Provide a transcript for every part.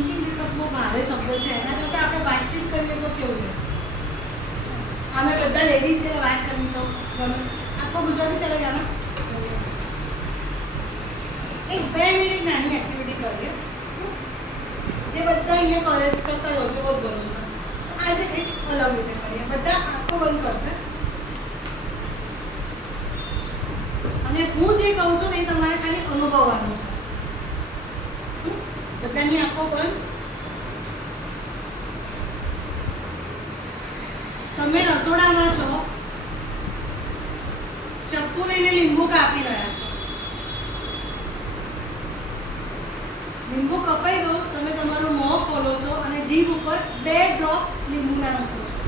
Thinking report બહુ ભારે શબ્દો છે એના કરતાં આપણે વાતચીત કરીએ તો કેવું રહે. અમે બધા લેડીઝ છે વાત કરવી તો ગમે. આખો ગુજરાતી ચાલે ગાના. એક 2 મિનિટ નાની એક્ટિવિટી કરીએ જે બધા અહીંયા કરે કરતા રહો છો બહુ ગમે છે. આજે કંઈક અલગ રીતે કરીએ. બધા આંખો બંધ કરશે અને હું જે કહું છું ને એ તમારે ખાલી અનુભવવાનું છે. બધાની આંખો બંધ. તમે રસોડામાં છો, ચપ્પુ લઈને લીંબુ કાપી રહ્યા છો. લીંબુ કપાઈ ગયું, તમે તમારું મોં ખોલો છો અને જીભ ઉપર 2 ડ્રોપ લીંબુના નાખો છો.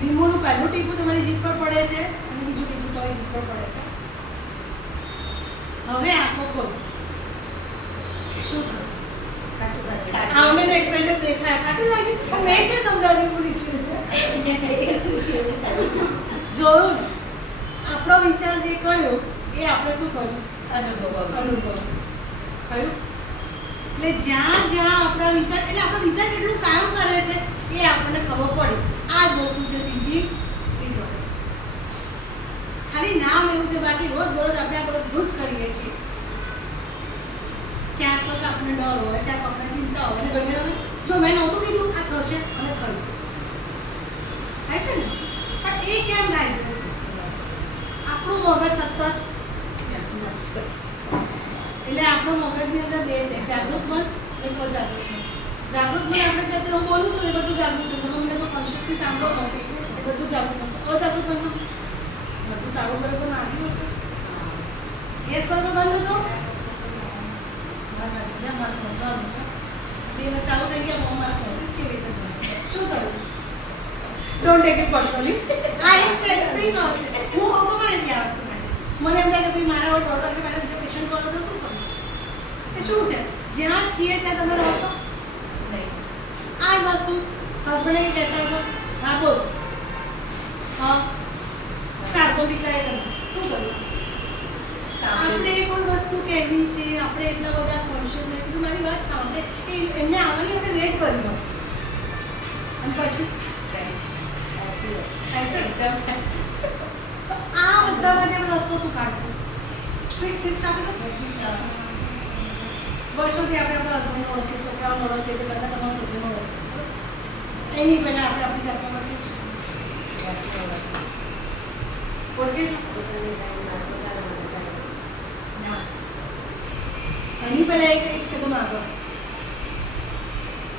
લીંબુનું પહેલું ટીપું તમારી જીભ પર પડે છે અને બીજું ટીપું તમારી જીભ પર પડે છે. હવે આંખો ખોલો. શું થયું? આમને તો એક્સપ્રેશન દેખાય. ખાટું લાગ્યું? મેં કે તમને લીંબુ નીચું છે. જોયું ને? આપણો વિચાર જે કર્યો એ આપણે શું કર્યું? અનુભવ થયું. એટલે જ્યાં જ્યાં આપણા વિચાર, એટલે આપણો વિચાર કેટલું કામ કરે છે એ આપણને ખબર પડે. આ જ વસ્તુ છે થિંકિંગ રિવર્સ. ખાલી નામ એવું છે, બાકી રોજ દરરોજ આપણે આ બધું જ કરીએ છીએ. ક્યાંક આપણને ડર હોય, ક્યાંક આપણને ચિંતા હોય, અને ઘણી વાર જો મેં નહોતું કીધું આ થશે અને થયું થાય છે ને. પણ એ કેમ થાય છે? આપણું મગજ સતત, એટલે આપણું મગજની અંદર 2 છે, જાગૃત મન, એક અજાગૃત મન. જાગૃત મન આપણે જે હું બોલું છું એ બધું જાગૃત છે. તમે મને જો કોન્શિયસલી સાંભળો છો એ બધું જાગૃત મન. અજાગૃત મનમાં બધું તાળું બરોબર આવ્યું હશે. ગેસ કરવો બંધ હતો, મારે પહોંચવાનું છે. 2 ચાલુ થઈ ગયા, હું મારે પહોંચીશ કેવી રીતે? શું થયું? Don't take it personally. આ એક છે સ્ત્રી સ્વભાવ છે. હું હોતો મને ત્યાં વસ્તુ મને એમ થાય કે ભાઈ મારા ડોટર કે મારા બીજા પેશન્ટ કરો છો શું કરું છું? એ શું છે? જ્યાં છીએ ત્યાં તમે રહો છો નહીં. આ જ વસ્તુ હસબન્ડે એ કહેતા હતો, હા બોલ, હા સારતો નીકળાય તમે શું કર્યું? આપણે કોઈ વસ્તુ કહેવી છે, આપણે એટલા બધા કોન્શિયસ હોય કે મારી વાત સાંભળે, એમને આવવાની આપણે વેટ કરી લો અને પછી તો આ બધામાંથી આપણે રસ્તો શું કાઢશું? ક્વિક ટિપ્સ આપી દો. વર્ષોથી આપણે આપણા હસબન્ડને ઓળખીએ, છોકરાઓને ઓળખીએ છીએ, બધા તમામ છોકરીને ઓળખીએ છીએ. એની પહેલાં આપણે આપણી જાતને ઓળખીએ છીએ. ઓળખીએ છીએ ના. એની પહેલાં એક કદમ આગળ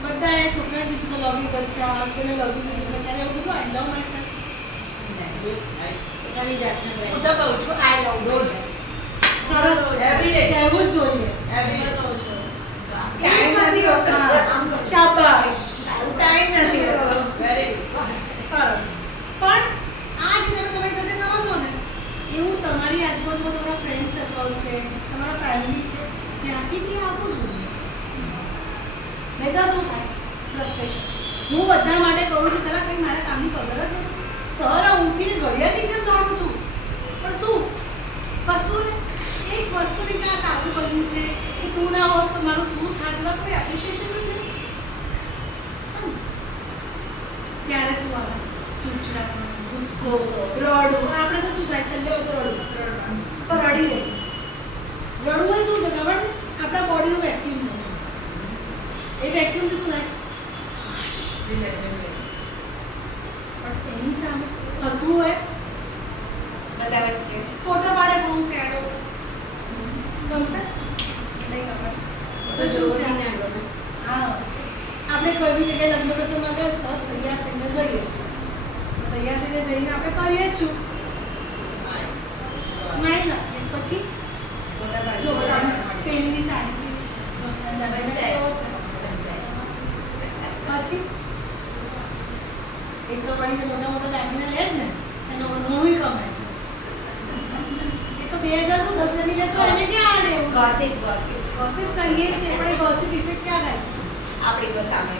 બધા એ છોકરાને કીધું છે લવ યુ બચ્ચા, હસબન્ડને લવ યુ કીધું છે, ત્યારે એવું કીધું આઈ લવ માય સેલ્ફ. પોતાની જાતને હું તો કહું છું આઈ લવ રોજ. સરસ. એવરીડે કહેવું જ જોઈએ. એવરીડે કહું છું. ટાઈમ નથી હોતો. શાબાશ. ટાઈમ નથી હોતો. વેરી સરસ. પણ આ જે તમે તમારી સાથે કરો છો ને એવું તમારી આજુબાજુમાં તમારા ફ્રેન્ડ સર્કલ છે, તમારા ફેમિલી છે, ત્યાંથી બી આવવું જોઈએ. નહીં તો શું થાય? ફ્રસ્ટ્રેશન. હું બધા માટે કરું છું, સલાહ કંઈ મારા કામની ખબર જ નથી. સવારે ઊઠીને ઘડિયાળની જેમ દોડું છું, પણ શું કશું એક વસ્તુની કાં સારું કર્યું છે કે તું ના હોત તો મારું શું થાત, એવા કોઈ એપ્રિશિએશન જ નહીં. ત્યારે શું આવે? ચીડચીડા, ગુસ્સો, રડવું. આપણે તો શું થાય? છેલ્લે હોય તો રડવું, પણ રડી લે. રડવું એ શું છે ખબર? આપણા બોડીનું વેક્યુમ છે. એ વેક્યુમથી શું થાય? પણ એની સામે હસવું હોય બધા વચ્ચે ફોટો પાડે કોણ છે આડો ગમશે નહીં ખબર તો શું છે? હા, આપણે કોઈ બી જગ્યાએ લગ્ન પ્રસંગમાં ગયા સરસ તૈયાર થઈને જઈએ છીએ. તૈયાર થઈને જઈને આપણે કરીએ જ છું સ્માઈલ આપીએ, પછી જો પેલીની સાડી કેવી છે, જો કેવો છે, પછી એક તો પડીને મોટા મોટા દાગીના લે જ ને એનો ઘણું કમાય છે. એ તો 2010 ની લે તો એને ક્યાં આડે એવું ગોસિપ કરીએ છીએ, પણ એ ગોસિપ ઇફેક્ટ ક્યાં થાય છે? આપણી પર સામે.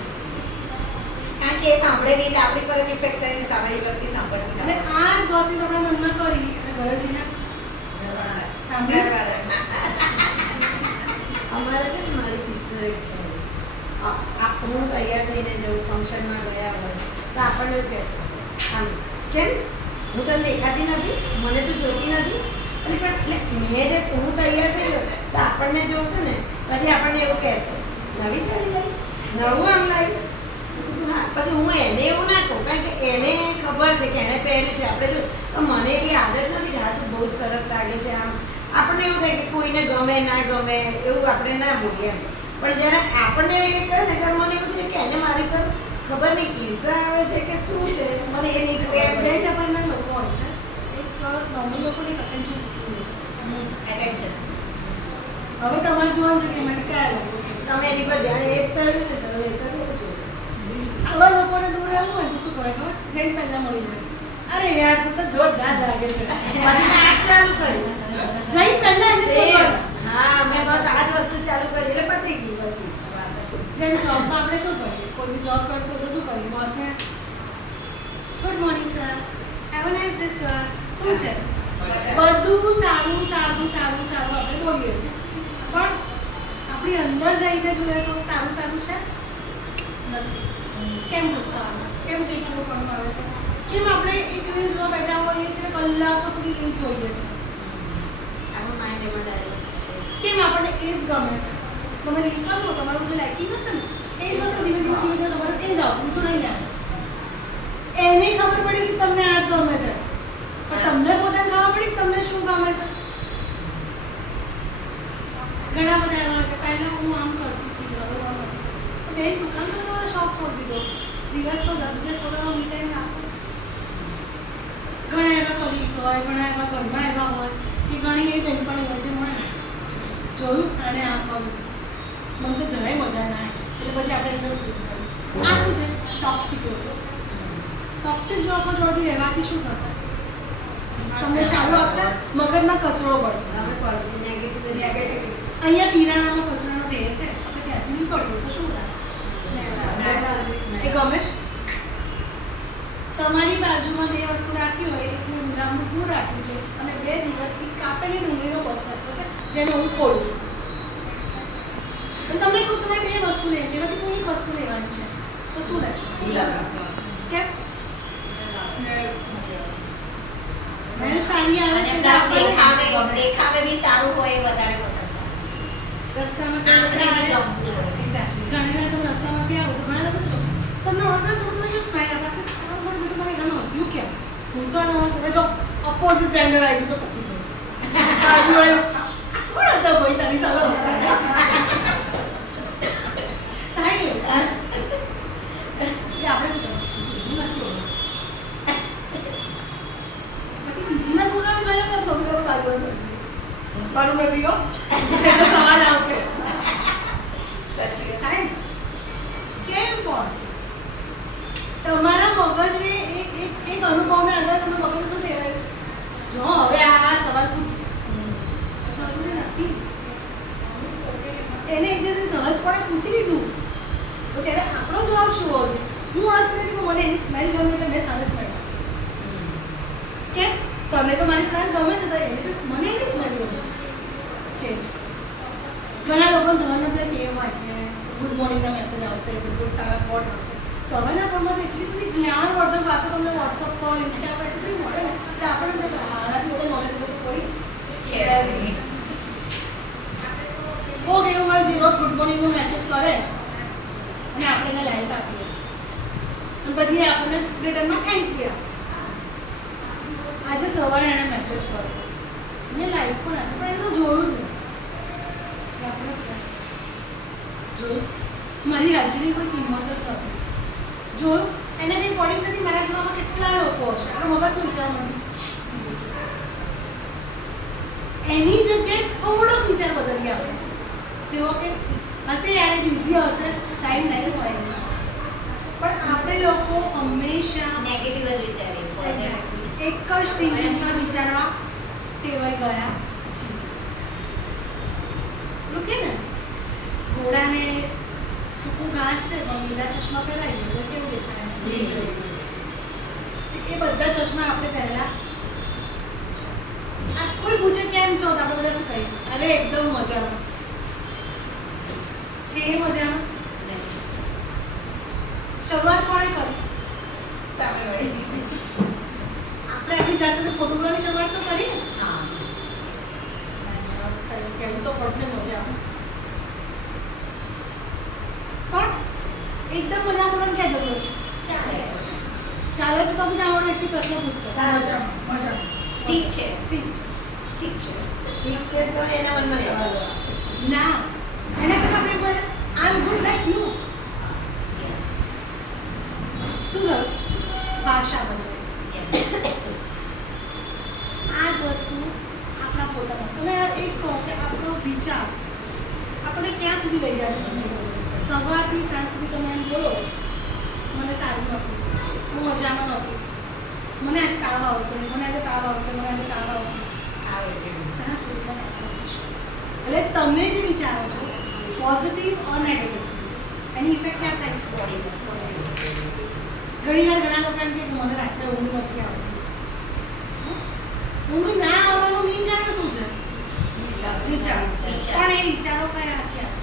કારણ કે એ સાંભળે નહીં એટલે આપણી પર ઇફેક્ટ થાય ને સામેની પરથી સાંભળતી. અને આ જ ગોસિપ આપણા મનમાં કરી અને ઘરે જઈને સાંભળવા હું તૈયાર થઈને જઉં ફંક્શનમાં ગયા હોય તો આપણને એવું કહેશે આમ કેમ હું તને દેખાતી નથી, મને તું જોતી નથી. અને પણ એટલે મેં જે હું તૈયાર થઈ ગયો તો આપણને જોશે ને પછી આપણને એવું કહેશે નવી સાડી લાવી, નવું આમ લાવી. હા, પછી હું એને એવું ના કહું કારણ કે એને ખબર છે કે એને પહેર્યું છે. આપણે જો પણ મને એવી આદત નથી કે હા તું બહુ જ સરસ લાગે છે. આમ આપણને એવું થાય કે કોઈને ગમે ના ગમે એવું આપણે ના બોલીએ એમ. પણ જ્યારે આપણને એ કહે ને ત્યારે મને એવું થાય કે એને મારી પર ખબર નહીં ઈર્ષા આવે છે કે શું છે, મને એ નહીં ખબર. જેન્ટ આપણના લોકો હોય છે એક નોર્મલ લોકોને એક અટેન્શન એટેન્શન હવે તમારે જોવાનું છે કે એમાં કયા લોકો છે. તમે એની પર ધ્યાન એ જ થયું ને તમે એ તો કરો છો. આવા લોકોને દૂર રહેવું હોય તો શું કરે ખબર છે? જઈને પહેલા મળી જાય. અરે યાર તું તો જોરદાર લાગે છે. પછી મેં આ ચાલુ કર્યું. જઈને પહેલા એને Same. શું હા, મેં બસ આ જ વસ્તુ ચાલુ કરી એટલે પતી ગયું પછી. જેમ જોબમાં આપણે શું કરીએ? કોઈ બી જોબ કરતો હોય તો શું કરીએ? બોસને good morning sir, have a nice day sir. શું છે? બધું સારું સારું સારું સારું આપણે બોલીએ છીએ. પણ આપણી અંદર જઈને જોઈએ તો સારું સારું છે નથી. કેમ ગુસ્સો આવે છે? કેમ ચીડચીડું આવે છે? કેમ આપણે એક રીલ જોવા બેઠા હોઈએ છીએ કલાકો સુધી રીલ્સ જોઈએ છીએ? આપણું માઇન્ડ એમાં ડાયરેક્ટ. કેમ આપણને એ જ ગમે છે? તમે રીલ્સમાં જુઓ તમારું જે લાઇકિંગ હશે ને એ જ વસ્તુ ધીમે ધીમે ધીમે ધીમે તમારું એ જ આવશે, બીજું નહીં આવે. એને ખબર પડી કે તમને આ જ ગમે છે પણ તમને પોતાને ખબર પડી કે તમને શું ગમે છે. ઘણા બધા એવા કે પહેલા હું આમ કરતી હતી હવે આમ નથી. તો બેન છોકરાને તો તમારો શોખ છોડી દીધો. દિવસનો 10 મિનિટ પોતાનો મી ટાઈમ રાખો. ઘણા એવા કલીગ્સ હોય, ઘણા એવા ઘરમાં એવા હોય કે ઘણી એવી બહેનપણી હોય છે મને જોયું અને આ કહ્યું મને તો જરાય મજા ના આવી એટલે પછી આપણે ઇન્ટરેસ્ટ લીધું. આ શું છે? ટોક્સિક લોકો. ટોક્સિક લોકો જોડે રહેવાથી શું થશે? તમને સારું આપશે, મગજમાં કચરો પડશે. તમે પોઝિટિવ નેગેટિવ અહીંયા પીરાણામાં કચરાનો ઢેર છે, આપણે ત્યાંથી નહીં પડ્યું તો શું થાય? એ ગમે છે? તમારી બાજુમાં 2 વસ્તુ રાખી હોય, એકનું ગુલાબનું ફૂલ રાખ્યું છે અને 2 દિવસથી કાપેલી ડુંગળીનો બોક્સ રાખ્યો છે જેને હું ખોલું છું. અને તમને કહું તમારે 2 વસ્તુ લેવી, એમાંથી કોઈ એક વસ્તુ લેવાની છે તો શું લેશો? કેમ? સ્મેલ સારી આવે છે અને દેખાવે બી સારું હોય એ વધારે પસંદ આવે. રસ્તામાં આંખને બી ગમતું હોય. Exactly. ઘણી વાર તમે રસ્તામાં બી આવો તો ઘણા લોકો તો તમને ઓળખે તો તમને શું સ્માઈલ આપે? મને ઘણું હસ્યું કેમ? હું તો આનો તમે જો ઓપોઝિટ જેન્ડર આવી ગયું તો પતી ગયું. બાજુ વાળો કોણ હતો ભાઈ તારી સામે હસતા? થાય ને એટલે આપણે શું કરવું? એવું નથી હોતું. પછી બીજી વાર બોલાવી જોઈએ પણ સૌથી પહેલા બાજુ વાળો સમજી હસવાનું નથી હો. એટલે સવાલ આવશે. થાય ને? કેમ પણ તમારા મગજને એક અનુભવના આધારે તમે મગજ શું કહેવાય? જો હવે આ સવાલ પૂછશે જરૂરી નથી એને એક દિવસે સહજપણે પૂછી લીધું તો ત્યારે આપણો જવાબ શું હોવો જોઈએ? હું ઓળખતી નથી પણ મને એની સ્મેલ ગમે એટલે મેં સામે સ્મેલ કેમ? તમને તો મારી સ્મેલ ગમે છે તો એને મને એની સ્મેલ ગમે છે જ. ઘણા લોકો સવારના પેલા ટેવ હોય કે ગુડ મોર્નિંગના મેસેજ આવશે, કોઈ સારા થોટ આવશે. સવારના પરમાં તો એટલી બધી જ્ઞાનવર્ધક વાતો તમને વોટ્સઅપ પર ઇન્સ્ટા પર એટલી બધી મળે ને કે આપણને આનાથી બધું મળે છે બધું કોઈ છે જ નહીં. કોક એવું હોય જે રોજ ગુડ મોર્નિંગનો મેસેજ કરે અને આપણે એને લાઈક આપીએ અને પછી આપણને રિટર્નમાં થેન્ક્સ બી આપે. આજે સવારે એણે મેસેજ કર્યો મેં લાઈક પણ આપી પણ એને તો જોયું જ નહીં. આપણે જોયું મારી હાજરીની કોઈ કિંમત જ નથી. જોયું એને કંઈ પડી નથી. મારા જીવનમાં કેટલા લોકો છે આપણો મગજ શું વિચારવાનું? એની જગ્યાએ થોડોક વિચાર બદલીએ આપણે. જેવો કે હશે યાર એ બિઝી હશે, ટાઈમ નહીં હોય એની પાસે. પણ આપણે લોકો હંમેશા નેગેટિવ જ વિચારીએ. એક જ થિંકિંગમાં વિચારવા ટેવાઈ ગયા છીએ. કે ને ઘોડાને સૂકું ઘાસ છે પણ લીલા ચશ્મા પહેરાવી દે તો કેવું દેખાય? એ બધા ચશ્મા આપણે પહેરેલા. આ કોઈ પૂછે કેમ છો તો આપણે બધા શું કહીએ? અરે એકદમ મજામાં છે. મજામાં શરૂઆત કોણે કરી? સામેવાળી. આપણે આપણી જાતે ફોટોગ્રાફી શરૂઆત તો કરી ને. હા. કહેવું તો પડશે મજા. પણ એકદમ મજા મને ક્યાં જરૂર ચાલે. ચાલે તો બી સાંભળો એકથી પ્રશ્ન પૂછશે. સારું. મજા. ઠીક છે. ઠીક છે. ઠીક છે. ઠીક છે તો એના મનમાં સવાલ હોય. ના એના કરતા આપણે બોલે આઈ એમ ગુડ લાઈક યુ. શું થયું? ભાષા બદલાય. આ જ વસ્તુ આપણા પોતાના. તમે એક કહો કે આપણો વિચાર આપણે ક્યાં સુધી લઈ જાય છે? સવારથી સાંજ સુધી તમે એમ બોલો મને સારું નથી, હું મજામાં નથી, મને આજે તાવ આવશે, મને આજે તાવ આવશે, મને આજે તાવ આવશે. આવે છે. સાંજ સુધીમાં આપણે થશે. એટલે તમે જે વિચારો છો પોઝિટિવ ઓર નેગેટિવ એની ઇફેક્ટ ક્યાં થાય છે? બોડીમાં. ઘણી વાર ઘણા લોકો એમ કે મને રાત્રે ઊંઘ નથી આવતી. ઊંઘ ના આવવાનું મેઇન કારણ શું છે? વિચાર. પણ એ વિચારો કયા ક્યાં?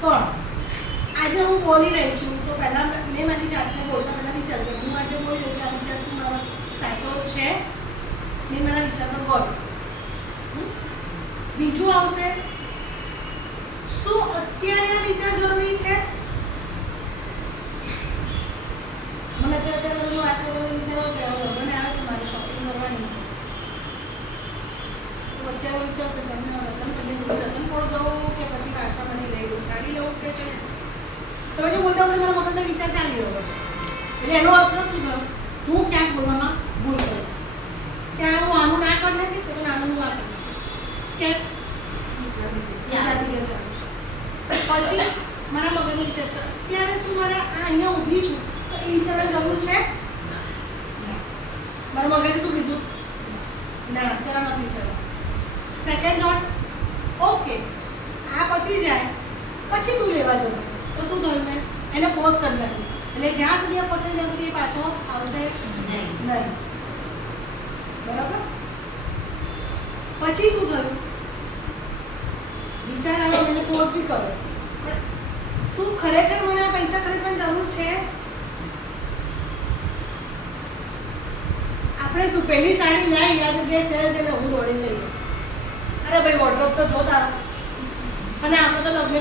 પણ આજે હું બોલી રહી છું તો પહેલા મેં મારી જાતને બોલતા પહેલા વિચાર કર્યો હું આજે બોલી રહી છું આ વિચાર શું મારો સાચો છે? મેં મારા વિચાર પર ગોર કર્યો. બીજું આવશે શું અત્યારે આ વિચાર જરૂરી છે? મને અત્યારે તમે વાત કરી વિચારો કે મને આવે છે મારે શોપિંગ કરવાની છે તો અત્યારે વિચાર કે જમને રતન પહેલી રતન પોળ જવું કે પછી પાછા મને લઈ લઉં સાડી લઉં કે ચડે તમે જો બોલતા બોલતા મારા મગજમાં વિચાર ચાલી રહ્યો છે એટલે એનો અર્થ નથી થયો હું ક્યાંક બોલવામાં ભૂલ કરીશ, ક્યાં હું આનું ના કરી નાખીશ કે આનું હું આ કરી નાખીશ કેમ વિચાર બીજા ચાલુ છે. પછી મારા મગજનો વિચાર છે ત્યારે શું મારે આ અહીંયા ઊભી છું તો એ વિચારવાની જરૂર છે? મારા મગજે શું કીધું? ના અત્યારે નથી વિચારવા. સેકન્ડ થોટ ઓકે આ પતી જાય પછી તું લેવા જશે તો શું થયું? મેં એને પોઝ કરી નાખ્યું એટલે જ્યાં સુધી આ પતશે ત્યાં સુધી એ પાછો આવશે નહીં. નહીં. બરાબર? પછી શું થયું? વિચાર આવ્યો એને પોઝ બી કરો પણ શું ખરેખર મને આ પૈસા ખર્ચવાની જરૂર છે? આપણે શું પહેલી સાડી ના યાદ કે સેલ છે હું દોડીને લઈએ. અરે ભાઈ વોર્ડરોબ તો જો તારો અને આપણે તો લગ્ન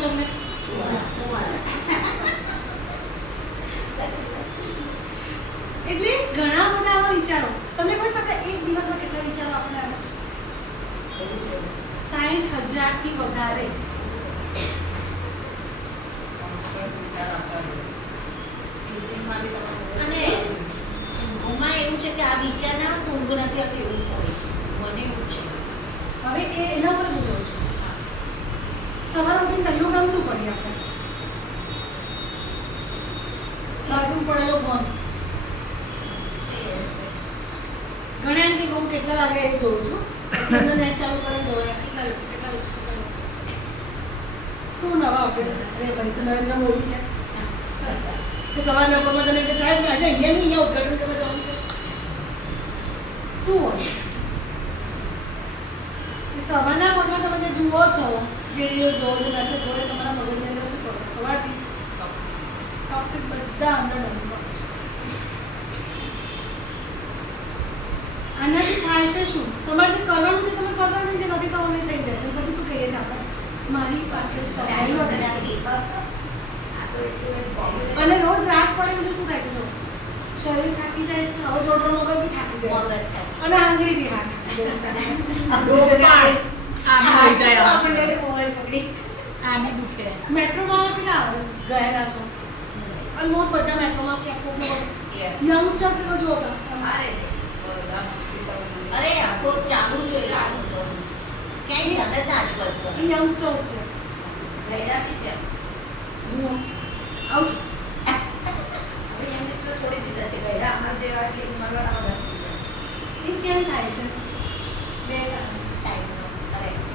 એટલે ઘણા બધા આવા વિચારો તમને કોઈ આપણે એક દિવસમાં કેટલા વિચારો આપણે આવે છે? 60,000 થી વધારે. અને ઊંઘમાં એવું છે કે આ વિચાર ના ઊંઘ નથી આવતી એવું હોય છે. મને એવું છે. હવે એના પર હું જોઉં છું. સવારે ઉઠીને પહેલું કામ શું કરીએ આપણે? બાજુ પડેલો ફોન. ઘણા એમ કે હું કેટલા વાગે એ જોઉં છું પછી અંદર નેટ ચાલુ કરીને જોવા કેટલા શું નવા આપણે અરે ભાઈ તો નરેન્દ્ર મોદી છે કે સવારના પરમાં તને કે સાહેબ આજે અહીંયા નહીં અહીંયા ઉદઘાટન કરવા જવાનું છે શું હોય? સવારના પરમાં તમે જે જુઓ છો જે રીલ્સ જુઓ જે મેસેજ જુઓ એ તમારા મગજની અંદર શું કરો? સવારથી ટોક્સિક બધા અંદર નથી પડે. આનાથી થાય છે શું? તમારે જે કરવાનું છે તમે કરતા નહીં, જે નથી કરવાનું એ થઈ જાય છે. પછી શું કહીએ છીએ આપણે? મારી પાસે સમય નથી. અને રોજ રાત પડે બીજું શું થાય છે? જો શરીર થાકી જાય છે, હવે જોડરો મગજ બી થાકી જાય છે અને આંગળી બી હાથ મેટ્રોમાં કેટલા ગયેલા છો? ઓલમોસ્ટ બધા મેટ્રોમાં યંગસ્ટર્સ લોકો જોતા અરે આખો ચાલુ જોઈ લાગુ તો ક્યાંય ધ્યાન જ ના આજુબાજુ. એ યંગસ્ટર્સ છે. ગયડા બી છે. હું આવું છું. હવે યંગસ્ટર છોડી દીધા છે. ગયડા અમારા જેવા એટલે ઉંમરવાળા બધા થઈ ગયા છે. એ કેમ થાય છે? બે કારણ છે. ટાઈમનો કરેક્ટ.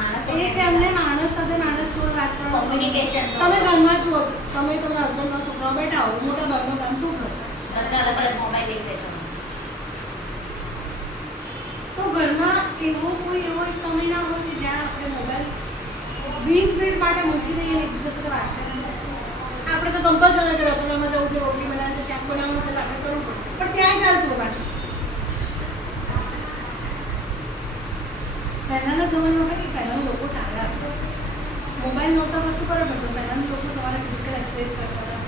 માણસ એક એમને માણસ સાથે માણસ જોડે વાત કરવાનો Communication. તમે ઘરમાં છો, તમે તમારા હસબન્ડના છોકરાઓ બેઠા હો, મોટા ભાગનું કામ શું થશે? બધા અલગ અલગ મોબાઈલ લઈને બેઠા. તો ઘરમાં એવો કોઈ એવો એક સમય ના હોય કે જ્યાં આપણે મોબાઈલ 20 મિનિટ માટે મૂકી દઈએ ને એકબીજા સાથે વાત કરીએ. આપણે તો કમ્પલસરી કે રસોડામાં જવું છે, રોટલી બનાવવાની છે, શાક બનાવવાનું છે, તો આપણે કરવું પડે. પણ ત્યાં ચાલતું પાછું. પહેલાંના જમાનામાં કંઈ પહેલાંના લોકો સારા હતા. મોબાઈલ નહોતા વસ્તુ બરાબર છે. પહેલાંના લોકો સવારે ફિઝિકલ એક્સરસાઇઝ કરતા હતા,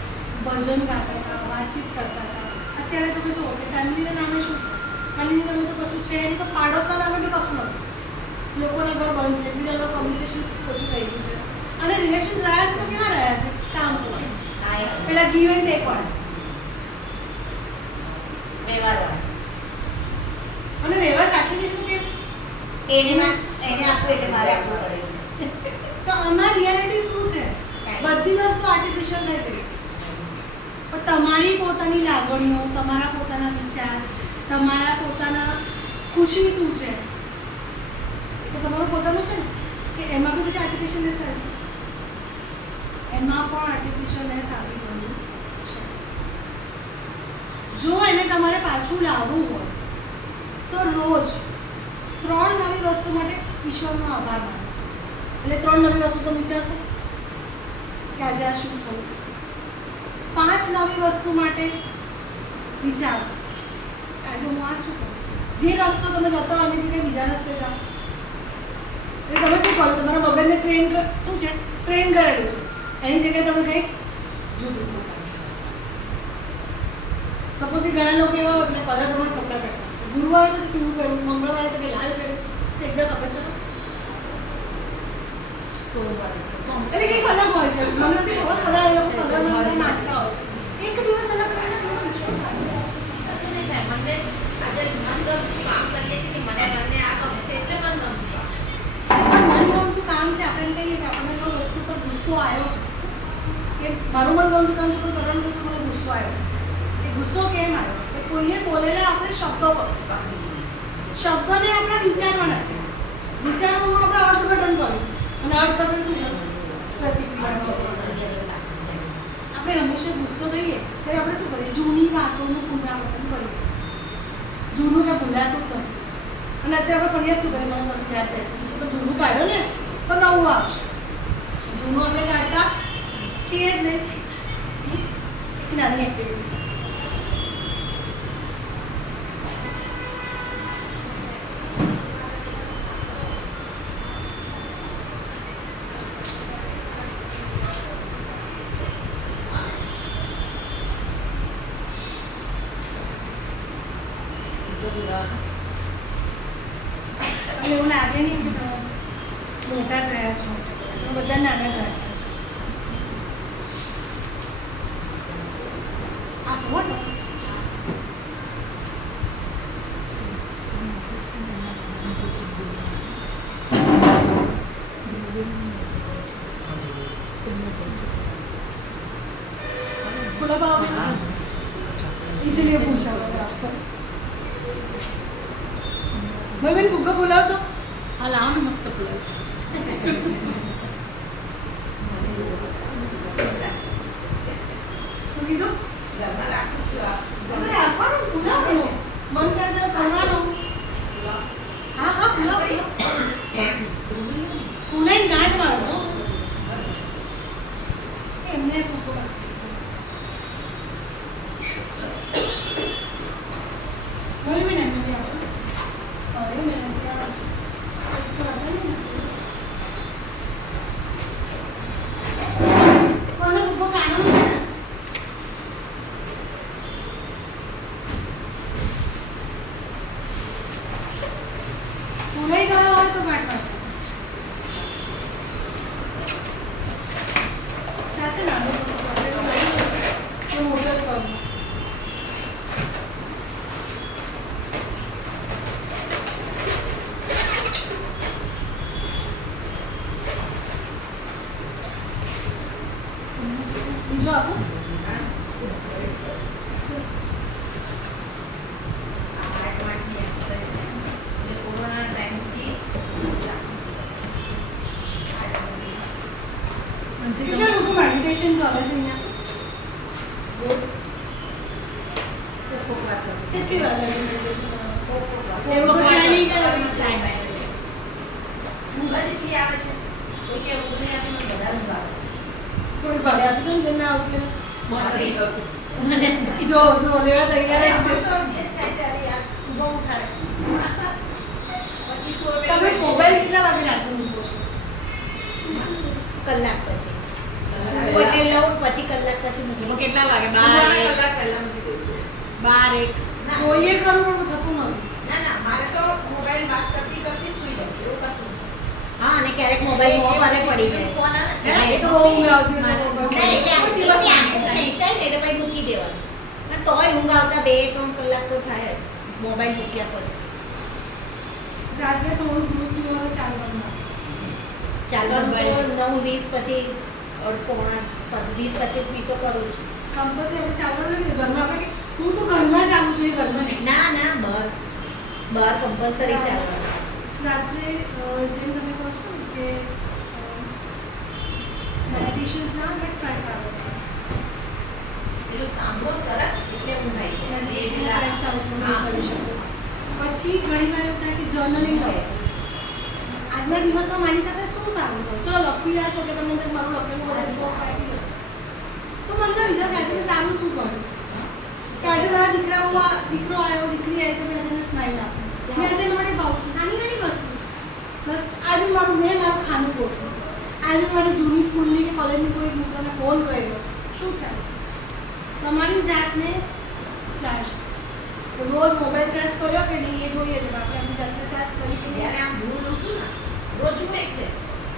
ભજન ગાતા હતા, વાતચીત કરતા હતા. અત્યારે તમે જુઓ કે ફેમિલીના નામે શું છે? ફેમિલીના નામે તો કશું છે નહીં, પણ પાડોશના નામે બી કશું નથી. લોકોના ઘર બંધ છે, બીજા લોકો કમ્યુનિકેશન ઓછું થઈ ગયું છે. અને રિલેશન્સ રહ્યા છે તો કેવા રહ્યા છે? કામ કરવા. પેલા ગીવ એન્ડ ટેક વાળા. અને વ્યવહાર સાચી છે તો કેમ? એને આપવું એટલે મારે આપવું પડે. તો આમાં રિયાલિટી શું છે? બધી વસ્તુ આર્ટિફિશિયલ થઈ ગઈ છે. પણ તમારી પોતાની લાગણીઓ, તમારા પોતાના વિચાર, તમારા પોતાના ખુશી શું છે, એ તો તમારું પોતાનું છે ને. કે એમાં બી પછી આર્ટિફિશિયલનેસ થાય છે. એમાં પણ આર્ટિફિશિયલનેસ આવી ગયું છે. જો એને તમારે પાછું લાવવું હોય તો રોજ 3 નવી વસ્તુ માટે ઈશ્વરનો આભાર માનો. એટલે 3 નવી વસ્તુ તો વિચારશો કે આજે આ શું થયું. 5 નવી વસ્તુ માટે વિચારો આજે હું આ શું કરું. જે રસ્તો તમે જતો આની જગ્યાએ બીજા રસ્તે જાઓ. એટલે તમે શું કરો? તમારા મગજને શું છે? ટ્રેન કરેલું છે. એની જગ્યાએ તમે કંઈક જુદું કરો. સપોઝ ઘણા લોકો એવા એટલે કલર પ્રમાણે કપડાં પહેરતા. ગુરુવારે તો પીળું પહેરવું, મંગળવારે તો કે લાલ પહેરવું, એકદમ સફેદ પહેરવું. એટલે કંઈક અલગ હોય છે. મને નથી ખબર, બધા એ લોકો કલરમાં બધા નાખતા હોય છે. એક દિવસ અલગ કરીને થોડો વિશ્વ થશે. શું નહીં થાય? મને આજે મનગમતું કામ કરીએ છીએ કે મને બંને આ ગમે છે એટલે મનગમતું કામ. પણ મનગમતું કામ છે. આપણે એમ કહીએ કે આપણને કોઈ વસ્તુ પર ગુસ્સો આવ્યો છે, કે મારું મનગમતું કામ છે પણ કરવાનું તો મને ગુસ્સો આવ્યો. એ ગુસ્સો કેમ આવ્યો? કે કોઈએ બોલેલા આપણે શબ્દો પર. શબ્દોને આપણે વિચારવા નાખ્યા. વિચારવાનું આપણે અર્થઘટન કર્યું. અને અર્થઘટન શું થયું? પ્રતિક્રિયા. આપણે હંમેશા ગુસ્સો થઈએ ત્યારે આપણે શું કરીએ? જૂની વાતોનું પુનરાવર્તન કરીએ. જૂનું જે ભૂલાતું જ નથી. અને અત્યારે આપણે ફરિયાદ શું કરીએ? મને કશું યાદ રહેતું નથી. પણ જૂનું કાઢો ને તો નવું આવશે. જૂનું આપણે કાઢતા છીએ જ નહીં. એક નાની એક્ટિવિટી. અને એવું લાગે નહીં કે તમે મોટા થયા છો. તમે બધા નાના જ રાખ્યા છો. આ બોલો. फुला पाओगे? इसीलिए पूछा मैंने आपसे. भाई मैंने फुग्गा फुलावशो? હા લાવો ને મસ્ત પ્લસ. શું કીધું? ઘરમાં રાખું છું આ. તમે રાખવાનું, ફુલાવો. મન થાય ત્યારે ફુલાવો. હા હા ફુલાવો. ફૂલાઈને ગાંઠ મારજો. એમને ફુગ્ગો રાખો. Wait a minute, sorry, it's not કોનો ફુગ્ગો કાઢો ને? ફૂલાઈ ગયો હોય તો ગાંઠ મારજો. ચાલશે નાનો ફુગ્ગો આપણે તો મોટો જ કરવો. બીજો આપો. આઠની એક્સરસાઇઝ છે. એટલે કોરોના ટાઈમથી રાખું છું. કેટલા લોકો મેડિટેશન કરે છે અહીંયા? કેટલી વાર લાગે મેડિટેશન કરવામાં? એવું તો છે નહીં કે ઊંઘ જ એટલી આવે છે. કોઈ કે ઊંઘ થોડી ભાડે આપી દો ને જેને આવતી હોય. મને જો લેવા તૈયાર જ છે. તો એ જ થાય છે અરે યાર સુબહ ઉઠાડે થોડા સા પછી શું હવે તમે મોબાઈલ કેટલા વાગે રાત્રે મૂકો છો? કલાક પછી એટલે લઉં પછી કલાક પછી મૂકી કેટલા વાગે? સુવાના કલાક પહેલા મૂકી દેજો. 12 ના, જોઈએ ખરું પણ થતું નથી. ના ના મારે તો મોબાઈલ વાત કરતી કરતી સુઈ જવું એવું કશું હા અને ક્યારેક મોબાઈલ મોં પર પડી જાય ફોન આવે ને એ તો બહુ ઊંઘ આવતી હોય તો ના, મોબાઈલ. એટલે આખો દિવસની આંખો ખેંચાય ને એટલે પછી મૂકી દેવાનું અને તોય ઊંઘ આવતા 2-3 કલાક તો થાય જ મોબાઈલ મૂક્યા પછી રાત્રે થોડું દૂધ પીવાનું ચાલવાનું. ચાલવાનું તો 9:20 પછી 20-25 મિનિટ તો કરું છું કમ્પલસરી આપણે ચાલવાનું નથી. ઘરમાં આપણે કે હું તો ઘરમાં ચાલુ છું એ ઘરમાં નહીં. ના બહાર કમ્પલસરી ચાલવાનું રાત્રે જેમ તમે કહો છો ને કે મેડિટેશન્સના કંઈક ટ્રાક આવે છે. પેલું સાંભળો સરસ એટલે ઊંઘાઈ જાય જે પેલા ટ્રેક્સ આવે છે તમે હા. કરી શકો. પછી ઘણી વાર એવું થાય કે જર્નલિંગ લો. આજના દિવસમાં મારી સાથે શું સારું થયું? ચલો લખી રહ્યા છો કે તમને કંઈક મારું લખેલું કદાચ બહુ વાંચી જશે તો મનમાં વિચાર કે આજે મેં સારું શું કર્યું કે આજે મારા દીકરો આવ્યો દીકરી આવી તો મેં આજે એને સ્માઇલ આપી. મેં આજે એના માટે ભાવ નાની નાની વસ્તુ છે. બસ આજે મેં મારું ખાનું ગોઠવ્યું. આજે મારી જૂની સ્કૂલની કે કોલેજની કોઈ મિત્રને ફોન કર્યો. શું છે તમારી જાતને ચાર્જ રોજ મોબાઈલ ચાર્જ કર્યો કે નહીં એ જોઈએ છે. આપણે આપણી જાતને ચાર્જ કરી કે નહીં. જ્યારે આમ ધૂળ લૂસું ને રોજ હું એક છે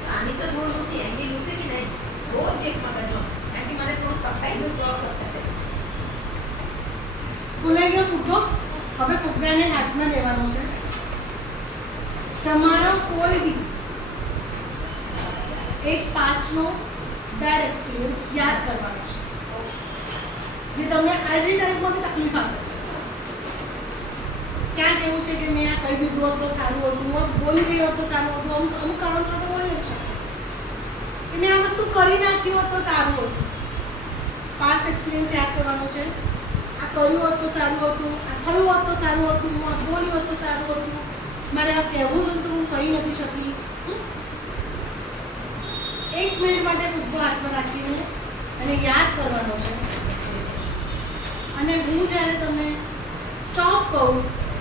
તો આની તો ધૂળ લૂસી એની લૂસે કે નહીં રોજ એક મગજમાં એની મને થોડું સફાઈનું શોખ કરતા રહે છે ફૂલાઈ ગયો ફુગ્ગો. હવે ફુગ્ગાને હાથમાં લેવાનો છે. તમારો કોઈ બી એક પાછનો બેડ એક્સપિરિયન્સ યાદ કરવાનો છે જે તમને આજની તારીખમાં બી તકલીફ આપે છે. ક્યાંક એવું છે કે મેં આ કહી દીધું હોત તો સારું હતું, હું બોલી ગઈ હોત તો સારું હતું, અમુક કારણોસર તો બોલી જ છે કે મેં આ વસ્તુ કરી નાખી હોત તો સારું હતું. પાસ એક્સપિરિયન્સ યાદ કરવાનો છે. આ કર્યું હોત તો સારું હતું, આ થયું હોત તો સારું હતું, હું આ બોલી હોત તો સારું હતું, મારે આ કહેવું જ હતું હું કહી નથી શકી. 1 મિનિટ માટે ફુગ્ગો હાથમાં રાખીને અને યાદ કરવાનો છે. અને હું જ્યારે તમને સ્ટોપ કહું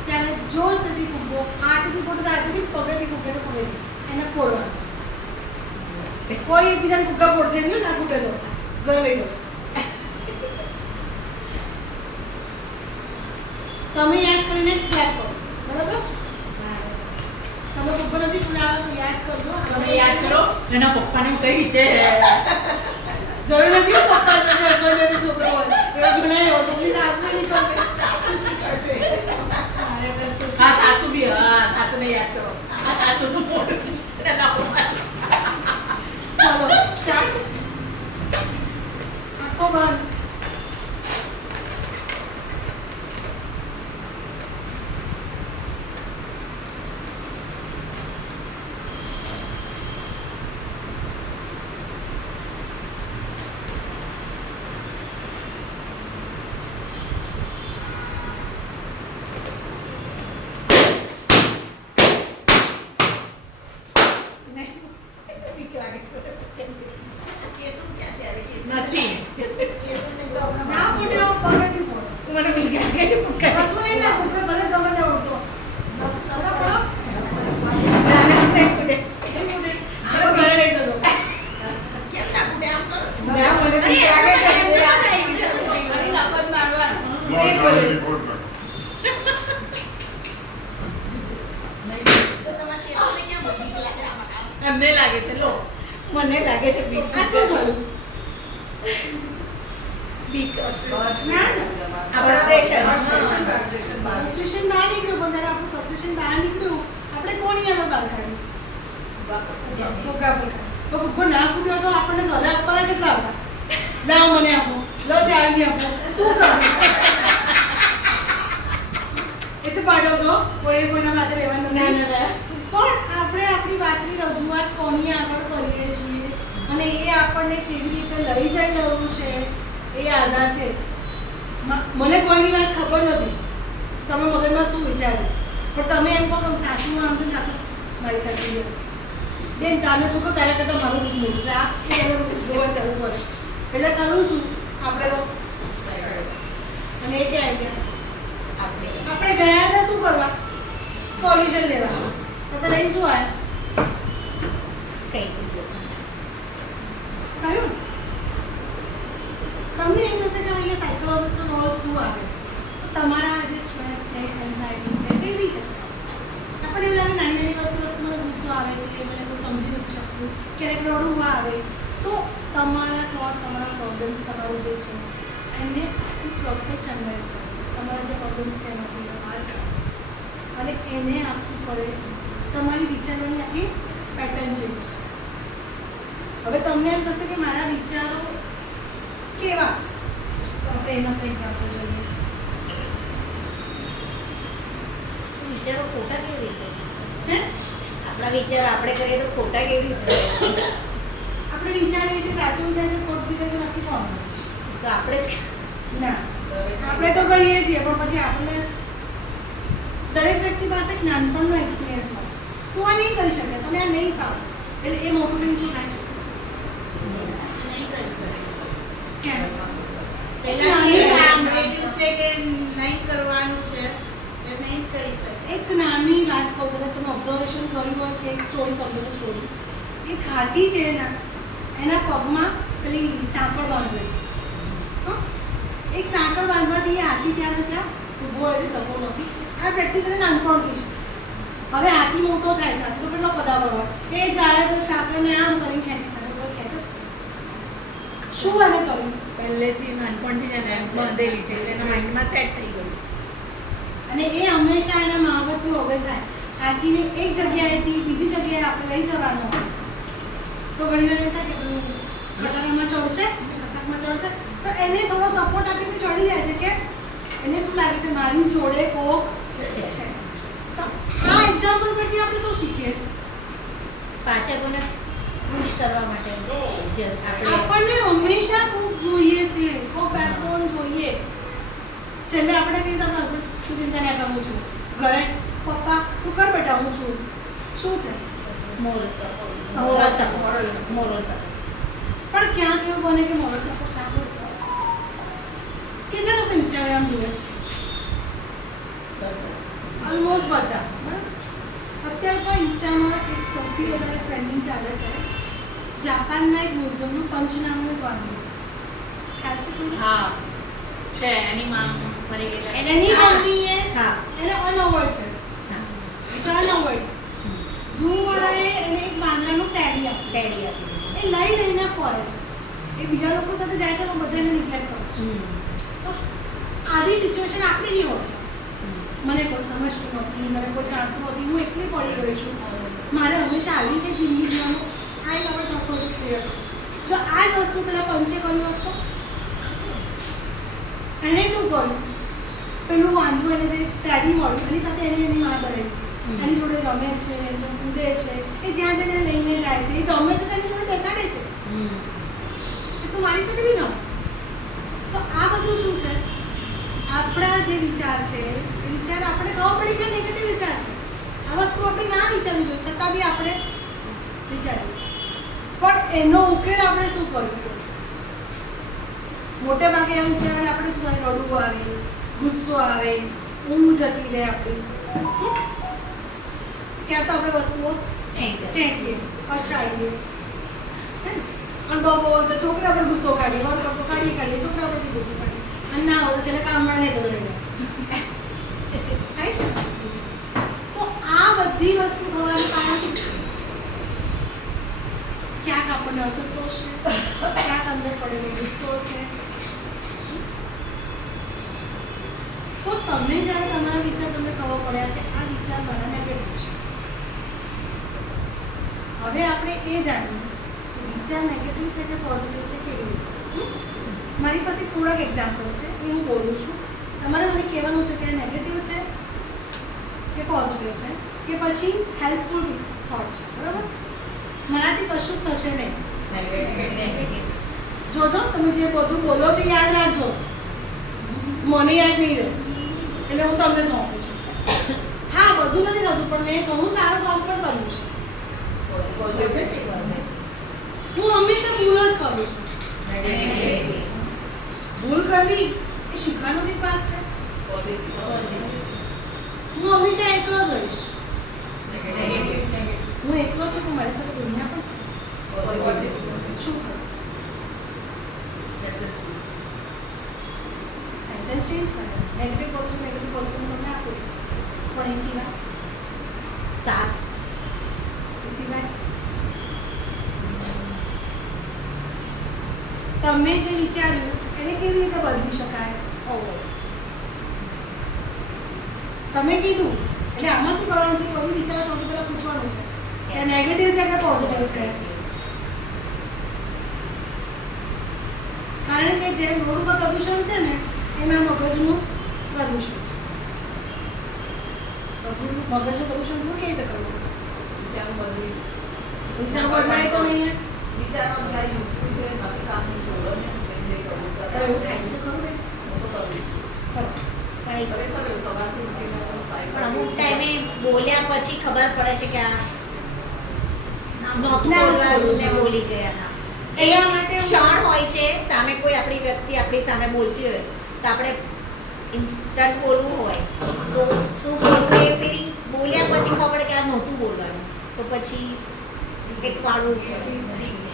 ત્યારે જો સુધી ફુગ્ગો હાથથી ફોટો હાથથી પગેથી ફૂટે પગેથી એને ફોડવાનો છે. કોઈ એકબીજાને ફુગ્ગા ફોડશે નહીં ના ફૂટે તો ઘર લઈ જાઓ. તમે યાદ કરીને ક્લેપ કરશો બરાબર. તમે ફુગ્ગો નથી ફોડાવો તો યાદ કરજો. તમે યાદ કરો એના પપ્પાને કઈ રીતે જરૂર નથી પપ્પા સાથે હસબન્ડ છોકરો હોય એવા ઘણા એવા તો પ્લીઝ સાસુ નહીં કરશે. સાસુ કી કરશે હા સાસુ બી હા સાસુને યાદ કરો આ સાસુનું મોઢું છે એના પપ્પા ચાલો સ્ટાર્ટ. આખો બંધ. બીક લાગે છે કેતું ક્યાં છે અરે કેતું નથી કેતુંને તો હમણાં ના ફૂટ્યો પગેથી ફોડો. મને બીક લાગે છે ફૂટકા કશું નહીં થાય ફૂટે ભલે ગમે તે ઉડતો. તમે ફોડો. નાના નહીં ફૂટે આપણે ઘરે લઈ જજો. કેમ ના ફૂટે આમ કરો ના મને બીક લાગે છે. તો તમારે કેતુંને કેમ બીક લાગે આ માટે એમને લાગે છે લો મને લાગે છે બીક આ શું થયું? બીક ના આ frustration. ફ્રસ્ટ્રેશન બહાર નીકળ્યું પણ જ્યારે આપણું ફ્રસ્ટ્રેશન બહાર નીકળ્યું આપણે કોની આગળ બહાર કાઢ્યું? ફુગ્ગા પર કાઢ્યું. તો ફુગ્ગો ના ફૂટ્યો તો આપણને સલાહ આપવાના કેટલા હતા? લાવ મને આપો, લો ચાવી આપો, શું કરું? ઇટ્સ અ પાર્ટ ઓફ જો કોઈ કોઈના માટે લેવાનું ના નથી. ના ના પણ આપણે આપણી વાતની રજૂઆત કોની આગળ કરીએ છીએ અને એ આપણને કેવી રીતે લઈ જઈ રહ્યું છે એ આધાર છે. મને કોઈની વાત ખબર નથી તમે મગજમાં શું વિચારો પણ તમે એમ કહો કે સાસુનું આમ છે સાસુ મારી સાથે બી આમ છે. બેન તારે શું કહો તારા કરતાં મારું દુઃખ મોટું એટલે આ એ બધું જોવા ચાલુ કરે એટલે કરું શું આપણે તો અને એ ક્યાં આવી ગયા આપણે ગયા હતા શું કરવા સોલ્યુશન લેવા આપણે લઈને શું આવ્યા કઈ કહ્યું તમને એમ થશે કે અહીંયા સાયકોલોજીસ્ટનો રોલ શું આવે તો તમારા જે સ્ટ્રેસ છે એન્ઝાયટી છે જે બી છે આપણને એવું લાગે નાની નાની વસ્તુમાં ગુસ્સો આવે છે મને કોઈ સમજી નથી શકતું ક્યારેક રડવું આવે તો તમારા થોટ તમારા પ્રોબ્લેમ્સ તમારું જે છે એને પ્રોપર ચેનલાઇઝ કરો તમારા જે પ્રોબ્લેમ્સ છે એમાંથી બહાર કાઢો અને એને આખું કરે તમારી વિચારોની આખી પેટર્ન ચેન્જ કરો હવે તમને એમ થશે કે મારા વિચારો કેવા તો આપણે એના પર એક્ઝામ્પલ જોઈએ વિચારો ખોટા કેવી રીતે હે આપણા વિચાર આપણે કરીએ તો ખોટા કેવી રીતે આપણે વિચારીએ છીએ સાચું વિચાર છે ખોટું વિચાર છે બાકી કોણ કરે છે તો આપણે જ ના આપણે તો કરીએ છીએ પણ પછી આપણને દરેક વ્યક્તિ પાસે એક નાનપણનો એક્સપિરિયન્સ હોય તું આ નહીં કરી શકે તને આ નહીં ફાવે એટલે એ મોટું થઈને શું થાય નહીં કરી શકે. કેમ પહેલાથી સાંભળેલું છે કે નહીં કરવાનું છે એ નહીં કરી શકે. એક નાની વાત કહું કદાચ તમે ઓબ્ઝર્વેશન કર્યું હોય કે એક સ્ટોરી સમજો સ્ટોરી એક હાથી છે એના પગમાં પેલી સાંકળ બાંધે છે હં? એક સાંકળ બાંધવાથી એ હાથી ત્યાં ને ત્યાં ઊભો રહે છે જતો નથી આ પ્રેક્ટિસ એને નાનપણથી છે હવે હાથી મોટો થાય છે હાથી તો કેટલો કદાવર હોય એ ચાલે તો સાંકળને આમ કરીને ખેંચી શકે તો ખેંચે છે શું એને કર્યું પહેલેથી નાનપણથી જ એને બાંધેલી છે એટલે એના માઇન્ડમાં સેટ થઈ ગયું. અને એ હંમેશા એના મહાવતનું હવે થાય હાથીને એક જગ્યાએથી બીજી જગ્યાએ આપણે લઈ જવાનો હોય તો ઘણી વાર એવું થાય કે કટારામાં ચડશે કશાકમાં ચડશે તો એને થોડો સપોર્ટ આપીને ચડી જાય છે કે એને શું લાગે છે મારી જોડે કોક છે તો આ એક્ઝામ્પલ પરથી આપણે શું શીખીએ પાછા કોને પુશ કરવા માટે આપણે આપણને હંમેશા કોક જોઈએ છે કોક બેકબોન જોઈએ છેલ્લે આપણે કહીએ તો આપણા husband, તું ચિંતા નહીં કરું છું ઘરે પપ્પા તું કર બેટા હું છું શું છે મોરલ સપોર્ટ પણ ક્યાં કેવું બને કે મોરલ સપોર્ટ ના હોય કેટલા લોકો ઇન્સ્ટાગ્રામ જુએ છે ઓલમોસ્ટ બધા બરાબર? અત્યારે પણ ઇન્સ્ટામાં એક સૌથી વધારે ટ્રેન્ડિંગ ચાલે છે જાપાનના એક મ્યુઝિયમનું પંચ નામનું એક વાંધો ખ્યાલ છે તમને? હા છે એની માં મરી ગયેલા. એની મમ્મી એ હા એને અનઅવોઇડ છે હા એટલે અનઅવોઇડ ઝૂ વાળાએ એને એક વાંદરાનું ટેડી આપ્યું ટેડી આપી એ લઈને ફરે છે એ બીજા લોકો સાથે જાય છે પણ બધાને નિગ્લેક્ટ કરે છે તો આવી સિચ્યુએશન આપણી બી હોય છે મને કોઈ સમજતું નથી મને કોઈ જાણતું નથી હું એકલી પડી ગઈ છું મારે હંમેશા આવી રીતે જિંદગી જીવવાનું આ એક આપણે થોટ પ્રોસેસ ક્લિયર જો આ જ વસ્તુ પેલા પંચે કર્યું હોત તો એણે શું કર્યું પેલું વાંધું એને જે ટેડી મળ્યું એની સાથે એને એની માં બનાવી એની જોડે રમે છે કૂદે છે એ જ્યાં જઈને લઈને જાય છે એ જમે છે તો એની જોડે બેસાડે છે કે તું મારી સાથે બી જમ તો આ બધું શું છે આપણા જે વિચાર છે એ વિચાર આપણે ખબર પડી કે નેગેટિવ વિચાર છે આ વસ્તુ આપણે ના વિચારવી જોઈએ છતાં બી આપણે વિચારીએ છીએ પણ એનો ઉકેલ આપણે શું કરવું પડશે મોટે ભાગે એમ વિચાર આપણે શું થાય રડવું આવે ગુસ્સો આવે ઊંઘ જતી રહે આપણી ક્યાં તો આપણે વસ્તુઓ ફેંકીએ પછાડીએ અને બહુ તો છોકરા પર ગુસ્સો કાઢીએ વર પર તો કાઢીએ છોકરા પરથી ગુસ્સો કાઢીએ અને ના હોય તો છેલ્લે કામમાં નહીં તો રહી થાય છે તો આ બધી વસ્તુ થવાનું કારણ શું ક્યાંક આપણને અસંતોષ છે ક્યાંક અંદર પડેલો ગુસ્સો છે તો તમને જ્યારે તમારા વિચાર તમને ખબર પડ્યા કે આ વિચાર મારા નેગેટિવ છે હવે આપણે એ જાણવું વિચાર નેગેટિવ છે કે પોઝિટિવ છે કે એવું મારી પાસે થોડાક એક્ઝામ્પલ્સ છે એ હું બોલું છું તમારે મને કહેવાનું છે કે નેગેટિવ છે કે પોઝિટિવ છે કે પછી હેલ્પફુલ થોટ છે બરાબર મારાથી કશું જ થશે નહીં જોજો તમે જે બધું બોલો છો યાદ રાખજો મને યાદ નહીં રહે એટલે હું તમને સોંપું છું હા બધું નથી થતું પણ મેં ઘણું સારું કામ પણ કર્યું છે પોઝિટિવ હું હંમેશા ભૂલ જ કરું છું. ભૂલ કરવી એ શીખવાનો જ એક ભાગ છે. હું હંમેશા એકલો જ રહીશ. હું એકલો છું પણ મારી સાથે દુનિયા પણ છે. શું થયું? સેન્ટેન્સ ચેન્જ કરે. નેગેટિવ પોઝિટિવ તમને આપું છું. પણ એ સિવાય 7 એ સિવાય તમે જે વિચાર્યું એને કેવી રીતે બદલી શકાય? તમે કીધું એટલે આમાં શું કરવાનું છે? કોઈ વિચાર સૌથી પહેલા પૂછવાનું છે કે નેગેટિવ છે કે પોઝિટિવ છે. કારણ કે જે રોડ ઉપર પ્રદૂષણ છે ને એમાં મગજનું પ્રદૂષણ છે. મગજનું પ્રદૂષણ કેવી રીતે કરવું? વિચાર બદલાય તો નહીં જ. વિચારો ક્યાં યુઝફુલ છે નથી કામનું છોડો ને તેમ જે કરવું કરે. એવું થાય છે ખરું ને? હું તો કરું. સરસ. ખરેખર સવારથી ઉઠીને પણ અમુક ટાઈમે બોલ્યા પછી ખબર પડે છે કે આ નહોતું ના, બોલવાનું ને બોલી ગયા. એના માટે ક્ષણ હોય છે, સામે કોઈ આપણી વ્યક્તિ આપણી સામે બોલતી હોય તો આપણે ઇન્સ્ટન્ટ બોલવું હોય તો શું બોલવું એ ફેરી બોલ્યા પછી ખબર પડે કે આ નહોતું બોલવાનું તો પછી એક વાળું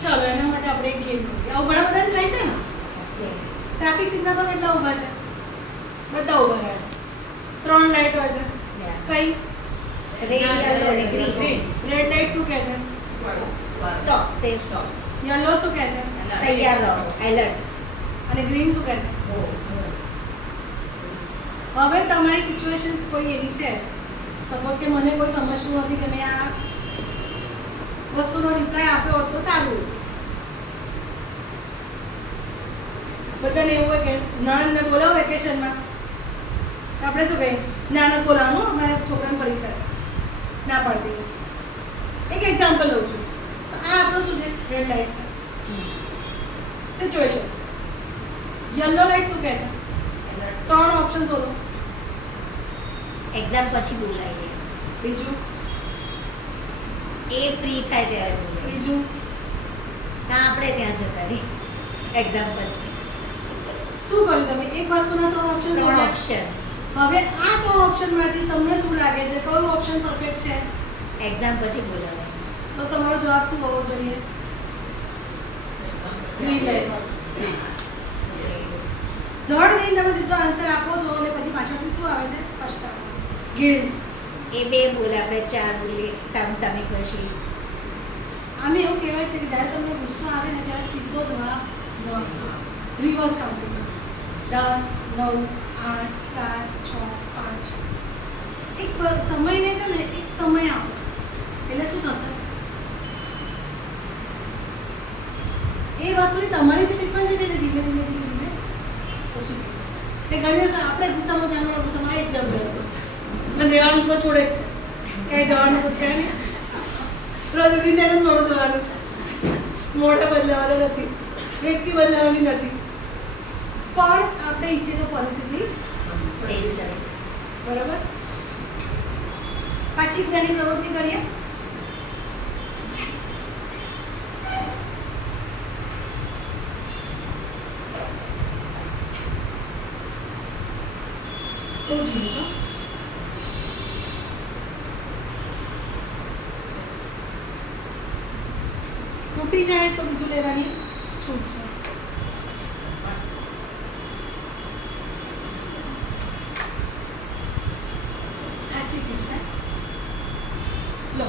ચલો એના માટે આપણે એક ગેમ કરીએ. આવું ઘણા બધાને થાય છે ને. ટ્રાફિક સિગ્નલ પર કેટલા ઊભા છે? બધા ઊભા રહ્યા છે. 3 લાઈટ હોય છે. કઈ? રેડ યલો અને ગ્રીન રેડ લાઈટ શું કહે છે? સ્ટોપ સે સ્ટોપ યલો શું કહે છે? તૈયાર રહો એલર્ટ અને ગ્રીન શું કહે છે? હવે તમારી સિચ્યુએશન્સ કોઈ એવી છે સપોઝ કે મને કોઈ સમજતું નથી કે મેં આ વસ્તુનો રિપ્લાય આપ્યો હોત તો સારું. બધાને એવું હોય કે નણંદને બોલાવો વેકેશનમાં તો આપણે શું કહીએ? ના નથી બોલાવવાનું, અમારે છોકરાની પરીક્ષા છે. ના પાડી દઈએ. એક એક્ઝામ્પલ લઉં છું. તો આ આપણું શું છે? રેડ લાઇટ છે. સિચ્યુએશન છે. યલો લાઇટ શું કહે છે? 3 ઓપ્શન શોધો. એક્ઝામ પછી બોલાવીએ બીજું એ ફ્રી થાય ત્યારે બોલાવીએ ત્રીજું કાં આપણે ત્યાં જતા રહીએ એક્ઝામ પછી શું કર્યું તમે? એક વસ્તુના 3 ઓપ્શન 3 શોધ્યા. ઓપ્શન હવે આ 3 ઓપ્શનમાંથી તમને શું લાગે છે કયો ઓપ્શન પરફેક્ટ છે? એક્ઝામ પછી બોલાવે તો તમારો જવાબ શું હોવો જોઈએ? Green light. ધડ નહીં તમે સીધો આન્સર આપો છો અને પછી પાછળથી શું આવે છે? પછતાવો. ગીણ. એ બે બોલે આપણે 4 બોલીએ સામે સામે પછી આમે એવું કહેવાય છે કે જ્યારે તમને ગુસ્સો આવે ને ત્યારે સીધો જવાબ રિવર્સ કાઉન્ટિંગ 10 9 8 7 6 5 એક સમયને છે ને એક સમય આપો એટલે શું થશે? એ વસ્તુની તમારી જે ફ્રીક્વન્સી છે ને ધીમે ધીમે ધીમે ધીમે ઓછી થઈ જશે. એટલે ઘણી વખત આપણે ગુસ્સામાં જાણવા ગુસ્સામાં એ જ જગ્યા મને રહેવાનું તો છોડે જ છે ક્યાંય જવાનું તો છે નહીં. રોજ ઉઠીને એને મોડું જવાનું છે. મોઢે બદલાવાનું નથી, વ્યક્તિ બદલાવાની નથી, પણ આપણે ઈચ્છીએ તો પરિસ્થિતિ ચેન્જ કરે બરાબર. પાછી જ્ઞાની પ્રવૃત્તિ કરીએ. બહુ ઝીણું છો. તૂટી જાય તો બીજું લેવાની છૂટ છે. આજી કૃષ્ણ લો.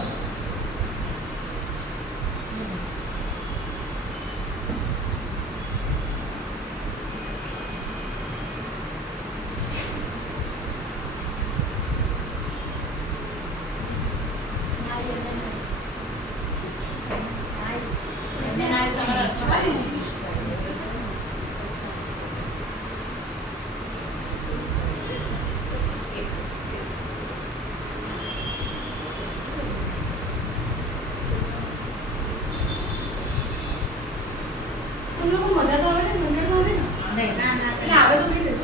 तुम लोग को मजा तो આવે છે મને તો નથી ને નહીં ના ના એટલે આવે તો કઈ દેજો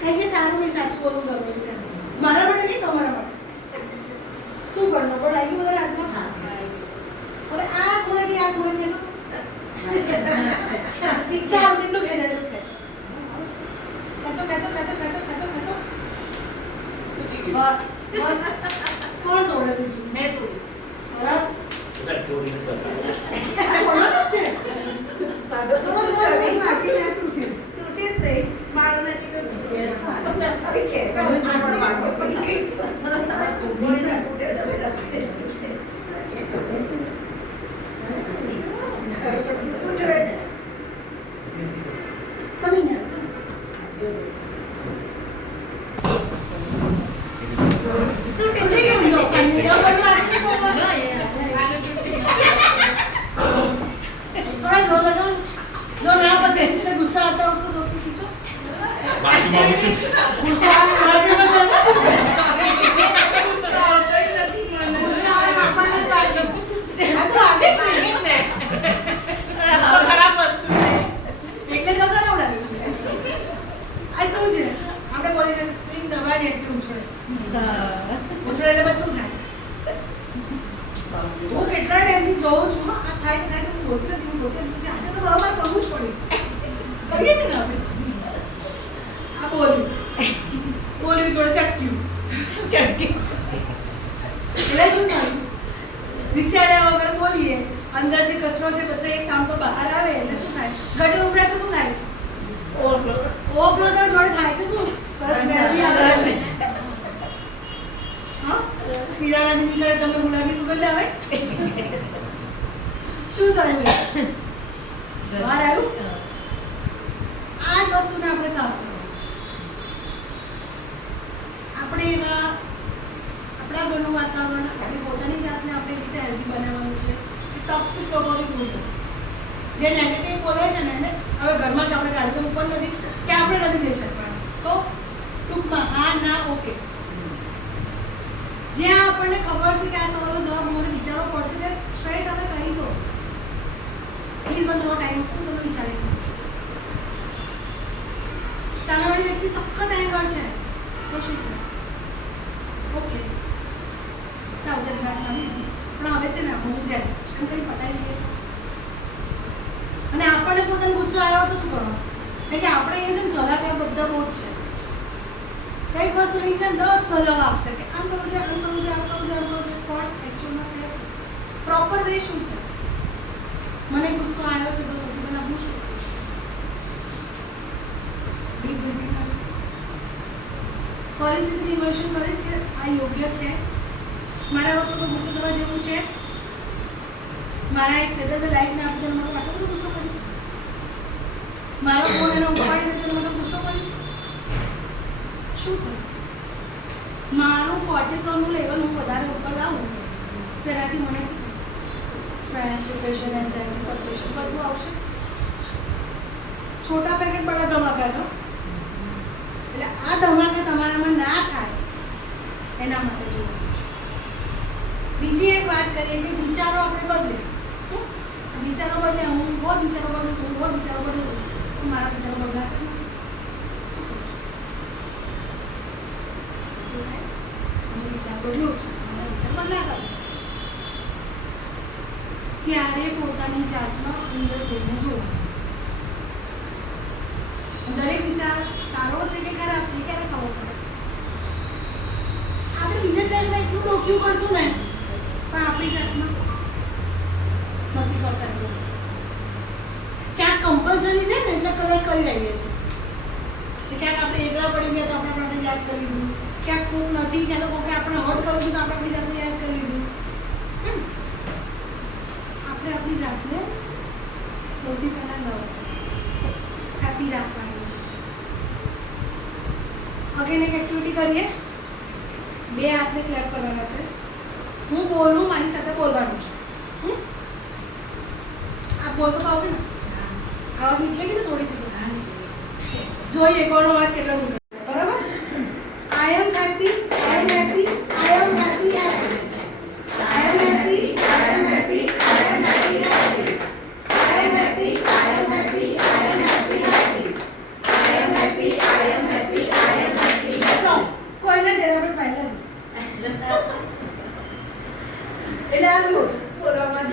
કઈ કે સારું નહીં સાચું બોલવું જરૂરી છે મારા માટે નહીં તમારા માટે શું કરવું પણ લાગ્યું બધા હાથમાં હા ઈચ્છા આવે એટલું ખેંચો, એટલું ખેંચો. ખેંચો, ખેંચો, ખેંચો, ખેંચો, ખેંચો, ખેંચો. બસ, બસ. કોણ તોડે બીજું? મેં તોડી. સરસ. તોડીને બતાવો. તોડવાનું જ છે. થોડો જલ્દી નાખીને તૂટે. તૂટે જ નહીં. મારું નથી તો તૂટે. હવે ખેંચો. આગળ વાગો પછી. તમે અહીંયા આવજો. તૂટે તૂટી ગયું લો. એવું બધું વાગીને તો थोड़ा जोर लगाओ जो ना बसे जिसमें गुस्सा आता है उसको जोर से खींचो બાજુમાં મૂકી. गुस्सा सर पे मत करना ગુસ્સો આવતો ય નથી મને. गुस्सा आए આપણને તો આગે આ તો આગે જ ને રસ્તો ખરાબ વસ્તુ છે. એટલે તો કરાવડાવ્યું છે આ શું છે આપણે બોલી છે સ્પ્રિંગ દબાણ એટલી ઉછળે ઉછળે એટલે પછી શું થાય હું કેટલા ટાઈમથી જોઉં છું આ થાય છે થાય છે હું બોલતી નથી પછી આજે તો બરાબર કરવું જ પડ્યું કરીએ છીએ ને આપણે આ બોલ્યું જોડે ચટક્યું ચટકી. એટલે શું થાય વિચાર્યા વગર બોલીએ અંદર જે કચરો છે બધો એક સામટો બહાર આવે એટલે શું થાય ગટર ઉપડે તો શું થાય છે ઓવરફ્લો તો જોડે થાય છે શું સરસ મેળવી આવે હા પીરાણાની નીકળે તમને ગુલાબી સુગંધ આવે શું થયું બહાર આવ્યું આ જ વસ્તુને આપણે સાફ કરવાની છે આપણે એવા આપણા ઘરનું વાતાવરણ આપણી પોતાની જાતને આપણે એવી રીતે હેલ્ધી બનાવવાનું છે ટોક્સિક લોકોથી દૂર રહો. જે નેગેટિવ બોલે છે ને એને હવે ઘરમાં જ આપણે ગાડી તો મૂકવાની નથી કે આપણે નથી જઈ શકવાના તો ટૂંકમાં હા ના ઓકે જ્યાં આપણને ખબર છે કે આ સવાલનો જવાબ મને વિચારવો પડશે તે સ્ટ્રેટ હવે કહી દો પ્લીઝ મને થોડો ટાઈમ હું તમને વિચારી દઉં છું સામેવાળી વ્યક્તિ સખત એંગર છે તો શું છે ઓકે સાવધાન વાત નથી પણ હવે છે ને હું જેમ કંઈ પતાવી દઈએ અને આપણને પોતાનો ગુસ્સો આવ્યો તો શું કરવાનું કારણ કે આપણે એ છે ને સલાહકાર બધા બહુ જ છે કઈક વસ્તુ નહીં છે 10 સલાહ આપશે કે આમ કરવું છે આમ કરવું છે આમ કરવું છે આમ કરવું છે પણ એકચ્યુઅલમાં છે શું પ્રોપર વે શું છે મને ગુસ્સો આવ્યો છે તો સૌથી પહેલાં હું શું કરીશ ડીપ બ્રીથિંગ કરીશ પરિસ્થિતિની ઇવેલ્યુએશન કરીશ કે આ યોગ્ય છે મારા વસ્તુ પર ગુસ્સો થવા જેવું છે મારા એક સ્ટેટસે લાઈક ના આપી તો આટલો બધો ગુસ્સો કરીશ મારો ફોન એનો ઉપાડી દે તો મને ગુસ્સો કરીશ શું થયું મારું કોર્ટિસોલનું લેવલ હું વધારે ઉપર લાવું તેનાથી મને શું થશે સ્ટ્રેસ ડિપ્રેશન એન્ઝાઇટી ફ્રસ્ટ્રેશન બધું આવશે છોટા પેકેટ બડા ધમાકા છો એટલે આ ધમાકા તમારામાં ના થાય એના માટે જોવાનું છે બીજી એક વાત કરીએ કે વિચારો આપણે બદલે વિચારો બદલે હું બહુ વિચારો બદલું હું બહુ વિચારો બદલું છું મારા વિચારો બદલાતા નથી શું કરું છું હું વિચાર બદલું છું મારા વિચાર બદલાતા નથી ત્યારે પોતાની જાતનો અંદર જઈને જોવાનું દરેક વિચાર સારો છે કે ખરાબ છે ક્યારે ખબર પડે આપણે બીજા ટાઈમમાં એટલું ડોક્યું કરશું ને પણ આપણી જાતમાં નથી કરતા એટલું ક્યાંક કમ્પલસરી છે ને એટલે કદાચ કરી રહીએ છીએ ક્યાંક આપણે એકલા પડી ગયા તો આપણે આપણે યાદ કરી લીધું ક્યાંક કોક નથી ક્યાં તો કોકે આપણે હર્ટ કર્યું છે તો આપણે આપણી જાતને યાદ કરી લીધું એમ આપણે આપણી જાતને સૌથી પહેલાં લવ હેપી રાખવાની છે અગેન એક એક્ટિવિટી કરીએ બે હાથને ક્લેપ કરવાના છે હું બોલું મારી સાથે બોલવાનું છે આ બોલતો પાઓગે ને આવાજ નીકળે કે થોડી સી જોઈએ કોનો અવાજ કેટલો નીકળે બરાબર I am happy I am happy I am happy I am happy I am happy I am happy I am happy I am happy I am happy I am happy I am happy I am happy સો કોઈના ચહેરા પર smile નથી એટલે આ શું બોલવામાં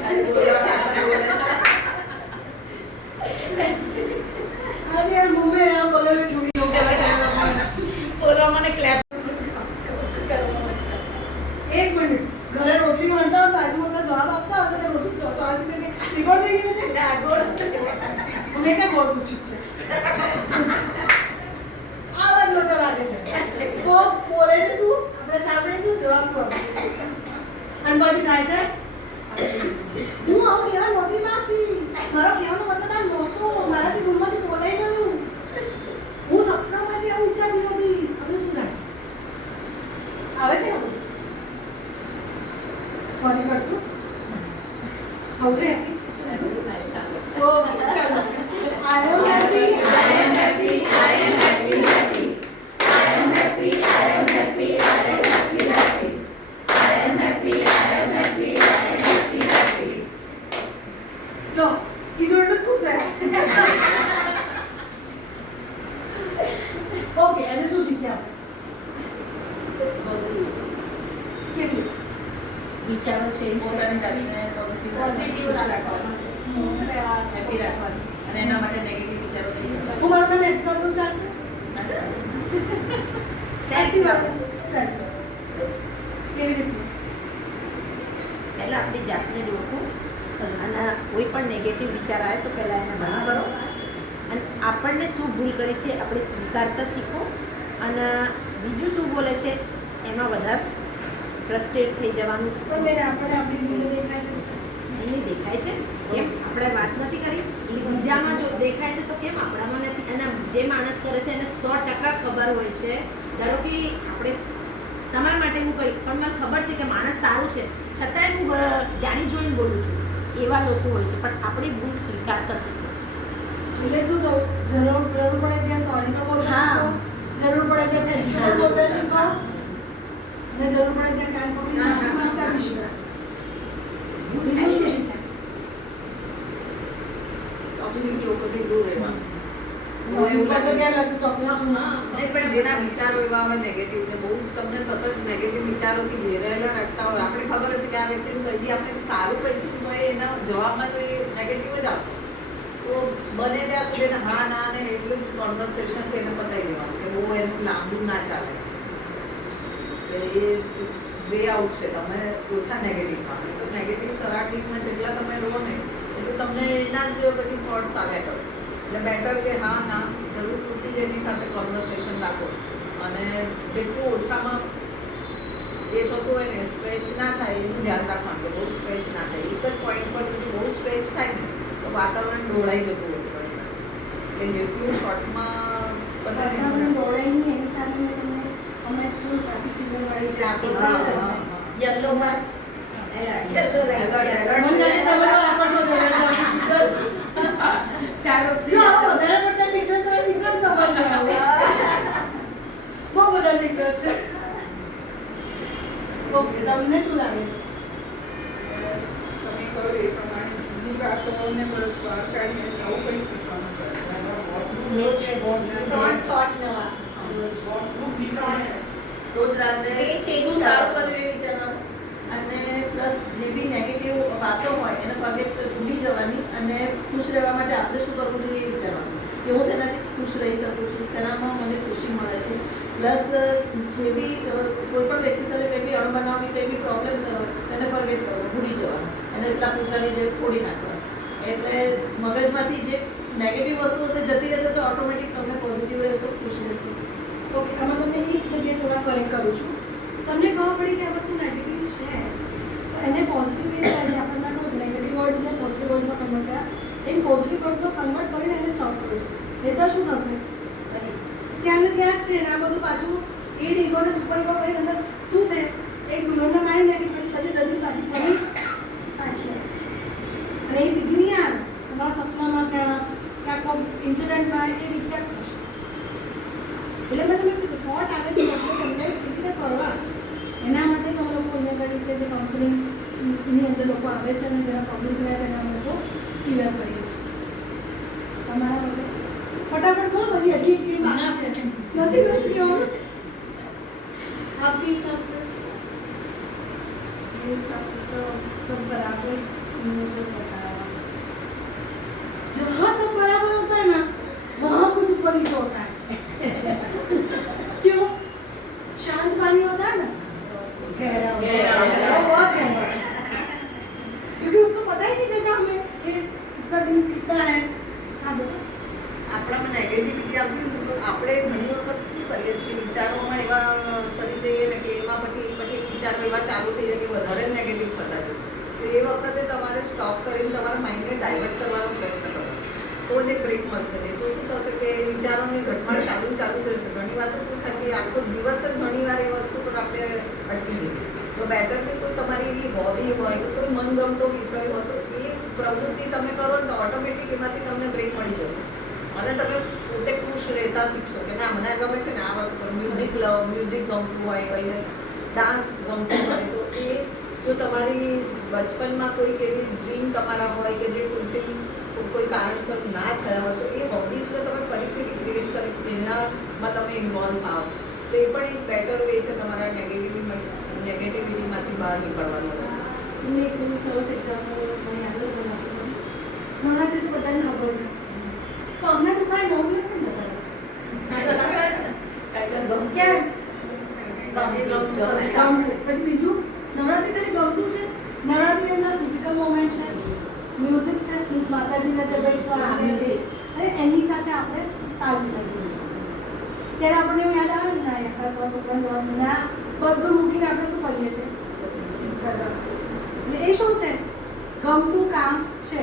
ઘરે રોટલી વણતા હોય બાજુમાં જવાબ આપતા હોય તો તે રોટલી ચોરાસી કે ત્રિકોણ થઈ ગયું છે ના, ગોળ. મેં ક્યાં ગોળ પૂછ્યું છે આ વાત લોચો લાગે છે તો બોલે છે શું આપણે સાંભળે શું જવાબ શું આપે અને પછી થાય છે હું આવું કહેવા નહોતી માંગતી મારો કહેવાનો મતલબ આ નહોતો મારાથી ભૂલમાંથી બોલાઈ ગયું હું સપનામાં બી આવું વિચારતી નહોતી આપણે શું થાય છે આવે છે ને ફરી કરશું આવશે તો ચાલો I am happy, I am happy, I am happy, happy. I am happy, I am happy, I am happy, happy. I am happy, I am happy, I am happy, happy. લો કીધું એટલે ખુશ છે ઓકે આજે શું શીખ્યા કેવી વિચારો change પોતાની જાતને પોઝિટિવ રાખવા હેપી રાખવાની અને એના માટે નેગેટિવ વિચારો નહીં કરવાના. હું મારું નામ એડ કરું તો ચાલશે સેલ્ફ લવ સેલ્ફ કેવી રીતે પહેલા આપણી જાતને જ ઓળખો અને કોઈ પણ નેગેટિવ વિચાર આવે તો પહેલા એને બંધ કરો અને આપણને શું ભૂલ કરી છે આપણે સ્વીકારતા શીખો અને બીજું શું બોલે છે એમાં વધારે ફ્રસ્ટ્રેટ થઈ જવાનું પણ મેં આપણે આપણી ભૂલો દેખાય છે નહીં દેખાય છે કેમ આપણે વાત નથી કરી એટલે બીજામાં જો દેખાય છે તો કેમ આપણામાં નથી અને જે માણસ કરે છે એને 100% ખબર હોય છે ધારો કે આપણે તમારા માટે હું કહી પણ મને ખબર છે કે માણસ સારું છે છતાંય હું જાણી જોઈને બોલું છું એવા લોકો હોય છે પણ આપણી ભૂલ સ્વીકારતા શીખો એટલે શું કહું જરૂર પડે ત્યાં સોરી પણ બોલતા શીખો જરૂર પડે ત્યાં થેન્ક યુ પણ બોલતા શીખો અને જરૂર પડે ત્યાં કાન પકડી માફી માંગતા બી શીખો બીજું શું શીખ્યા ટોક્સિક લોકોથી દૂર રહેવાનું. એવું લાગે કે ટોક્સિક છું નહીં પણ જેના વિચારો એવા હોય નેગેટિવ ને બહુ જ તમને સતત નેગેટિવ વિચારોથી ઘેરાયેલા રાખતા હોય આપણે ખબર જ છે કે આ વ્યક્તિનું કંઈ બી આપણે સારું કહીશું તો એના જવાબમાં તો એ નેગેટિવ જ આવશે તો બને ત્યાં સુધી એને હા ના ને એટલું જ કોન્વર્સેશન એને પતાવી દેવાનું કે બહુ એનું લાંબુ ના ચાલે એટલે એ વે આઉટ છે તમે ઓછા નેગેટિવમાં તો નેગેટિવ સરાઉન્ડિંગમાં જેટલા તમે રહો ને એટલું તમને એના જ પછી થોટ્સ આવ્યા કરો એટલે બેટર કે હા ના જરૂર પૂરતી જ એની સાથે કોન્વર્સેશન રાખો અને જેટલું ઓછામાં એ થતું હોય ને સ્ટ્રેચ ના થાય એનું ધ્યાન રાખવાનું કે બહુ સ્ટ્રેચ ના થાય એક જ પોઈન્ટ પર પછી બહુ સ્ટ્રેચ થાય ને તો વાતાવરણ ઢોળાઈ જતું હોય છે ઘણી વાર. એટલે જેટલું શોર્ટમાં વાતાવરણ દોડાય નહીં એની સામે મેં તમને હમણાં ફૂલ ટ્રાફિક સિગ્નલ વાળી જે આપી યલો માં મને લાગે તમે વાપરશો છો ચાલો જો આવા વધારે પડતા સિગ્નલ તો સિગ્નલ ખબર નહીં આવે બહુ બધા સિગ્નલ છે ઓકે તમને શું લાગે છે તમે કહો એ પ્રમાણે જૂની વાતોને બહાર કાઢીને નવું કંઈ શીખવાનું થોટ નવા રોજ રાત્રે એ છે જ શું સારું કર્યું એ વિચારવાનું અને પ્લસ જે બી નેગેટિવ વાતો હોય એને ફોરગેટ ભૂલી જવાની અને ખુશ રહેવા માટે આપણે શું કરવું જોઈએ એ વિચારવાનું કે હું શેનાથી ખુશ રહી શકું છું શેનામાં મને ખુશી મળે છે પ્લસ જે બી કોઈ પણ વ્યક્તિ સાથે કંઈ બી અણબનાવ કે કંઈ બી પ્રોબ્લેમ થયો હોય તેને ફોરગેટ કરવાનું ભૂલી જવાનું એને એટલા ફૂંકાની જે ફોડી નાખવાનું એટલે મગજમાંથી જે નેગેટિવ વસ્તુ હશે જતી રહેશે તો ઓટોમેટિક તમે પોઝિટિવ રહેશો ખુશ રહેશો ઓકે આમાં તમને એક જગ્યાએ થોડા કરેક્ટ કરું છું તમને ખબર પડી કે આ વસ્તુ નેગેટિવ છે તો એને પોઝિટિવ વે થાય છે આપણને તો નેગેટિવ વર્ડ્સને પોઝિટિવ વર્ડ્સમાં કન્વર્ટ કર્યા એમ પોઝિટિવ વર્ડ્સમાં કન્વર્ટ કરીને એને સ્ટોપ કરું છું નહીં તો શું થશે ત્યાંને ત્યાં જ છે ને આ બધું પાછું ઈડ ઈગોને સુપર ઈગો કરીને અંદર શું થાય એક ગુલોને મારી નાખી પછી સજી દજી પાછી ફરી પાછી આવશે અને એ સીધી નહીં આવે તમારા સપનામાં ક્યાંક ઇન્સિડન્ટમાં એ રિફ્લેક્ટ થશે એટલે મેં તમે કીધું થોટ આવે તો તમને કન્વેન્સ કેવી રીતે કરવા એના માટે જ અમે લોકો અહીંયા કરી છે જે કાઉન્સેલિંગની અંદર લોકો આવે છે અને જેના પ્રોબ્લેમ્સ રહ્યા છે એના અમે લોકો ક્લિયર કરીએ છીએ તમારા માટે ફટાફટ કહો પછી હજી એક ગેમ બાકી છે નથી કશું કહેવાનું आपके हिसाब से मेरे हिसाब से तो सब बराबर मुझे बताया जहाँ सब बराबर होता है ना वहाँ कुछ ऊपर नीचे होता है क्यों शांत पानी होता है ना गहरा गहरा। वो बहुत બરાબર. હા બોલો. આપણામાં નેગેટિવિટી આવતી હોય તો આપણે ઘણી વખત શું કરીએ છીએ કે વિચારોમાં એવા સરી જઈએ ને કે એમાં પછી વિચારો એવા ચાલુ થઈ જાય કે વધારે નેગેટિવ થતા જાય. તો એ વખતે તમારે સ્ટોપ કરીને તમારા માઇન્ડને ડાયવર્ટ કરવાનો પ્રયત્ન કરો તો જ એક બ્રેક મળશે. નહીં તો શું થશે કે વિચારોની ઘટમાળ ચાલુ જ રહેશે. ઘણી વાર તો શું થાય કે આખો દિવસ જ ઘણી વાર એ વસ્તુ પર આપણે અટકી જઈએ. તો બેટર કે કોઈ તમારી એવી હોબી હોય કે કોઈ મનગમતો વિષય હોય તો એ પ્રવૃત્તિ તમે કરો ને તો ઓટોમેટિક એમાંથી તમને બ્રેક મળી જશે અને તમે પોતે ખુશ રહેતા શીખશો કે ના મને ગમે છે ને આ વસ્તુ કરો. મ્યુઝિક ગમતું હોય કોઈને ડાન્સ ગમતું હોય તો એ જો તમારી બચપનમાં કોઈક એવી ડ્રીમ તમારા હોય કે જે ફૂલફિલ કોઈ કારણસર ના થયા હોય તો એ હોબીઝને તમે ફરીથી રિક્રિએટ કરી એનામાં તમે ઇન્વોલ્વ થાઓ તો એ પણ એક બેટર વે છે તમારા નેગેટિવિટીમાંથી બહાર નીકળવાનો છે. હું એક બહુ સરસ એક્ઝામ્પલ મને યાદ જ નથી. નવરાત્રિ તો બધાને ખબર છે. પગના દુખાય 9 દિવસ કેમ જતા રહે છે? ગમતું. પછી બીજું નવરાત્રિ ખાલી ગમતું છે. નવરાત્રિની અંદર ફિઝિકલ મોમેન્ટ છે, મ્યુઝિક છે, મીન્સ માતાજીને જે બેસવા અને એની સાથે આપણે તાલ કરીએ છીએ. ત્યારે આપણને એવું યાદ આવે ને ના એકલા છોકરા જવાનું ના બધું મૂકીને આપણે શું કરીએ છીએ? એટલે એ શું છે? ગમતું કામ છે.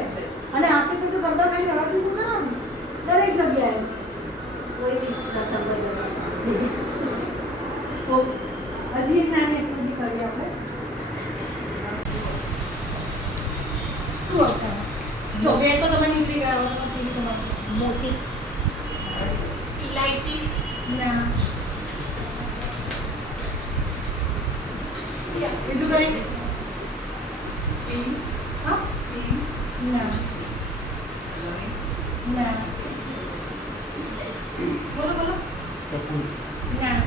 અને આપણે તો ગરબા ખાલી નવરાત્રિ પૂરું કરવાનું દરેક જગ્યાએ છે. કોઈ બી પ્રસંગ હોય તો હજી એક નાની એક્ટિવિટી કરીએ આપણે. શું હશે? જો બે તો તમે નીકળી ગયા હો તો ત્રીજી તમારે મોતી, ઇલાયચી, ના બીજું કઈ? હા ના ના બોલો બોલો. કપૂર. ના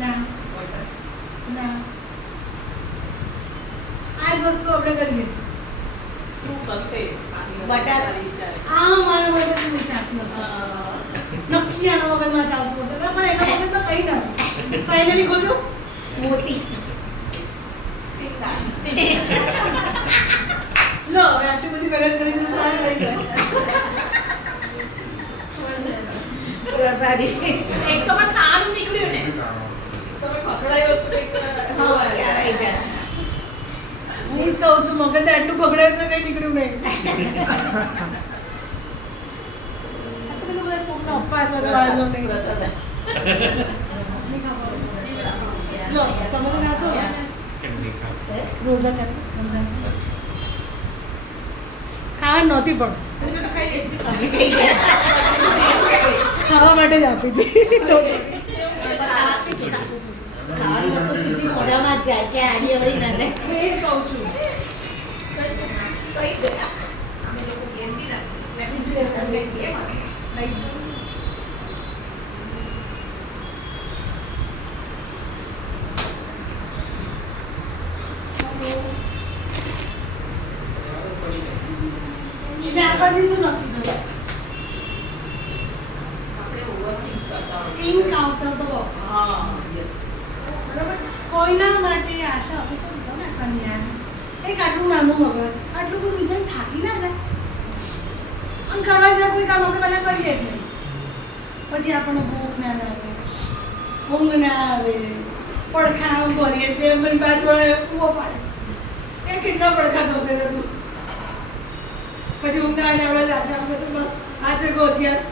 ના ના આ જ વસ્તુ આપણે કરીએ છીએ. શું કરશે બટર. આ મારા માટે શું વિચારતું હશે? નક્કી આના મગજમાં ચાલતું હશે પણ એના મગજમાં કઈ નથી. ફાઇનલી ખોલ્યું મોતી. લો હવે આટલી બધી મહેનત કરી છે તો આ લઈ લો. પ્રસાદી. એક તો પણ ખાવાનું નીકળ્યું ને તમે ખખડાયો તો એક ક્યારેય જાય. હું એ જ કહું છું મગજ આટલું ખગડાયું તો કઈ નીકળ્યું નહીં. આ તો બધું બધા છોકરા ઉપવાસ વગર વાંધો નહીં. લો તમે તો નાખો કેમ નહીં ખાવ? રોઝા છે રમઝાન છે ખાવા નહોતી પણ તમે તો ખાઈ લીધું. અમે કઈ ગયા. ખાવા માટે જ આપી હતી. ખાવાની વસ્તુ સીધી મોઢામાં જ જાય કે આડી અવળી ના થાય. હું એ જ કહું છું. કઈ ગયા. અમે લોકો ગેમ બી રમીએ. બીજું એક તમને ગેમ હશે. એટલે આપણને શું નક્કી થયું? આપણે ઓવરથિંક કરતા હોય. Think out of the box. હા યસ. બરાબર? કોઈના માટે આશા અપેક્ષા મૂકો ને કન્યા એક આટલું નાનું મગજ આટલું બધું વિચારી થાકી ના જાય. આમ કરવા જેવા કોઈ કામ આપણે બધા કરીએ જ નહીં. પછી આપણને ભૂખ ના લાગે, ઊંઘ ના આવે, પડખા આમ ભરીએ તે મને બાજુ કૂવો પાડે એ કેટલા પડખા ઘસે છે તું. પછી ઊંઘ આને આપણે રાત્રે આપણે કશું બસ હાથે ગોથિયા.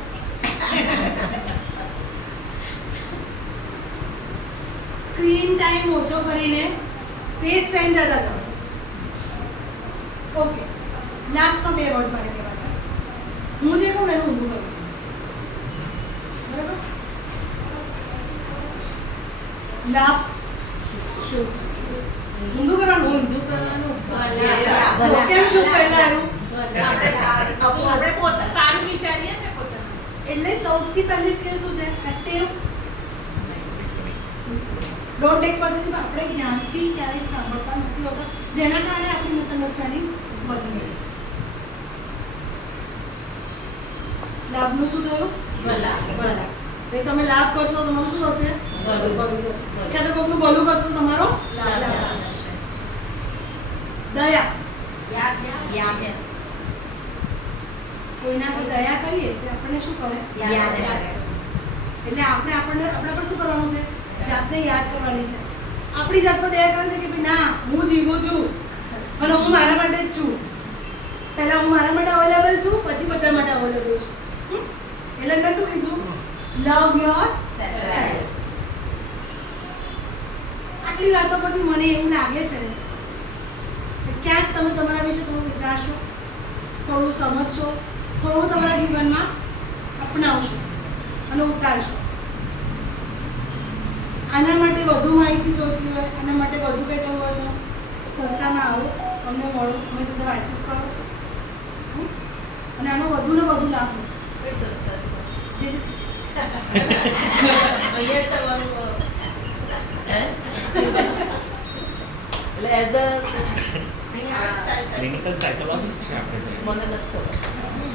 સ્ક્રીન ટાઈમ ઓછો કરીને ફેસ ટાઈમ જ્યાદા કરો. ઓકે લાસ્ટમાં 2 વર્ડ્સ મારે કહેવા છે. હું જે કહું ને એનું ઊંધું કરું. બરાબર? લાભ શું ઊંધું કરવાનું? ઊંધું કરવાનું. જો કેમ શું પહેલા આવ્યું? આપણે પોતે સારું વિચારીએ ને પોતાનું. એટલે સૌથી પહેલી સ્કિલ શું છે? Active don't take personally. આપણે જ્ઞાનથી ક્યારેક સાંભળતા નથી હોતા જેના કારણે આપણી મિસઅન્ડરસ્ટેન્ડિંગ વધી જાય છે. લાભનું શું થયું? ભલા. એટલે તમે લાભ કરશો તો તમારું શું થશે? ભલું થશે. ક્યાં તો કોઈનું ભલું કરશો તો તમારો લાભ થશે. દયા. યાદ. કોઈના પર દયા કરીએ તો આપણને શું કરે? યાદ કરે. એટલે આપણે પર શું કરવાનું છે? જાતને યાદ કરવાની છે. આપણી જાત પર દયા કરવાની છે કે ભાઈ ના, હું જીવું છું અને હું મારા માટે જ છું. પહેલા હું મારા માટે અવેલેબલ છું, પછી બધા માટે અવેલેબલ છું. એટલે મેં શું કીધું? લવ યોર સેલ્ફ. આટલી વાતો પરથી મને એવું લાગે છે કે ક્યાંક તમે તમારા વિશે થોડું વિચારશો, થોડું સમજશો, થોડું તમારા જીવનમાં અપનાવશો અને ઉતારશો. આના માટે વધુ માહિતી જોઈતી હોય, આના માટે વધુ કંઈ કરવું હોય તો સંસ્થામાં આવો, અમને મળો, અમારી સાથે વાતચીત કરો અને આનો વધુ ને વધુ લાભ લો. કઈ સંસ્થા છે? જે અહીંયા તમારું એટલે એઝ અ ક્લિનિકલ સાયકોલોજિસ્ટ છે આપણે. મને નથી ખબર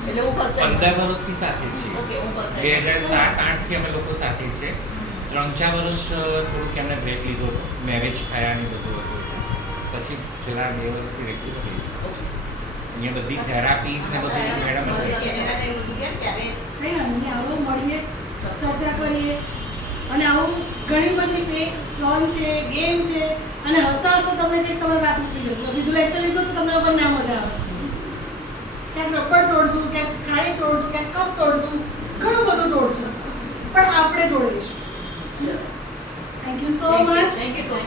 એટલે હું ફર્સ્ટ 15 વર્ષથી સાથે છીએ. ઓકે હું ફર્સ્ટ 2007-8 થી અમે લોકો સાથે છે. 3-4 વર્ષ થોડુંક એમને બ્રેક લીધો હતો, મેરેજ થયા ને બધું હતું. પછી છેલ્લા 2 વર્ષથી રેગ્યુલર રહીશું. અહીંયા બધી થેરાપીસ ને બધું મેડમ કંઈ વાંધો આવો, મળીએ, ચર્ચા કરીએ અને આવું ઘણી બધી ફોન છે, ગેમ છે અને હસતા હસતા તમને કંઈક તમારી વાત ઉતરી જશે. તો સીધું લેક્ચર લીધું તો તમને લોકો ના મજા આવે. ક્યાંક રબર તોડશું, ક્યાંક થાળી તોડશું, ક્યાંક કપ તોડશું, ઘણું બધું તોડશું, પણ આપણે તોડીશું. Thank you so much. Thank you so much.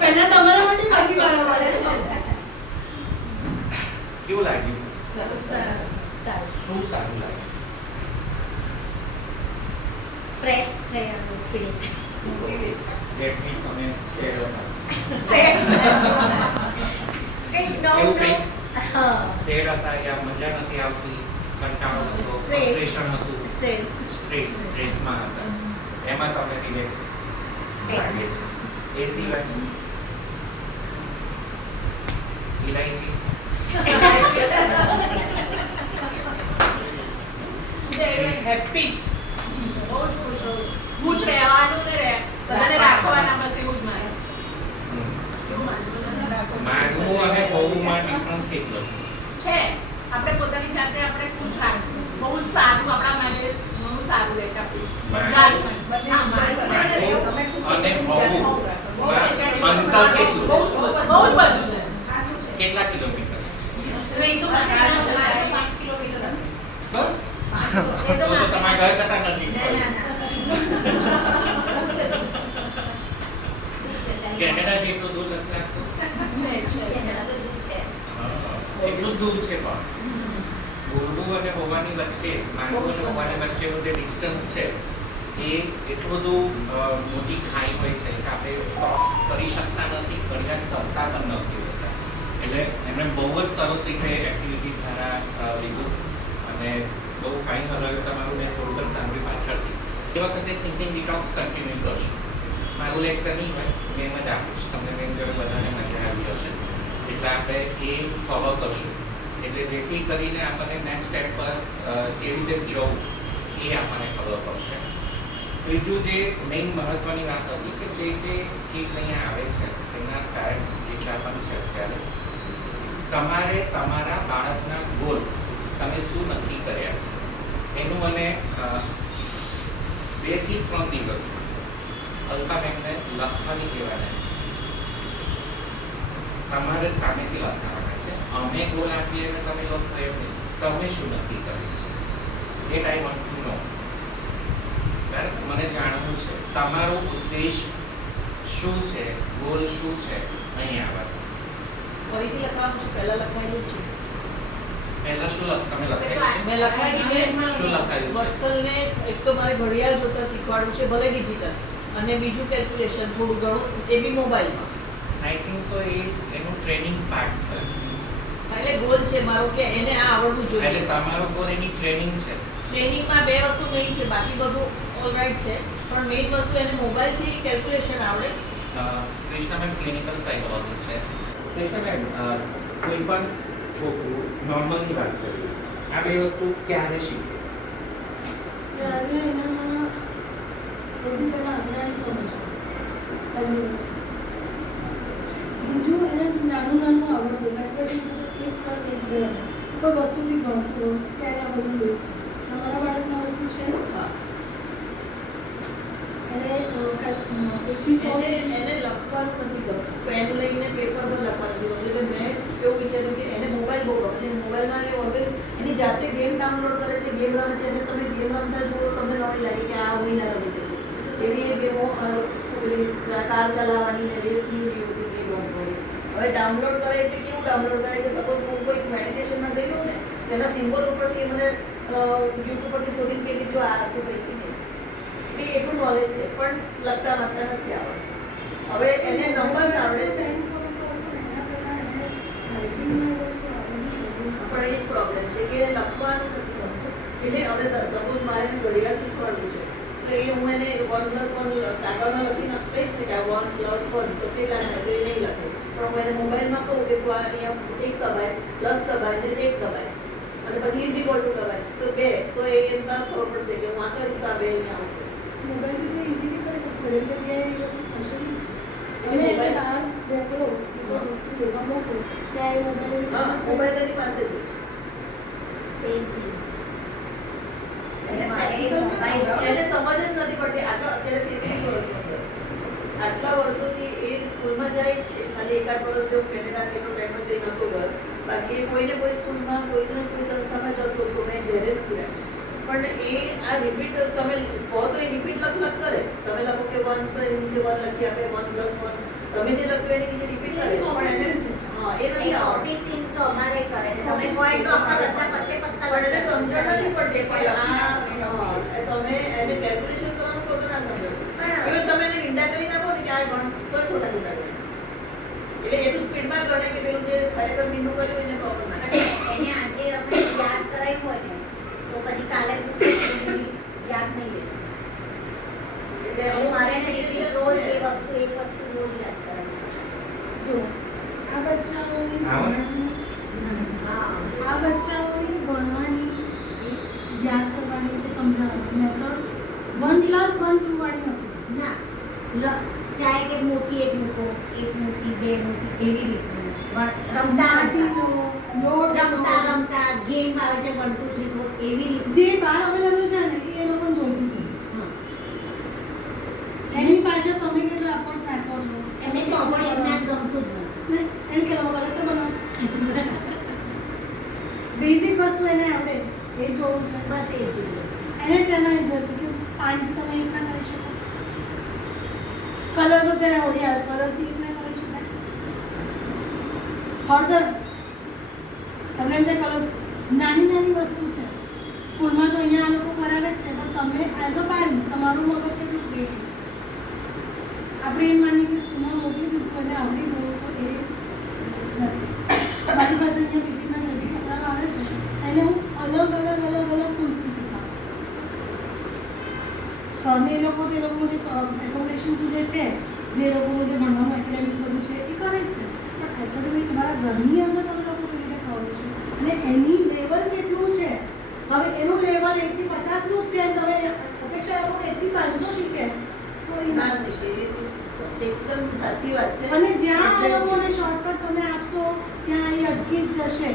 પહેલા તમારા માટે પછી મારા માટે. કેવું લાગ્યું? સરસ. શું સારું લાગ્યું? ફ્રેશ થયાનું ફીલ. That means તમે શેર હતા. કંઈક એવું નવું કંઈક હા શેર હતા, યા મજા નથી આવતી, કંટાળો હતો, Stress. frustration હતું, સ્ટ્રેસમાં હતા, એમાં તમને રિલેક્સ લાગે છે. એ સિવાય ઇલાયચી હેપી બહુ જ ખુશ રહેવાનું ને બધાને રાખવાના, બસ એવું જ મારે. એવું બધાને રાખવાનું. માગવું અને બહુમાં ડિફરન્સ કેટલો છે આપણે પોતાની જાતે આપણે ખુશ રાખવું બહુ જ સારું, આપણા માટે બહુ સારું રહે છે આપણી બંને અને બહુ અંતર કેટલું? બહુ જ બધું છે. કેટલા કિલોમીટર? એ તો બસ તો તમારા ઘર કરતા નજીક કેનેડા જેટલું દૂર નથી લાગતું? એટલું જ દૂર છે પણ બોરડું અને હોવાની વચ્ચે, માંગુ અને હોવાની વચ્ચેનું જે ડિસ્ટન્સ છે એ એટલું બધું મોટી ખાઈ હોય છે કે આપણે ક્રોસ કરી શકતા નથી, ઘણીવાર કરતા પણ નથી હોતા. એટલે એમણે બહુ જ સરસ રીતે એક્ટિવિટી દ્વારા લીધું અને બહુ ફાઇન રહ્યું તમારું. મેં થોડુંક સાંભળ્યું પાછળથી. એ વખતે થિંકિંગ ડિટોક્સ કન્ટિન્યુ કરશું. મારું લેક્ચર નહીં હોય, મેં એમ જ આપીશ તમને. મેં જોડે બધાને મજા આવી હશે એટલે આપણે એ ફોલો કરશું. એટલે જેથી કરીને આપણને નેક્સ્ટ સ્ટેપ પર કેવી રીતે જવું એ આપણને ખબર પડશે. બીજું જે મેઇન મહત્ત્વની વાત હતી કે જે કિડ્સ અહીંયા આવે છે એના પેરેન્ટ્સ જેટલા પણ છે અત્યારે, તમારે તમારા બાળકના ગોલ તમે શું નક્કી કર્યા છે એનું મને 2 થી 3 દિવસ અલ્પાબેનને લખવાની કહેવાના છે. તમારે સામેથી લખાવાના છે. અમે ગોલ આપીએ અને તમે લખો એમ નહીં, તમે શું નક્કી કર્યું છે એ આઈ વોન્ટ ટુ નો. બરાબર, મને જાણવું છે તમારો ઉદ્દેશ શું છે, ગોલ શું છે અહીં આવવાનું. ફરીથી લખવાનું છે, પહેલા લખાયેલું જ છે. પહેલા શું તમે લખાયું છે? મેં લખાયું છે શું લખાયું છે? વત્સલને એક તો મારે ઘડિયાળ જોતા શીખવાડવું છે, ભલે ડિજિટલ, અને બીજું કેલ્ક્યુલેશન થોડું ઘણું, એ બી મોબાઈલમાં. આઈ થિંક સો એનું ટ્રેનિંગ પાર્ટ થયું. એટલે ગોલ છે મારો કે એને આ આવડવું એટલે જોઈએ. તમારો ગોલ એની ટ્રેનિંગ છે. ટ્રેનિંગમાં 2 વસ્તુ મેઇન છે, બાકી બધું ઓલરાઈટ છે, પણ મેઇન વસ્તુ એને મોબાઈલથી કેલ્ક્યુલેશન આવડે. કૃષ્ણાબેન ક્લિનિકલ સાયકોલોજિસ્ટ છે. કૃષ્ણાબેન, કોઈ પણ છોકરું નોર્મલની વાત કરીએ, આ 2 વસ્તુ ક્યારે શીખે? જ્યારે એના સૌથી પહેલા અંદાજ સમજવા પહેલી વસ્તુ. બીજું એને નાનું નાનું આવડતું હોય પછી શું 1+1 2 કોઈ વસ્તુથી ગણતો હોય ત્યારે આ બધું બેસ તમારા બાળકમાં વસ્તુ છે એને એકથી સો એને લખવાનું નથી ગમતું. પેન લઈને પેપર પર લખવાનું નથી ગમતું. એટલે મેં એવું વિચાર્યું કે એને મોબાઈલ બહુ ગમે છે. મોબાઈલમાં એ ઓલવેઝ એની જાતે ગેમ ડાઉનલોડ કરે છે, ગેમ રમે છે. અને તમે ગેમ રમતા જુઓ તમને નવી લાગે કે આ હું ના રમી શકું. એવી એ ગેમો કાર ચલાવવાની ને રેસની એવી બધી ગેમ રમવાની. હવે ડાઉનલોડ કરે એટલે કેવું ડાઉનલોડ કરે કે સપોઝ હું કોઈ મેડિટેશનમાં ગઈ હોઉં ને તેના સિમ્બોલ ઉપરથી મને યુટ્યુબ પરથી શોધીને કે જો આ આખું કંઈક નહીં. એ એટલું નોલેજ છે પણ લખતા વાંચતા નથી આવડતું. હવે એને નંબર્સ આવડે છે પણ એ જ પ્રોબ્લેમ છે કે લખવાનું નથી ગમતું. એટલે હવે સપોઝ મારે એને ઘડિયાળ શીખવાડવું છે તો એ હું એને 1+1 કાગળમાં લખીને કહીશ ને કે આ 1+1 તો કેટલા થાય તો એ નહીં લખે. પણ હું એને મોબાઈલમાં કહું કે તું આ અહીંયા 1 દબાય પ્લસ દબાય ને 1 દબાય અને પછી ઇઝ ઇક્વલ ટુ દબાય તો 2 તો એ એને તરત ખબર પડશે કે હું આ કરીશ તો આ 2 અહીંયા આવશે. મોબાઈલથી તો ઇઝીલી કરી શકતો રહે છે કે એ વસ્તુ થશે નહીં. તમે એને બહાર મોકલો કોઈ વસ્તુ લેવા મોકલો ત્યાં એ મોબાઈલ હા મોબાઈલ એની પાસે જ છે. Same thing. એને સમજ જ નથી પડતી. અત્યારે 33 વર્ષનો થયો. આટલા વર્ષોથી એ સ્કૂલમાં જાય જ છે. ખાલી એકાદ વર્ષ જેવું કેનેડા કેટલો ટાઈમ જઈ નતો ગયો. બાકી એ કોઈને કોઈ સ્કૂલમાં કોઈને કોઈ સંસ્થામાં જતો હતો. મેં ઘરે નથી રહ્યા. પણ એ આ રિપીટ તમે કહો તો એ રિપીટ લખ કરે. તમે લખો કે 1 તો એની નીચે 1 લખી આપે 1+1. તમે જે લખ્યું એની નીચે રિપીટ કરે પણ એને હા એ નથી આવડતું. ઓફિસિંગ તો અમારે કરે છે. તમે કોઈ તો આપણા બધા પત્તા પણ એને સમજણ નથી પડતી કે આ તમે એને કેલ્ક્યુલેશન કરવાનું કહો તો ના સમજો. હવે તમે એને ઈંડા કરી નાખો ને કે આ ગણ તો ખોટા ખોટા ગણે. એટલે એટલું સ્પીડમાં ગણે કે પેલું જે ખરેખર મીંડું કર્યું એને પ્રોબ્લેમ ના અને એને આજે આપણે યાદ કરાવ્યું હોય ને તો પછી કાલે પૂછે યાદ નહીં રહે. એટલે એટલે મારે એને રોજ એ વસ્તુ એક વસ્તુ રોજ યાદ કરાવી. જો આ બચ્ચાઓની આવો ને. આ બચ્ચાઓની ભણવાની યાદ કરવાની કે સમજાવવાની મેથડ 1+1 2 વાળી નથી. ના ચાહે કે મોટી એક મૂકો, એક મોટી બે મોટી એવી રીતનું રમતા માટીનો લોટ રમતા રમતા ગેમ આવે છે 1 2 3 4 એવી રીતે. જે બહાર અવેલેબલ છે ને એ લોકોને જોઈતું નથી. એની પાછળ તમે કેટલો એફર્ટ નાખો છો એમને ચોપડી એમને જ ગમતું જ ને એને કે રવા તો બનાવો બેઝિક વસ્તુ એને આવડે એ જોવું છે. નથી. બસ એ જ વસ્તુ. એને શેમાં ઇન્ટરેસ્ટ છે કે પાણીથી તમે એક ના કરી શકો કલર્સ અત્યારે હોળી આવે કલર્સથી એક ના કરી શકાય હળદર તમને એમ કલર નાની નાની વસ્તુ છે સ્કૂલમાં તો અહીંયા આ લોકો કરાવે જ છે પણ તમે એઝ અ પેરેન્ટ્સ તમારું મગજ કેટલું ક્રિએટિવ છે. આપણે એમ માનીએ કે સ્કૂલમાં મોકલી દીધું અને આવડી ગયું તો એ નથી. મારી પાસે અહીંયા પીટીના જે બી છોકરાઓ આવે છે એને હું અલગ અલગ ટૂલ્સથી શીખવાડું છું. સરને એ લોકો તો એ લોકોનું જે એકોમોડેશન જે છે જે લોકોનું જે ભણવાનું એકેડેમિક બધું છે એ કરે જ છે પણ એકેડેમિક તમારા ઘરની અંદર તમે લોકો કેવી રીતે કરો છો અને એની લેવલ કેટલું છે. હવે એનું લેવલ 1 થી 50 નું જ છે તમે અપેક્ષા રાખો કે 1 થી 500 શીખે તો એ ના ના શીખે. એકદમ સાચી વાત છે. અને જ્યાં આ લોકોને શોર્ટકટ તમે આપશો ત્યાં એ અટકી જ જશે.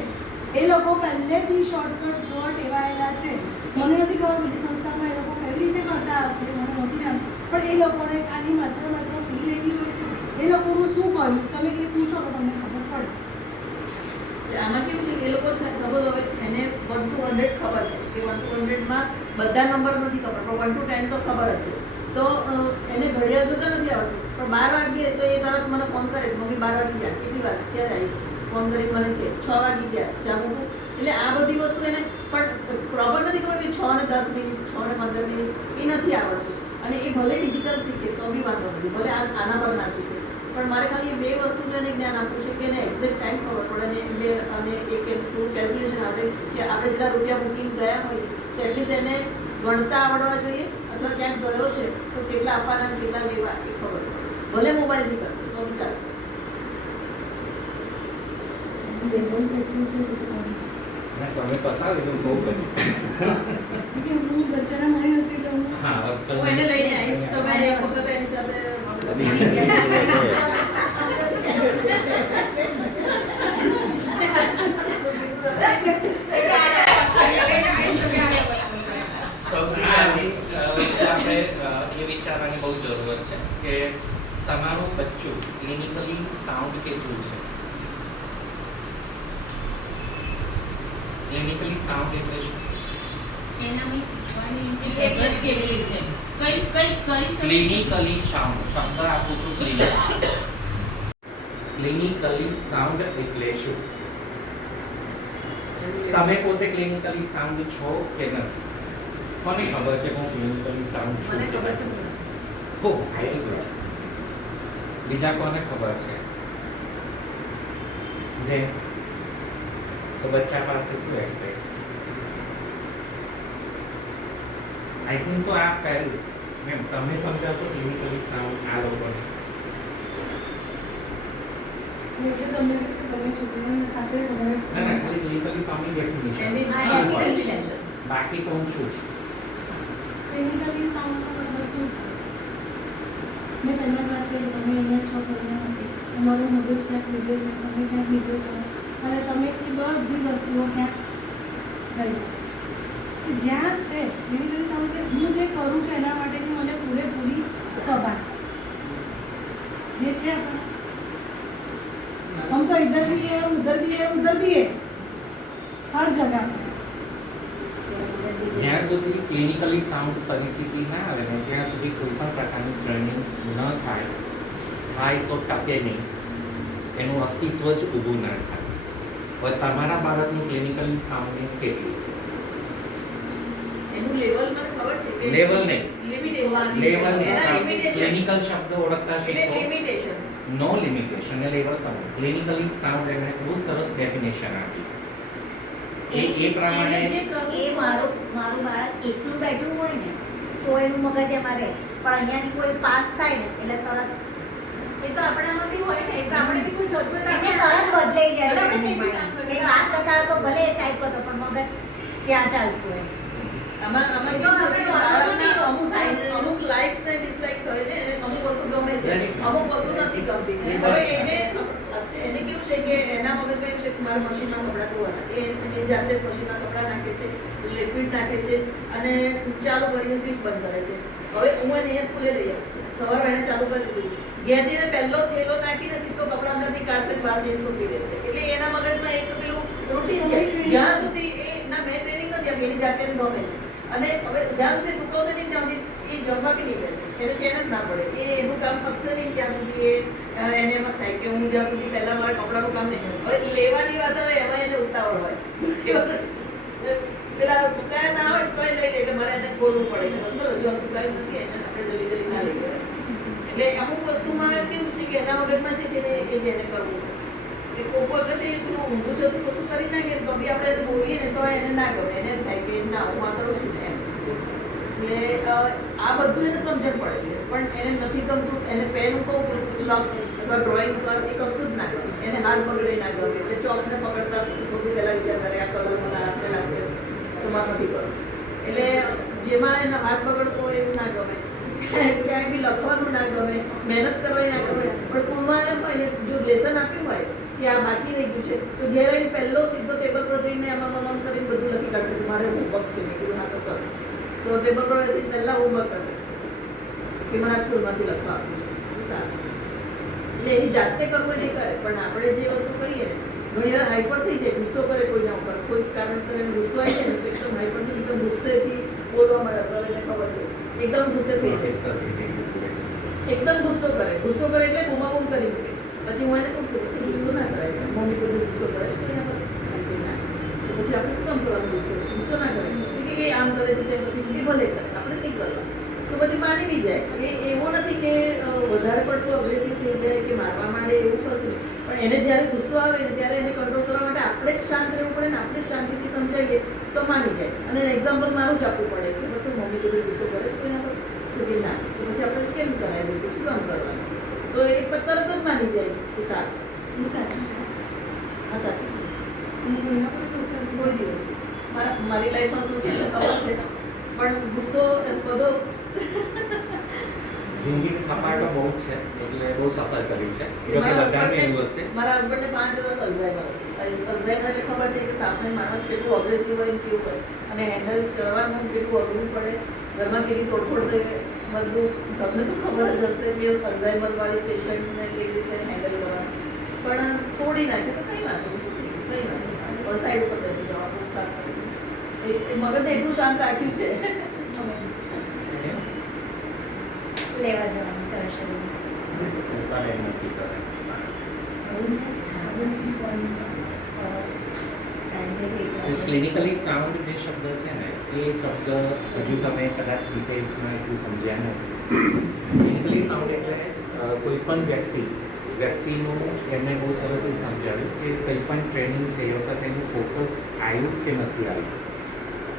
એ લોકો પહેલેથી શોર્ટકટ જોવા ટેવાયેલા છે. મને નથી ખબર બીજી સંસ્થામાં એ લોકો કેવી રીતે કરતા હશે મને નથી જાણતું પણ એ લોકોને આની માત્ર ફીલ એવી હોય છે એ લોકોનું શું કર્યું તમે એ પૂછો તો તમને ખબર પડે. આમાં કેવું છે કે એ લોકો સપોઝ હવે એને 1 to 100 ખબર છે કે 1 to 100 માં બધા નંબર નથી ખબર પણ 1 to 10 તો ખબર જ છે. તો એને ઘડિયાળ જોતા નથી આવડતું પણ 12 વાગ્યે તો એ તરત મને ફોન કરે મમ્મી 12 વાગી ગયા કેટલી વાર ક્યારે આવીશ ફોન કરી મને કે 6 વાગી ગયા ચા મૂકું. એટલે આ બધી વસ્તુ એને પણ પ્રોપર નથી ખબર કે 6 ને 10 મિનિટ 6 ને 15 મિનિટ એ નથી આવડતું. અને એ ભલે ડિજિટલ શીખે તો બી વાંધો નથી ભલે આના પર ના શીખે પણ મારે ખાલી બે વસ્તુ એને જ્ઞાન આપવું છે કે એને એક્ઝેક્ટ ટાઈમ ખબર પડે અને એક થોડું કેલ્ક્યુલેશન આવે કે આપણે જેટલા રૂપિયા મૂકીને ગયા હોઈએ તો એટલીસ્ટ એને ગણતા આવડવા જોઈએ અથવા ક્યાંક ગયો છે તો કેટલા આપવાના કેટલા લેવા એ ખબર પડે. ભલે મોબાઈલથી કરશે તો બી ચાલશે. લેવલ કેટલું છે બચ્ચાનું તમે બતાવી દો બહુ પછી કે હું બચ્ચાના મારી નથી એટલે હું હા અક્ષર હું એને લઈને આવીશ તમે એક વખત એની સાથે કેટલું છે? ક્લિનિકલી સાઉન્ડ એટલે શું? એનામાં શીખવાની ઇન્ટેલિજન્સ કેટલી છે? કઈ કરી શકે? ક્લિનિકલી સાઉન્ડ શબ્દ આપું છું. ક્લિનિકલી સાઉન્ડ એટલે શું? તમે પોતે ક્લિનિકલી સાઉન્ડ છો કે નથી? કોને ખબર છે કે હું ક્લિનિકલી સાઉન્ડ છું મને કે ખબર છે નથી? હો, very good. બીજા કોને ખબર છે? જે તો બચ્ચા પાસે શું એક્સપેક્ટ? આઈ થિંક સો આ પહેલું મેમ તમે સમજાવશો ક્લિનિકલી સાઉન્ડ આ લોકોને. એટલે તમે છોકરાઓની સાથે ના ખાલી ક્લિનિકલી સાઉન્ડની ડેફિનેશન. એની definition. બાકી તો હું છું જ. ક્લિનિકલી સાઉન્ડનો મતલબ શું થાય? મેં પહેલાં વાત કરી તમે અહીંયા છો અહીંયા નથી, તમારું મગજ ક્યાંક બીજે છે, તમે ક્યાંક બીજે છો, અને તમે એ બધી વસ્તુઓ ક્યાંક જઈ શકો. જ્યાં છે ક્લિનિકલી સાઉન્ડ કે હું જે કરું છું એના માટેની મને પૂરેપૂરી સભાન જે છે આપણે हम तो इधर भी है उधर भी है उधर भी है हर जगह पे જ્યાં સુધી ક્લિનિકલી સાઉન્ડ પરિસ્થિતિ ના આવે ને ત્યાં સુધી કોઈ પણ પ્રકારની ટ્રેનિંગ ન થાય તો ટકે નહીં, એનું અસ્તિત્વ જ ઊભું ના થાય. હવે તમારા બાળકનું ક્લિનિકલી સાઉન્ડનેસ કેટલું? એનું લેવલ મને ખબર છે કે લેવલ નહીં, લિમિટેશન લેવલ એના નહીં. limitation. ક્લિનિકલ શબ્દ ઓળખતા એટલે શીખો. લિમિટેશન નો લિમિટેશન એ લેવલ તમે ક્લિનિકલી સાઉન્ડ એને બહુ સરસ ડેફિનેશન આપી. એ પ્રમાણે એ મારું બાળક એકલું બેઠું હોય ને તો એનું મગજ એમાં રહે, પણ અહીંયાની કોઈ પાસ થાય ને એટલે તરત એ તો આપણામાંથી હોય ને, એ તો આપણે બી કોઈ જજમેન્ટ એને તરત બદલાઈ જાય છે એનું mind. એ વાત કરતા હોય તો ભલે એ ટાઈપ કરતો પણ મગજ ત્યાં ચાલતું હોય. આમાં કેવું છે કે બાળકના અમુક લાઇક્સ ને ડિસલાઇક્સ હોય ને, અમુક વસ્તુ ગમે છે, અમુક વસ્તુ નથી ગમતી. હવે એને કેવું છે કે એના મગજમાં એવું છે કે મારા મશીનમાં કપડાં ધોવાના, એ જાતે જ મશીનમાં કપડાં નાખે છે, લિક્વિડ નાખે છે અને ચાલુ કરીને સ્વિચ બંધ કરે છે. હવે હું એને અહીંયા સ્કૂલે લઈ આવું, સવાર વહેલા ચાલુ કરી દીધું, ઘેર જઈને પહેલો થેલો નાખીને સીધો કપડાં અંદરથી કાઢશે, બહાર જઈને સૂકી રહેશે. એટલે એના મગજમાં એક પેલું રૂટીન છે. જ્યાં સુધી એ ના મેં ટ્રેનિંગ નથી આપી, એની જાતે ગમે છે. અને હવે જ્યાં સુધી સુકવશે નહીં ત્યાં સુધી એ જમવા કે નહીં બેસે, એને ચેન જ ના પડે. એ એનું કામ પતશે નહીં ત્યાં સુધી એને એમ જ થાય કે હું જ્યાં સુધી પહેલા મારા કપડાનું કામ નહીં કરું. હવે લેવાની વાત આવે એમાં એને ઉતાવળ હોય, પેલા સુકાયા ના હોય તો લઈ લે, એટલે મારે એને બોલવું પડે કે બસ હજુ આ સુકાયું નથી, એને આપણે જલ્દી ના લઈ લેવાય. એટલે અમુક વસ્તુમાં કેવું છે કે એના મગજમાં છે જેને એ જેને કરવું હોય. કે કોઈક વખતે પેલું ઊંધું છતું કશું કરી નાખીએ તો બી આપણે એને બોલીએ ને તો એને ના ગમે, એને એમ થાય કે ના હું આ કરું છું ને એમ. એટલે આ બધું એને સમજણ પડે છે, પણ એને નથી ગમતું. એને પેન કહું અથવા ડ્રોઈંગ કર, એ કશું જ ના ગમે, એને હાથ પકડે ના ગમે. એટલે ચોકને પકડતા સૌથી પહેલા વિચાર કરે આ કલર મને હાથને લાગશે તો મારે નથી કરવું. એટલે જેમાં એના હાથ પકડતો હોય એવું ના ગમે, ક્યાંય બી લખવાનું ના ગમે, મહેનત કરવાની ના ગમે. પણ સ્કૂલમાં એમ હોય ને, જો લેસન આપ્યું હોય કે આ બાકી રહી ગયું છે તો ઘેર આવીને પહેલો સીધો ટેબલ પર જઈને આમાં મમ કરીને બધું લખી કાઢશે કે મારે હોમવર્ક છે. મેં કીધું ના તો કર, તો ટેબલ પર બેસી પહેલા હોમવર્ક કરી દેશે કે મને આ સ્કૂલમાંથી લખવા આપ્યું છે. સારું, એટલે એની જાતે કરવું નહીં કરે, પણ આપણે જે વસ્તુ કહીએ ને ઘણી વાર હાઈપર થઈ જાય, ગુસ્સો કરે કોઈના ઉપર, કોઈ કારણસર એને ગુસ્સો આવી જાય ને તો એકદમ હાઈપર થઈ, એકદમ ગુસ્સેથી બોલવા મળે. તો એને ખબર છે એકદમ ગુસ્સે થઈ જાય, એકદમ ગુસ્સો કરે એટલે બૂમાબૂમ કરી મૂકે. પછી હું એને કહું કે પછી ગુસ્સો ના કરાય, મમ્મી બધું ગુસ્સો કરે છે કોઈના પર ના, તો પછી આપણે શું કામ કરવાનું? ગુસ્સો ના કરે કે આમ કરે છે તેમ પછી ભલે કરે, આપણે નહીં કરવા. તો પછી માની બી જાય. એ એવો નથી કે વધારે પડતું અગ્રેસિવ થઈ જાય કે મારવા માંડે, એવું કશું નહીં. પણ એને જ્યારે ગુસ્સો આવે ને ત્યારે એને કંટ્રોલ કરવા માટે આપણે જ શાંત રહેવું પડે ને, આપણે શાંતિથી સમજાવીએ તો માની જાય. અને એક્ઝામ્પલ મારું જ આપવું પડે કે પછી મમ્મી બધું ગુસ્સો કરે છે કોઈના પર, તો કે ના, તો પછી આપણે કેમ કરાય ગુસ્સો, શું કામ કરવાનું? તો એ તરત જ માની જાય કે સારું, હું સાચું છે. હા સાચું છે. હું કોઈના પર ગુસ્સો નથી. કોઈ દિવસ મારી લાઈફમાં શું છે ખબર છે, પણ ગુસ્સો બધો જિંદગી થપાટો બહુ જ છે, એટલે બહુ સફર કરી છે. જો કે બધાને એવું હશે. મારા હસબન્ડને 5 વર્ષ અલ્ઝાઈમર એટલે ખબર છે કે સામે માણસ કેટલું અગ્રેસિવ હોય ને કેવું હોય, અને હેન્ડલ કરવાનું કેટલું અઘરું પડે, ઘરમાં કેવી તોડફોડ થઈ બધું તમને તો ખબર જ હશે કે અલ્ઝાઈમર વાળી પેશન્ટને કેવી રીતે હેન્ડલ કરવાનું. પણ તોડી નાખે તો કઈ વાંધો નહીં, સાઈડ ઉપર બેસી જવા બહુ સારું. મગજને એટલું શાંત રાખ્યું છે. લેવા જવાનું છે હર્ષદ. પોતાને નક્કી કરે. ક્લિનિકલી સાઉન્ડ જે શબ્દ છે ને એ શબ્દ હજુ તમે કદાચ ડિટેલ્સમાં એટલું સમજ્યા નથી. ક્લિનિકલી સાઉન્ડ એટલે કોઈ પણ વ્યક્તિનું એમને બહુ સરસ એવું સમજાવ્યું કે કંઈ પણ ટ્રેનિંગ છે એ વખતે એનું ફોકસ આવ્યું કે નથી આવ્યું,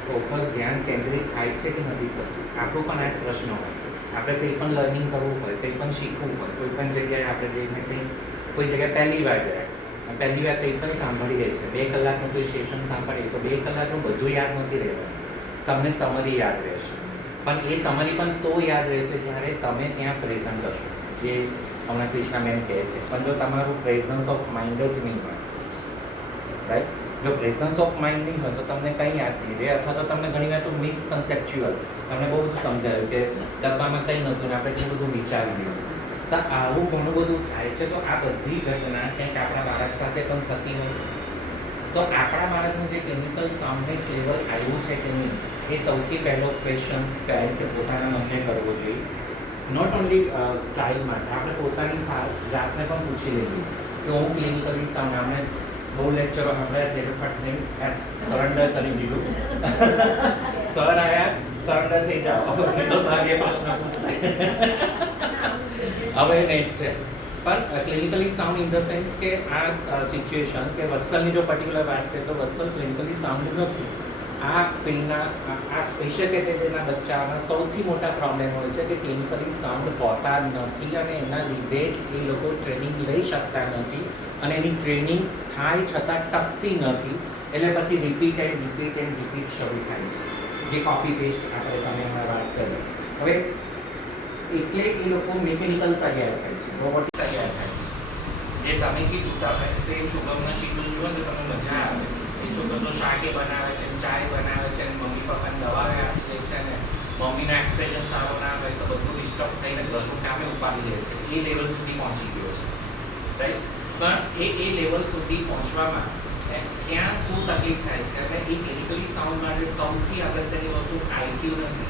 ફોકસ ધ્યાન કેન્દ્રિત થાય છે કે નથી થતું. આપણો પણ આ પ્રશ્ન હોય. આપણે કંઈ પણ લર્નિંગ કરવું હોય, કંઈ પણ શીખવું હોય, કોઈ પણ જગ્યાએ આપણે જઈને કોઈ જગ્યાએ પહેલી વાર ગયા, પહેલી વાર કંઈ પણ સાંભળીએ છીએ, 2 કલાકનું કોઈ સેશન સાંભળીએ તો 2 કલાકનું બધું યાદ નથી રહેવાનું, તમને સમરી યાદ રહેશે. પણ એ સમરી પણ તો યાદ રહેશે જ્યારે તમે ત્યાં પ્રેઝન્ટ હશો, જે હમણાં કૃષ્ણાબેન કહે છે. પણ જો તમારું પ્રેઝન્સ ઓફ માઇન્ડ જ નહીં હોય, રાઈટ, જો પ્રેઝન્સ ઓફ માઇન્ડ નહીં હોય તો તમને કંઈ યાદ નહીં રહે, અથવા તો તમને ઘણી વાર તો મિસકન્સેપ્ચ્યુઅલ, તમને બહુ બધું સમજાયું કે ડબ્બામાં કંઈ નહોતું ને આપણે કેટલું બધું વિચારી લીધું. તો આવું ઘણું બધું થાય છે. તો આ બધી ઘટના કંઈક આપણા બાળક સાથે પણ થતી હોય તો આપણા બાળકનું જે ક્લિનિકલ સાઉન્ડનેસ લેવલ આવ્યું છે કે નહીં એ સૌથી પહેલો ક્વેશ્ચન પેરેન્ટ્સે પોતાના મનને કરવો જોઈએ. નોટ ઓનલી ચાઇલ્ડ માટે, આપણે પોતાની જાતને પણ પૂછી લેવું કે હું ક્લિનિકલી સાઉન્ડ, આપણે બહુ લેક્ચરો સાંભળ્યા છે પણ સરેન્ડર કરી દીધું. સર આયા, સરેન્ડર થઈ જાઓ, તો સર એ પ્રશ્ન પૂછશે. અવેરનેસ છે. પણ clinically sound in the sense કે આ સિચ્યુએશન કે વત્સલની જો પર્ટિક્યુલર વાત કરીએ તો વત્સલ ક્લિનિકલી સાઉન્ડ નથી. આ ફિલ્ડના આ સ્પેશિયલ કેટેગરીના બચ્ચાના સૌથી મોટા પ્રોબ્લેમ હોય છે કે ક્લિનિકલી સાઉન્ડ હોતા નથી અને એના લીધે જ એ લોકો ટ્રેનિંગ લઈ શકતા નથી અને એની ટ્રેનિંગ થાય છતાં ટકતી નથી. એટલે પછી રિપીટ શરૂ થાય છે, જે કોપી પેસ્ટ આપણે તમે હમણાં વાત કરી. હવે એટલે એ લોકો મિકેનિકલ તૈયાર થાય છે, રોબોટિક તૈયાર થાય છે. જે તમે કીધું તમે સેમ શુભમને શીખવું જુઓ ને તો તમને મજા આવે. એ છોકરો શાકે બનાવે છે, ચાય બનાવે છે, મમ્મી પપ્પાને દવાઓ આપી દે છે ને મમ્મીનો એક્સપ્રેશન સારો ના હોય તો બધું ડિસ્ટર્બ થઈને ઘરનું કામે ઉપાડી લે છે. એ લેવલ સુધી પહોંચી ગયો છે, રાઈટ. પણ એ લેવલ સુધી પહોંચવામાં ત્યાં શું તકલીફ થાય છે? અને એ ક્લિનિકલી સાઉન્ડ માટે સૌથી અગત્યની વસ્તુ આઈક્યુ નથી.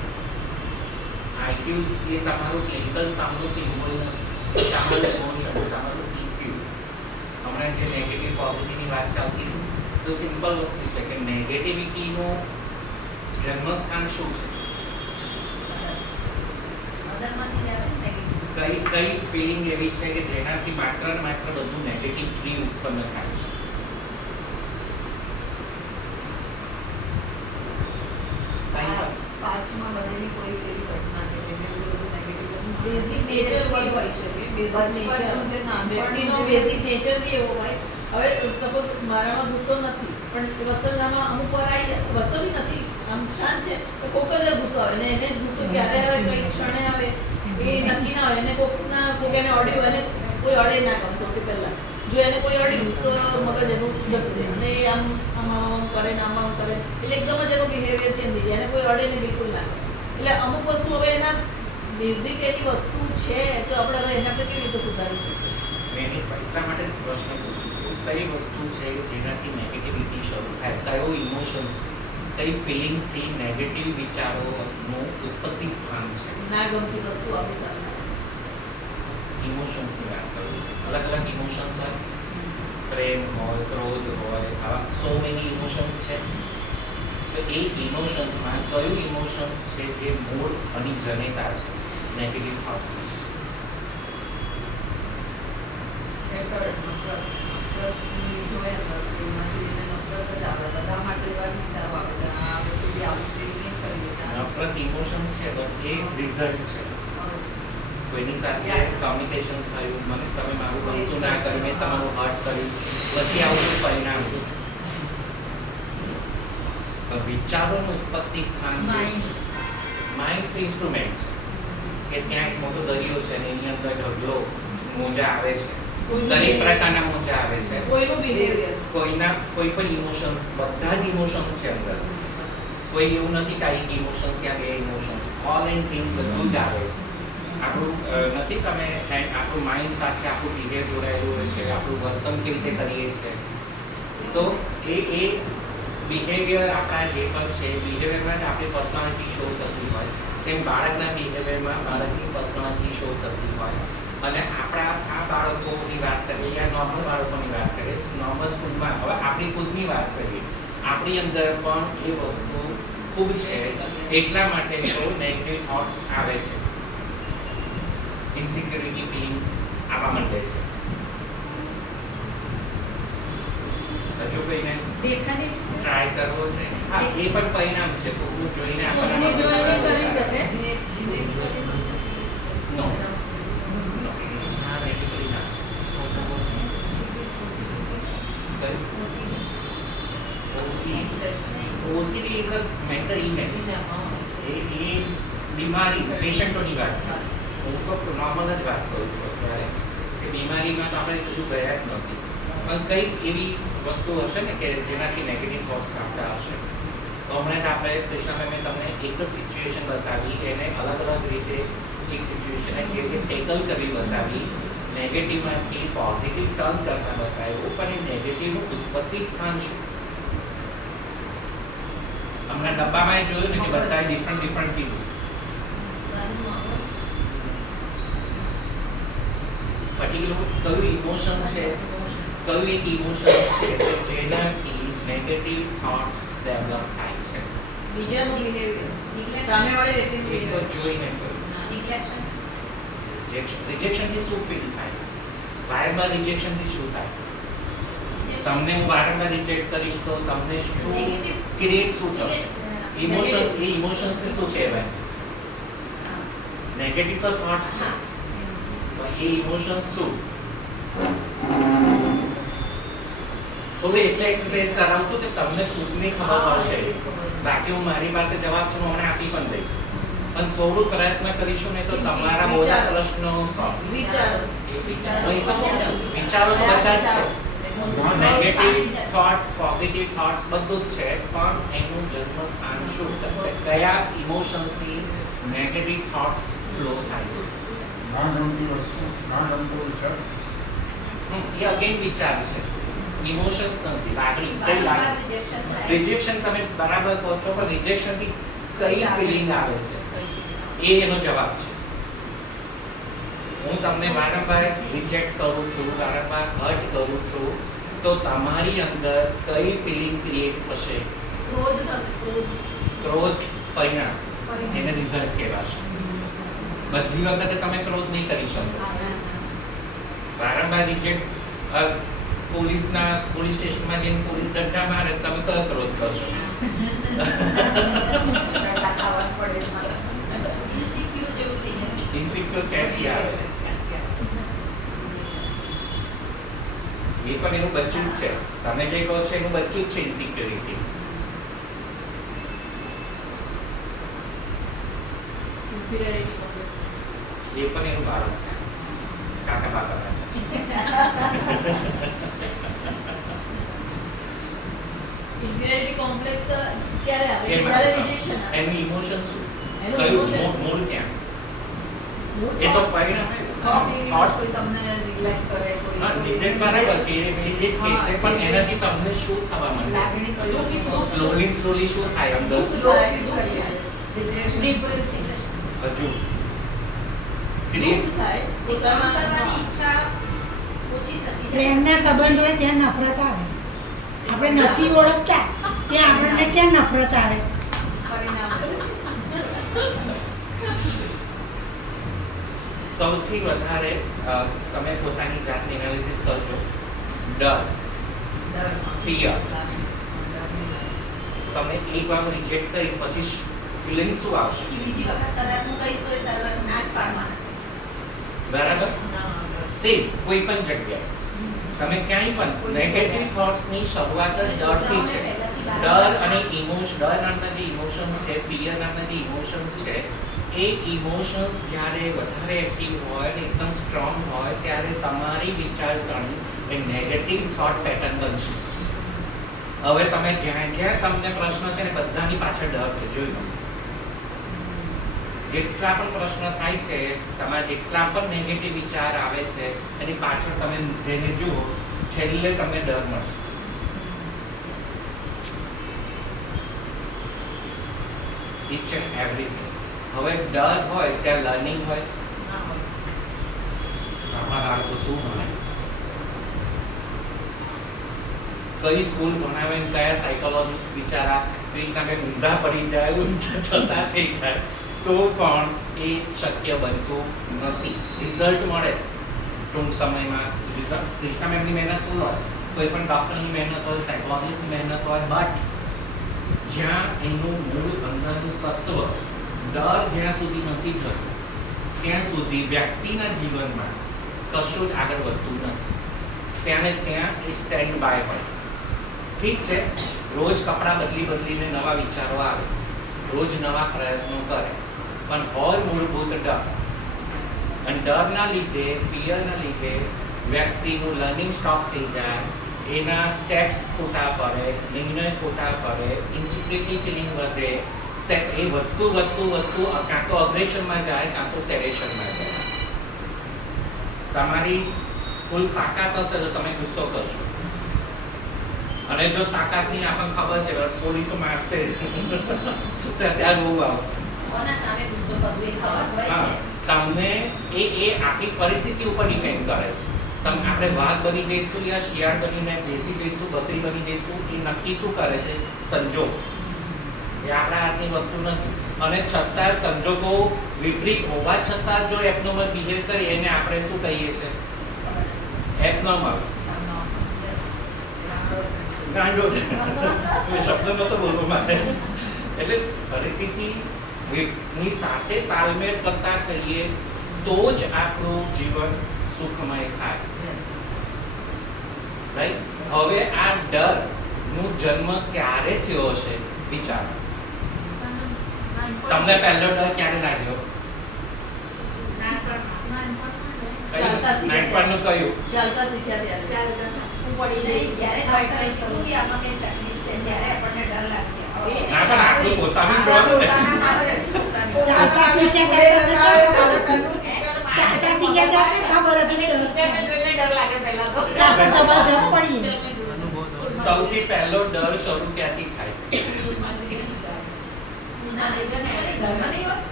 આઈક્યુ એ તમારું ક્લિનિકલ સાઉન્ડનું સિમ્બોલ નથી, તમારું ઇમોશન, તમારું ઇક્યુ. હમણાં જે નેગેટિવ પોઝિટિવની વાત ચાલતી હતી તો સિમ્પલ વસ્તુ છે કે નેગેટિવિટીનું જન્મસ્થાન શું છે? કઈ ફિલિંગ એવી છે કે જેનાથી માત્ર ને માત્ર બધું નેગેટિવ ટ્રી ઉત્પન્ન થાય છે? પાસ્ટમાં બનેલી કોઈ એવી ઘટના કે જેને બધું નેગેટિવ બેઝિક નેચર બી હોય છે કે બચપનનું જે નાનપણનું વ્યક્તિનો જે બેઝિક નેચર બી એવો હોય. હવે સપોઝ મારામાં ગુસ્સો નથી પણ વત્સલનામાં અમુક વાર આવી જાય, વત્સલ બી નથી, આમ શાંત છે તો કોક જ ગુસ્સો આવે ને એને ગુસ્સો ક્યારે આવે, કઈ ક્ષણે આવે એ નક્કી ના હોય. એને કોક એને અડ્યું, એને કોઈ અડે ના ગમે. સૌથી પહેલા જો એને કોઈ અડ્યું તો મગજ એનું જતું રહે અને એ આમ આમ કરે ને આમ કરે એટલે એકદમ જ એનું બિહેવિયર ચેન્જ થઈ જાય. એને કોઈ અડે ને બિલકુલ ના કરે. એટલે અમુક વસ્તુ હવે એના બેઝિક એની વસ્તુ છે તો આપણે હવે એને આપણે કેવી રીતે સુધારી શકીએ? એની પરીક્ષા માટે પ્રશ્ન પૂછું છું, કઈ વસ્તુ છે જેનાથી નેગેટિવિટી શરૂ થાય? કયો ઇમોશન્સ, કઈ ફિલિંગથી નેગેટિવ વિચારોનું ઉત્પત્તિ સ્થાન છે? ના ગમતી વસ્તુ આપણી સામે ઇમોશન્સની વાત કરું છું. અલગ અલગ ઇમોશન્સ હોય, પ્રેમ હોય, ક્રોધ હોય, આવા સો મેની ઇમોશન્સ છે. તો એ ઇમોશન્સમાં કયું ઇમોશન્સ છે જે મૂળ અને જનેતા છે નેગેટિવ થોટ્સની? નફરતની જોઈએ તો એમાંથી એને નફરત જ આવે. બધા માટે એવા જ વિચારો આવે કે આ વ્યક્તિ બી આવું છે નહીં જ કરી દેતા. નફરત ઇમોશન્સ છે પણ એ રિઝલ્ટ છે. કોઈની સાથે કોમ્યુનિકેશન થયું, મને તમે મારું ગમતું ના કર્યું, મેં તમારું હર્ટ કર્યું, પછી આવું પરિણામ છે. વિચારોનું ઉત્પત્તિ સ્થાન માઇન્ડ ઇન્સ્ટ્રુમેન્ટ છે કે ત્યાં એક મોટો દરિયો છે અને એની અંદર ઢગલો મોજા આવે છે, દરેક પ્રકારના મોજા આવે છે. કોઈનું બિહેવિયર, કોઈ પણ ઇમોશન્સ, બધા જ ઇમોશન્સ છે અંદર. કોઈ એવું નથી કે આ એક ઇમોશન્સ યા બે ઇમોશન્સ, ઓલ એન્ડ થિંગ બધું જ આવે છે. આપણું નથી તમે આપણું માઇન્ડ સાથે આપણું બિહેવિયર જોડાયેલું હોય છે, આપણું વર્તન કેવી રીતે કરીએ છીએ, તો એ બિહેવિયર આપણા જે પણ છે બિહેવિયરમાં જ આપણી પર્સનાલિટી શો થતી હોય, તેમ બાળકના બિહેવિયરમાં બાળકની પર્સનાલિટી શો થતી હોય. અને આપણા આ બાળકોની વાત કરીએ યા નોર્મલ બાળકોની વાત કરીએ, નોર્મલ સ્કૂલમાં હવે આપણી ખુદની વાત કરીએ, આપણી અંદર પણ એ વસ્તુ ખૂબ છે, એટલા માટે તો નેગેટિવ થોટ્સ આવે છે, ઇન્સિક્યોરિટી ફિલિંગ આવવા માંડે છે. હજુ કોઈને ટ્રાય કરવો છે? હા, એ પણ પરિણામ છે, કોકનું જોઈને કોકને જોઈને કરી શકે. નો ના રેડિકલી ના. OCD is a mental illness. એ બીમારી પેશન્ટોની વાત છે. હું તો નોર્મલ જ વાત કરું છું અત્યારે કે બીમારીમાં તો આપણે બધું ગયા જ નથી, પણ કંઈક એવી વસ્તુ હશે ને કે જેનાથી નેગેટિવ થોટ્સ આવતા હશે. તો હમણાં જ આપણે કૃષ્ણા મેં તમને એક જ સિચ્યુએશન બતાવી, એને અલગ અલગ રીતે એક સિચ્યુએશન કેવી રીતે ટેકલ કરવી બતાવી, નેગેટિવમાંથી પોઝિટિવ ટર્ન કરતા બતાવ્યું, પણ એ નેગેટિવનું ઉત્પત્તિ સ્થાન શું. હમણાં ડબ્બામાં જોયું ને કે બધાએ ડિફરન્ટ કીધું. પર્ટિક્યુલર કયું ઇમોશન છે, કયું એક ઇમોશન છે કે જેનાથી નેગેટિવ થોટ્સ ડેવલપ થાય છે. બીજાનું બિહેવિયર સામેવાળી વ્યક્તિનું એ તો behavior. જોઈને રિજેક્શનથી શું ફીલ થાય, વારંવાર રિજેક્શનથી શું થાય. તમને હું વારંવાર રિજેક્ટ કરીશ તો તમને શું ક્રિએટ શું થશે, ઇમોશન્સ, એ ઇમોશન્સને શું કહેવાય, નેગેટિવ તો થોટ્સ છે, તો એ ઇમોશન્સ શું. થોડું એટલે એક્સરસાઇઝ કરાવું તો કે તમને ખુદને ખબર પડશે. બાકી હું મારી પાસે જવાબ છું હમણાં આપી પણ દઈશ, પણ થોડું પ્રયત્ન કરીશું ને તો તમારા બધા પ્રશ્નો વિચારો. વિચારો તો બધા જ છે, નેગેટિવ થોટ પોઝિટિવ થોટ્સ બધું જ છે, પણ એનું જન્મસ્થાન શું થશે, કયા ઇમોશન્સથી નેગેટિવ થોટ્સ ફ્લો થાય છે. ના ગમતી વસ્તુ, ના ગમતો વિચાર, એ અગેન વિચાર છે, ઇમોશન્સ નથી, લાગણી. કઈ લાગણી? રિજેક્શન તમે બરાબર કહો છો, પણ રિજેક્શન થી કઈ ફિલિંગ આવે છે એ એનો જવાબ છે. હું તમને વારંવાર રિજેક્ટ કરું છું, વારંવાર હર્ટ કરું છું, તો તમારી અંદર કઈ ફિલિંગ ક્રિએટ થશે? ક્રોધ પરિણામ, એને રિઝલ્ટ કહેવાશે. બધી વખતે તમે ક્રોધ નહીં કરી શકો. વારંવાર રિજેક્ટ, પોલીસ સ્ટેશનમાં જઈને પોલીસ દંડા મારે તમે કયો ક્રોધ કરશો? ઇન્સિક્યોર ક્યાંથી આવે? એ પણ એનું બચ્ચું જ છે, તમે જે કહો છો એનું બચ્ચું જ છે ઇન્સિક્યોરિટી. એ પણ એનું બાળક છે, કાકા બાપા. ઇન્ફિરિયરિટી કોમ્પ્લેક્સ ક્યારે આવે? જ્યારે રિજેક્શન આવે. એનું ઇમોશન શું, એનું કયું emotion. મૂળ ક્યાં? એ તો પરિણામ તમને neglect કરે, રિજેક્ટ બરાબર છે, એ જે થાય છે, પણ એનાથી તમને શું થવા માંડે? લાગણી સ્લોલી શું થાય અંદર? હજુ ક્રિએટ થાય પ્રેમના સંબંધ હોય ત્યાં નફરત આવે. આપણે નથી ઓળખતા ત્યાં આપણને ક્યાં નફરત આવે. સૌથી વધારે તમે પોતાની જાતની એનાલિસિસ કરજો. ડર, ફિયર. તમે એક વાર રિજેક્ટ કરી પછી ફિલિંગ શું આવશે? બરાબર? સેમ કોઈ પણ જગ્યાએ તમે ક્યાંય પણ નેગેટિવ થોટ્સ ની શરૂઆત જ ડરથી છે. ડર અને ઇમોશન, ડર નામના જે ઇમોશન્સ છે, ફિયર નામના જે ઇમોશન્સ છે, એ ઇમોશન્સ જ્યારે વધારે એક્ટિવ હોય ને એકદમ સ્ટ્રોંગ હોય ત્યારે તમારી વિચારસરણી એ નેગેટિવ થોટ પેટર્ન બનશે. હવે તમે જ્યાં જ્યાં તમને પ્રશ્ન છે ને બધાની પાછળ ડર છે, જોઈ લો. જેટલા પણ પ્રશ્ન થાય છે, તમારા જેટલા પણ નેગેટિવ વિચાર આવે છે, એની પાછળ તમે જેને જુઓ, છેલ્લે તમને ડર મળશે. Each and everything. હવે ડર હોય ત્યાં લર્નિંગ હોય. આપણા બાળકો શું ભણે, કઈ સ્કૂલ ભણાવે, કયા સાયકોલોજીસ્ટ બિચારા ક્રિષ્નાબેન ઊંધા પડી જાય, ઊંધા જતા થઈ જાય, તો પણ એ શક્ય બનતું નથી. રિઝલ્ટ મળે ટૂંક સમયમાં. ક્રિષ્નાબેનની મહેનત ફૂલ હોય, કોઈ પણ ડૉક્ટરની મહેનત હોય, સાયકોલોજીસ્ટની મહેનત હોય, બટ જ્યાં એનું મૂળ અંદરનું તત્વ ડર જ્યાં સુધી નથી થતું, ત્યાં સુધી વ્યક્તિના જીવનમાં કશું જ આગળ વધતું નથી. ત્યાં ને ત્યાં એ સ્ટેન્ડ બાય હોય. ઠીક છે, રોજ કપડાં બદલીને નવા વિચારો આવે, રોજ નવા પ્રયત્નો કરે, પણ હોય મૂળભૂત ડર. અને ડરના લીધે, ફિયરના લીધે વ્યક્તિનું લર્નિંગ સ્ટોપ થઈ જાય, એના સ્ટેપ્સ ખોટા પડે, નિર્ણય ખોટા પડે, ઇન્સિક્યુરિટી ફિલિંગ વધે, એ વધતું કાં તો અગ્રેશનમાં જાય, કાં તો સેરેશનમાં જાય. તમારી ફૂલ તાકાત હશે તો તમે ગુસ્સો કરશો, અને જો તાકાતની આપણને ખબર છે પોલીસ તો મારશે તો ત્યાં બહુ આવશે. કોના સામે ગુસ્સો કરવો એ ખબર હોય છે. તમને એ આખી પરિસ્થિતિ ઉપર ડિપેન્ડ કરે છે. આપણે વાઘ બની જઈશું યા શિયાળ બનીને બેસી જઈશું, બકરી બની જઈશું, એ નક્કી શું કરે છે? સંજોગ. એ આપણા હાથની વસ્તુ નથી. અને છતાં સંજોગો વિપરીત હોવા છતાં જો એબનોર્મલ બિહેવ કરીએ, એને આપણે શું કહીએ છીએ? એબનોર્મલ. ગાંડો છે. શબ્દ નતો બોલવો મારે. એટલે પરિસ્થિતિની સાથે તાલમેલ કરતા કરીએ તો જ આપણું જીવન સુખમય થાય. રાઈટ? હવે આ ડર નો જન્મ ક્યારે થયો હશે વિચારો. તમને પહેલો ડર ક્યારે લાગ્યો? નાનપણનું કયું? ચાલતા શીખ્યા ત્યારે. હું પડી ગઈ જ્યારે ડોક્ટરે કીધું કે આમાં કંઈ તકલીફ છે ત્યારે આપણને ડર લાગતો. ના, પણ આપણું પોતાનું ડર ને. ચાલતા શીખ્યા ત્યારે ચાલતા શીખ્યા ત્યારે ખબર હતી ડર પડી. સૌથી પહેલો ડર શરૂ ક્યાંથી થાય?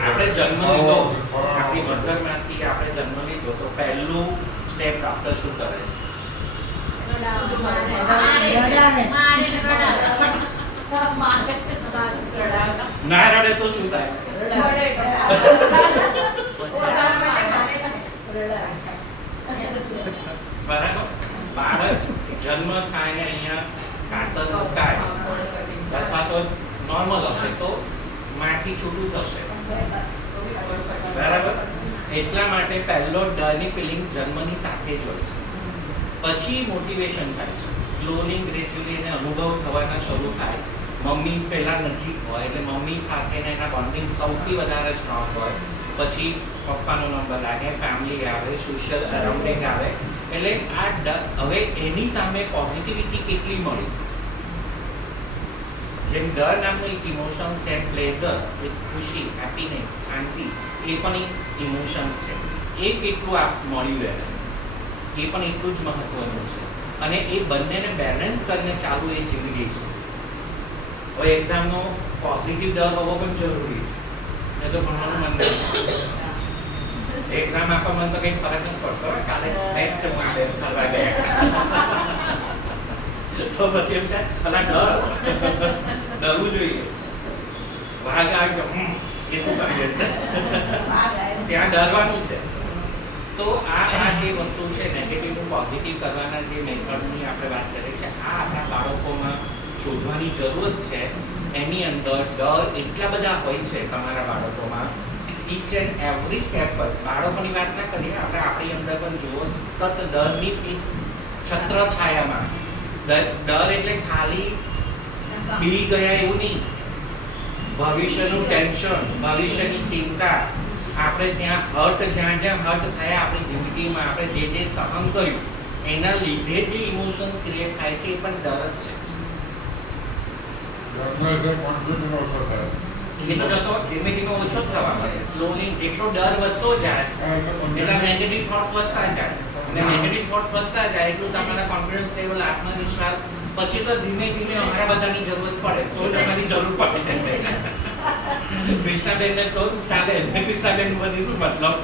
આપણે જન્મ લીધો, આપણી મધરમાંથી આપણે જન્મ લીધો તો પહેલું સ્ટેપ ડોક્ટર શું કરે છે? ના રડે તો શું થાય? બરાબર. બાળક જન્મ થાય ને અહીંયા કાતર મુકાય અથવા તો નોર્મલ હશે તો માથી છૂટું થશે. બરાબર. એટલા માટે પહેલો ડરની ફિલિંગ જન્મની સાથે જ હોય છે. પછી મોટિવેશન થાય છે. સ્લોલી ગ્રેજ્યુઅલી એને અનુભવ થવાના શરૂ થાય. મમ્મી પહેલાં નજીક હોય એટલે મમ્મી સાથેના એના બોન્ડિંગ સૌથી વધારે સ્ટ્રોંગ હોય. પછી પપ્પાનો નંબર લાગે, ફેમિલી આવે, સોશિયલ અરાઉન્ડિંગ આવે. એટલે આ હવે એની સામે પોઝિટિવિટી કેટલી મળી? જેમ ડર નામનું એક ઇમોશન્સ છે, પ્લેઝર, એક ખુશી, હેપીનેસ, શાંતિ, એ પણ એક ઇમોશન્સ છે. એ કેટલું મળ્યું એને, એ પણ એટલું જ મહત્વનું છે. અને એ બંનેને બેલેન્સ કરીને ચાલુ એ જિંદગી છે. હવે એક્ઝામનો પોઝિટિવ ડર હોવો પણ જરૂરી છે. નહીં તો ભણવાનું મન નહીં. એક્ઝામ આપવા મને તો કંઈ ફરક નથી પડતો. કાલે નેક્સ્ટ માટે ફરવા ગયા તો પછી એમ થાય ડરવું જોઈએ. વાઘ આવ્યો એ શું કરીએ છે ત્યાં ડરવાનું છે. તો આ જે વસ્તુ છે નેગેટિવ પોઝિટિવ કરવાના જે મેથડની આપણે વાત કરીએ છીએ, આ આપણા બાળકોમાં શોધવાની જરૂર છે. એની અંદર ડર એટલા બધા હોય છે તમારા બાળકોમાં. ઈચ એન્ડ એવરી સ્ટેપ પર બાળકોની વાત ના કરીએ, આપણે આપણી અંદર પણ જુઓ સતત ડરની એક છત્ર છાયામાં. ડર એટલે ખાલી બી ગયા એવું નહીં. ભવિષ્યનું ટેન્શન, ભવિષ્યની ચિંતા, આપણે ત્યાં હર્ટ જ્યાં હર્ટ થયા આપણી જિંદગીમાં, આપણે જે સહન કર્યું એના લીધે જે ઇમોશન્સ ક્રિએટ થાય છે એ પણ ડર જ છે. હંમેશા કોન્ફિડન્સ ઓછો થાય. એ તો જતો ધીમે ધીમે ઓછો જ થવા મળે. સ્લોલી જેટલો ડર વધતો જાય એટલા નેગેટિવ થોટ્સ વધતા જાય, અને નેગેટિવ થોટ્સ વધતા જાય એટલું તમારા કોન્ફિડન્સ લેવલ, આત્મવિશ્વાસ, પછી તો ધીમે ધીમે અમારા બધાની જરૂરત પડે તો તમારી જરૂર પડે. કૃષ્ણાબેનને તો ચાલે, કૃષ્ણાબેન બધી શું મતલબ.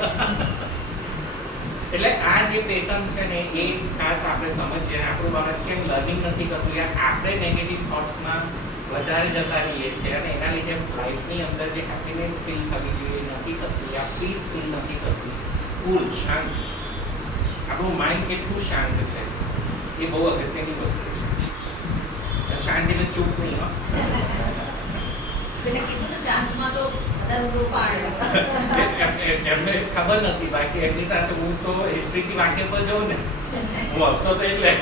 એટલે આ જે પેટર્ન છે ને એ ખાસ આપણે સમજીએ. આપણું બાળક કેમ લર્નિંગ નથી કરતું, યા આપણે નેગેટિવ થોટ્સમાં વધારે જતા રહીએ છીએ, અને એના લીધે લાઈફની અંદર જે હેપીનેસ ફીલ થવી જોઈએ નથી થતું, યા પીસ ફીલ નથી થતું. કુલ શાંત, આપણું માઇન્ડ કેટલું શાંત છે એ બહુ અગત્યની વસ્તુ છે. શાંત એટલે ચૂપ નહીં. એટલે કીધું ને શાંતમાં તો બધા ઊંડો પાડે. એમને ખબર નથી, બાકી એમની સાથે હું તો હિસ્ટ્રીથી વાકેફ જ હોઉં ને, હું હસતો તો એટલે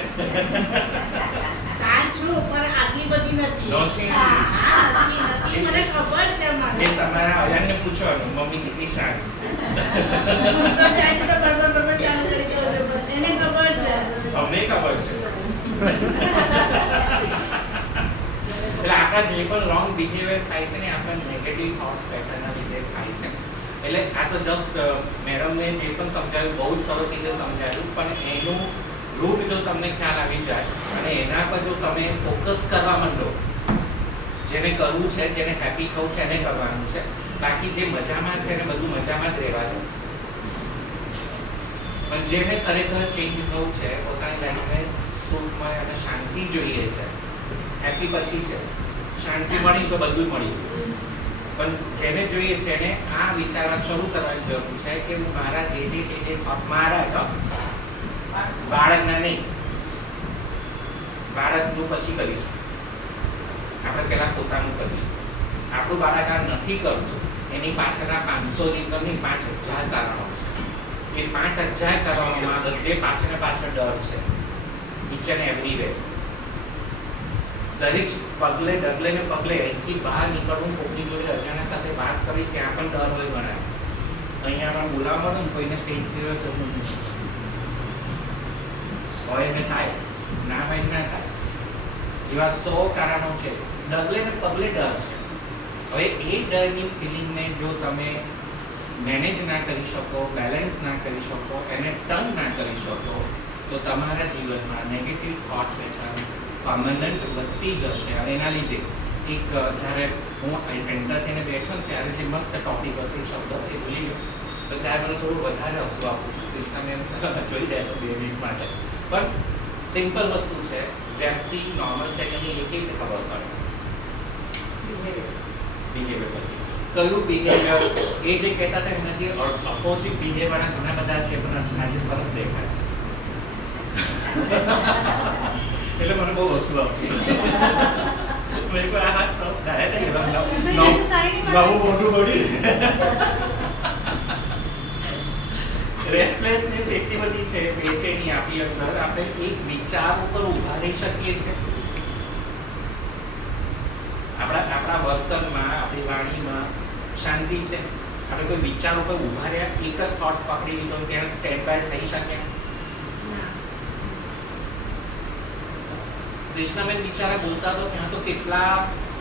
શાંત છું પણ આટલી બધી નથી. નથી. હા, નથી, મને ખબર છે. એ મને તમારા અયાનને પૂછવાનું મમ્મી કેટલી શાંત. ગુસ્સો જાય છે તો બરબર ચાલુ કરી દઉં છું. એને ખબર છે. અમને ખબર છે. એટલે આપણા જે પણ રોંગ બિહેવિયર થાય છે ને આપણા નેગેટિવ થોટ્સ પેટર્નના લીધે થાય છે. એટલે આ તો જસ્ટ મેડમને જે પણ સમજાવ્યું બહુ જ સરસ રીતે સમજાવ્યું, પણ એનું રૂટ જો તમને ખ્યાલ આવી જાય અને એના પર જો તમે ફોકસ કરવા માંડો, જેને કરવું છે, જેને હેપી થવું છે એને કરવાનું છે, બાકી જે મજામાં છે એને બધું મજામાં જ રહેવા દો. પણ જેને ખરેખર ચેન્જ થવું છે, પોતાની લાઈફને સુખમય અને શાંતિ જોઈએ છે, હેપી પછી છે, શાંતિ મળી તો બધું મળ્યું. પણ જેને જોઈએ છે એને આ વિચારવા શરૂ કરવાની જરૂર છે કે હું મારા જે મારા છો બાળકના નહીં, બાળકનું પછી કરીશું. આપણે પહેલા પોતાનું કરીએ. આપણું બાળક આ નથી કરતું એની પાછળના 500 રીઝનની 5000 કારણો છે. એ 5000 કારણોમાં બધે પાછળ ડર છે, ઈચ એન્ડ એવરીવે. દરેક પગલે ડગલે ને પગલે અહીંથી બહાર નીકળવું, કોઈની જોડે અજાણ્યા સાથે વાત કરી ત્યાં પણ ડર હોય ઘણા. અહીંયા બોલાવવા મળે ને કોઈને સ્ટેજ પર કરવું હોય એને થાય, ના હોય ના થાય. એવા 100 કારણો છે. ડગલે ને પગલે ડર છે. હવે એ ડરની ફિલિંગને જો તમે મેનેજ ના કરી શકો, બેલેન્સ ના કરી શકો, એને ટર્ન ના કરી શકો, તો તમારા જીવનમાં નેગેટિવ થોટ પેટર્ન પરમનન્ટ વધતી જશે. અને એના લીધે એક જ્યારે હું એન્ટર થઈને બેઠો ને ત્યારે જે મસ્ત ટોપિક હતો એ શબ્દ એ ભૂલી ગયો, તો ત્યારે મને થોડું વધારે હસવું આવતું હતું. કૃષ્ણને જોઈ રહ્યા તો 2 મિનિટ માટે. પણ સિમ્પલ વસ્તુ છે, વ્યક્તિ નોર્મલ છે કે નહીં એ કેવી રીતે ખબર પડે? બિહેવિયર પછી કયું બિહેવિયર એ જે કહેતા હતા એનાથી અપોઝિટ બિહેવિયરના ઘણા બધા છે, પણ આજે સરસ દેખાય છે. એટલે મને બહુ વસ્તુ આવતું. મેં કોઈ આ સરસ ડાયા નવું મોટું પડ્યું. રેસ્ટલેસનેસ એટલી બધી છે, બેચેની આપણી અંદર. આપણે એક વિચાર ઉપર ઊભા રહી શકીએ છીએ. આપણા વર્તનમાં, આપણી વાણીમાં શાંતિ છે. આપણે કોઈ વિચાર ઉપર ઊભા રહ્યા, એક જ થોટ્સ પકડી લીધો ત્યાં સ્ટેન્ડ બાય થઈ શકે. કૃષ્ણબેન બિચારા બોલતા તો ત્યાં તો કેટલા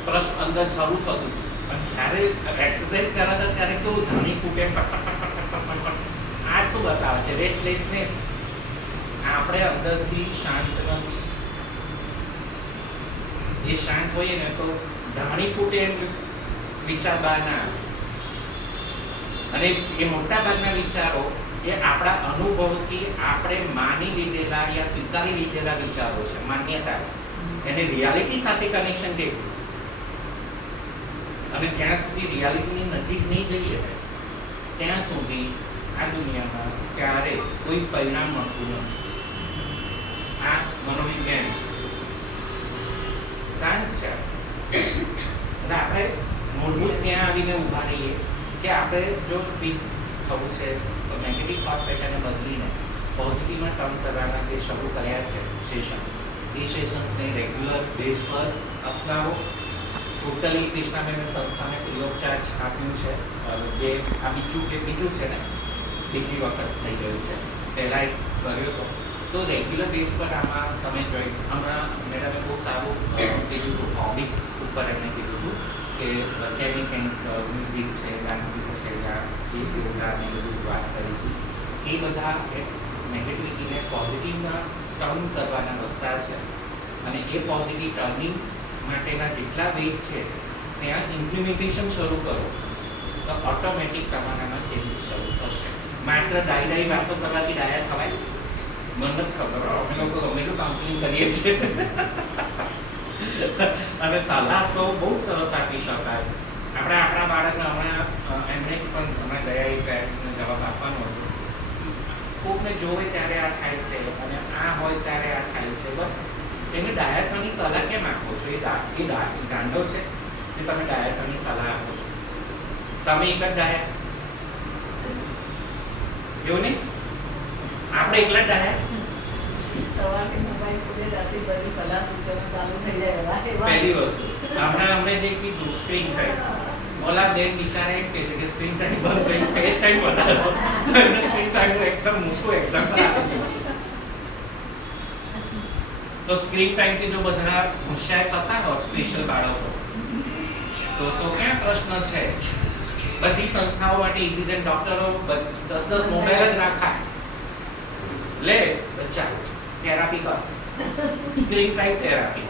પ્રશ્ન અંદર શરૂ થતું હતું, અને જ્યારે એક્સરસાઇઝ કરાતા ત્યારે કેવું ધણી ફૂટે ફટ. આ શું બતાવે છે? રેસ્ટલેસનેસ. આપણે અંદરથી શાંત નથી. એ શાંત હોઈએ ને તો ધાણી ફૂટે એમ વિચાર બહાર ના આવે. અને એ મોટા ભાગના વિચારો એ આપણા અનુભવથી આપણે માની લીધેલા યા સ્વીકારી લીધેલા વિચારો છે, માન્યતા છે. એને રિયાલિટી સાથે કનેક્શન કેવું? અને જ્યાં સુધી રિયાલિટીની નજીક નહીં જઈએ ત્યાં સુધી આ દુનિયામાં ક્યારે કોઈ પરિણામ મળતું નથી. આ મનોવિજ્ઞાન છે, સાયન્સ છે. એટલે આપણે મૂળભૂત ત્યાં આવીને ઊભા રહીએ કે આપણે જો પીસ થવું છે તો નેગેટિવ થોટ પેટર્નને બદલીને પોઝિટિવમાં ટર્ન કરવાના જે શરૂ કર્યા છે સેશન્સ, એ સેશન્સને રેગ્યુલર બેઝ પર અપનાવો. ટોટલી કૃષ્ણાબેન સંસ્થાને ફ્રી ઓફ ચાર્જ આપ્યું છે. જે આ બીજું છે ને, બીજી વખત થઈ ગયું છે. પહેલાં એક કર્યો હતો તો રેગ્યુલર બેઝ પર આમાં તમે જોઈ. હમણાં મેડમે બહુ સારું કીધું હતું હોબીઝ ઉપર એમને કીધું હતું કે કેની કંઈક મ્યુઝિક છે, ડાન્સિંગ છે, યા એ યોગાને બધું વાત કરી હતી. એ બધા નેગેટિવિટીને પોઝિટિવમાં ટર્ન કરવાના રસ્તા છે અને એ પોઝિટિવ ટર્નિંગ માટેના જેટલા વેઝ છે ત્યાં ઇમ્પ્લિમેન્ટેશન શરૂ કરો તો ઓટોમેટિક તમારામાં ચેન્જીસ શરૂ થશે. માત્ર ડાઈ વાતો કરવાથી ડાયા થવાય મને નથી ખબર. અમે લોકો કાઉન્સિલિંગ કરીએ છીએ અને સલાહ તો બહુ સરસ આપી શકાય. આપણા બાળકને હમણાં એમને પણ હમણાં ગયા એ પેરેન્ટ્સને જવાબ આપવાનો હતો. કોકને જોવે ત્યારે આ થાય છે અને આ હોય ત્યારે આ થાય છે, બસ એને ડાયા થવાની સલાહ કેમ આપો છો? એ ગાંડો છે કે તમે ડાયા થવાની સલાહ આપો છો? તમે એક જ ડાયા એવું નહીં? આપણે એકલા ડાયા. સવારથી મોબાઈલ ખોલે ત્યારથી બધી સલાહ સૂચનો ચાલુ થઈ જાય. પહેલી વસ્તુ હમણાં જે કીધું સ્ક્રીન ટાઈમ, ઓલા બેન બિચારા એમ કહે છે કે સ્ક્રીન ટાઈમ બંધ કરી ફેસ ટાઈમ વધારો. એમને સ્ક્રીન ટાઈમનું એકદમ મોટું એક્ઝામ્પલ આપી દીધું. તો સ્ક્રીન ટાઈમથી જો બધા હોશિયાર થતા હોત સ્પેશિયલ બાળકો તો ક્યાં પ્રશ્ન છે? બધી સંસ્થાઓ માટે ઇઝી દેન ડોક્ટરો 10 મોબાઈલ જ રાખાય. લે બચ્ચા થેરાપી કર, screen time therapy.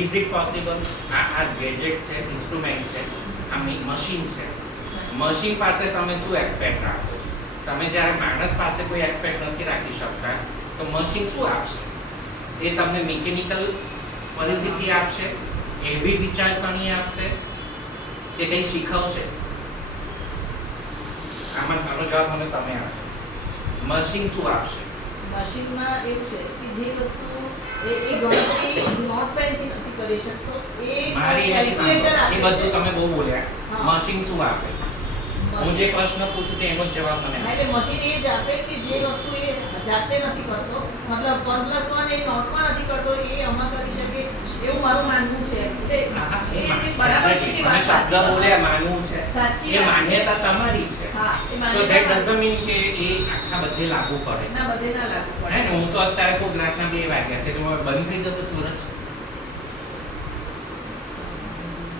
Is it possible? આ ગેજેટ્સ છે, ઇન્સ્ટ્રુમેન્ટ છે, આ મશીન છે. મશીન પાસે તમે શું એક્સપેક્ટ રાખો છો? તમે જ્યારે માણસ પાસે કોઈ એક્સપેક્ટ નથી રાખી શકતા તો મશીન શું આપશે? એ તમને મિકેનિકલ પરિસ્થિતિ આપશે, એવી વિચારસરણી આપશે કે કંઈ શીખવશે? આમાં મારો જવાબ મને તમે આપો. મશીન શું આપશે? મશીનમાં એવું છે કે જે વસ્તુ એ ગણતરી નોટ પેનથી નથી કરી શકતો, એ મારી કેલ્ક્યુલેટર એ આપે બધું છે. તમે બહુ બોલ્યા. હા. મશીન શું આપે? હું જે પ્રશ્ન પૂછું છું એનો જ જવાબ મને આપો. એટલે મશીન એ જ આપે કે જે વસ્તુ એ જાતે નથી કરતો, મતલબ 1+1 એ નોટમાં નથી કરતો, એ આમાં કરી શકે એવું મારું માનવું છે. એટલે હા, એ બરાબર છે કે વાત તમે શબ્દ સાચી બોલ્યા માનવું છે. સાચી એ વાત છે. માન્યતા તમારી છે. હા, એ તો માન્યતા ધેટ ડઝન્ટ મીન કે એ આખા બધે લાગુ પડે. ના બધે ના લાગુ હે પડે. ને હું તો અત્યારે કોઈ ગ્રાહકના 2 વાગ્યા છે તો બંધ થઈ જશે સુરત?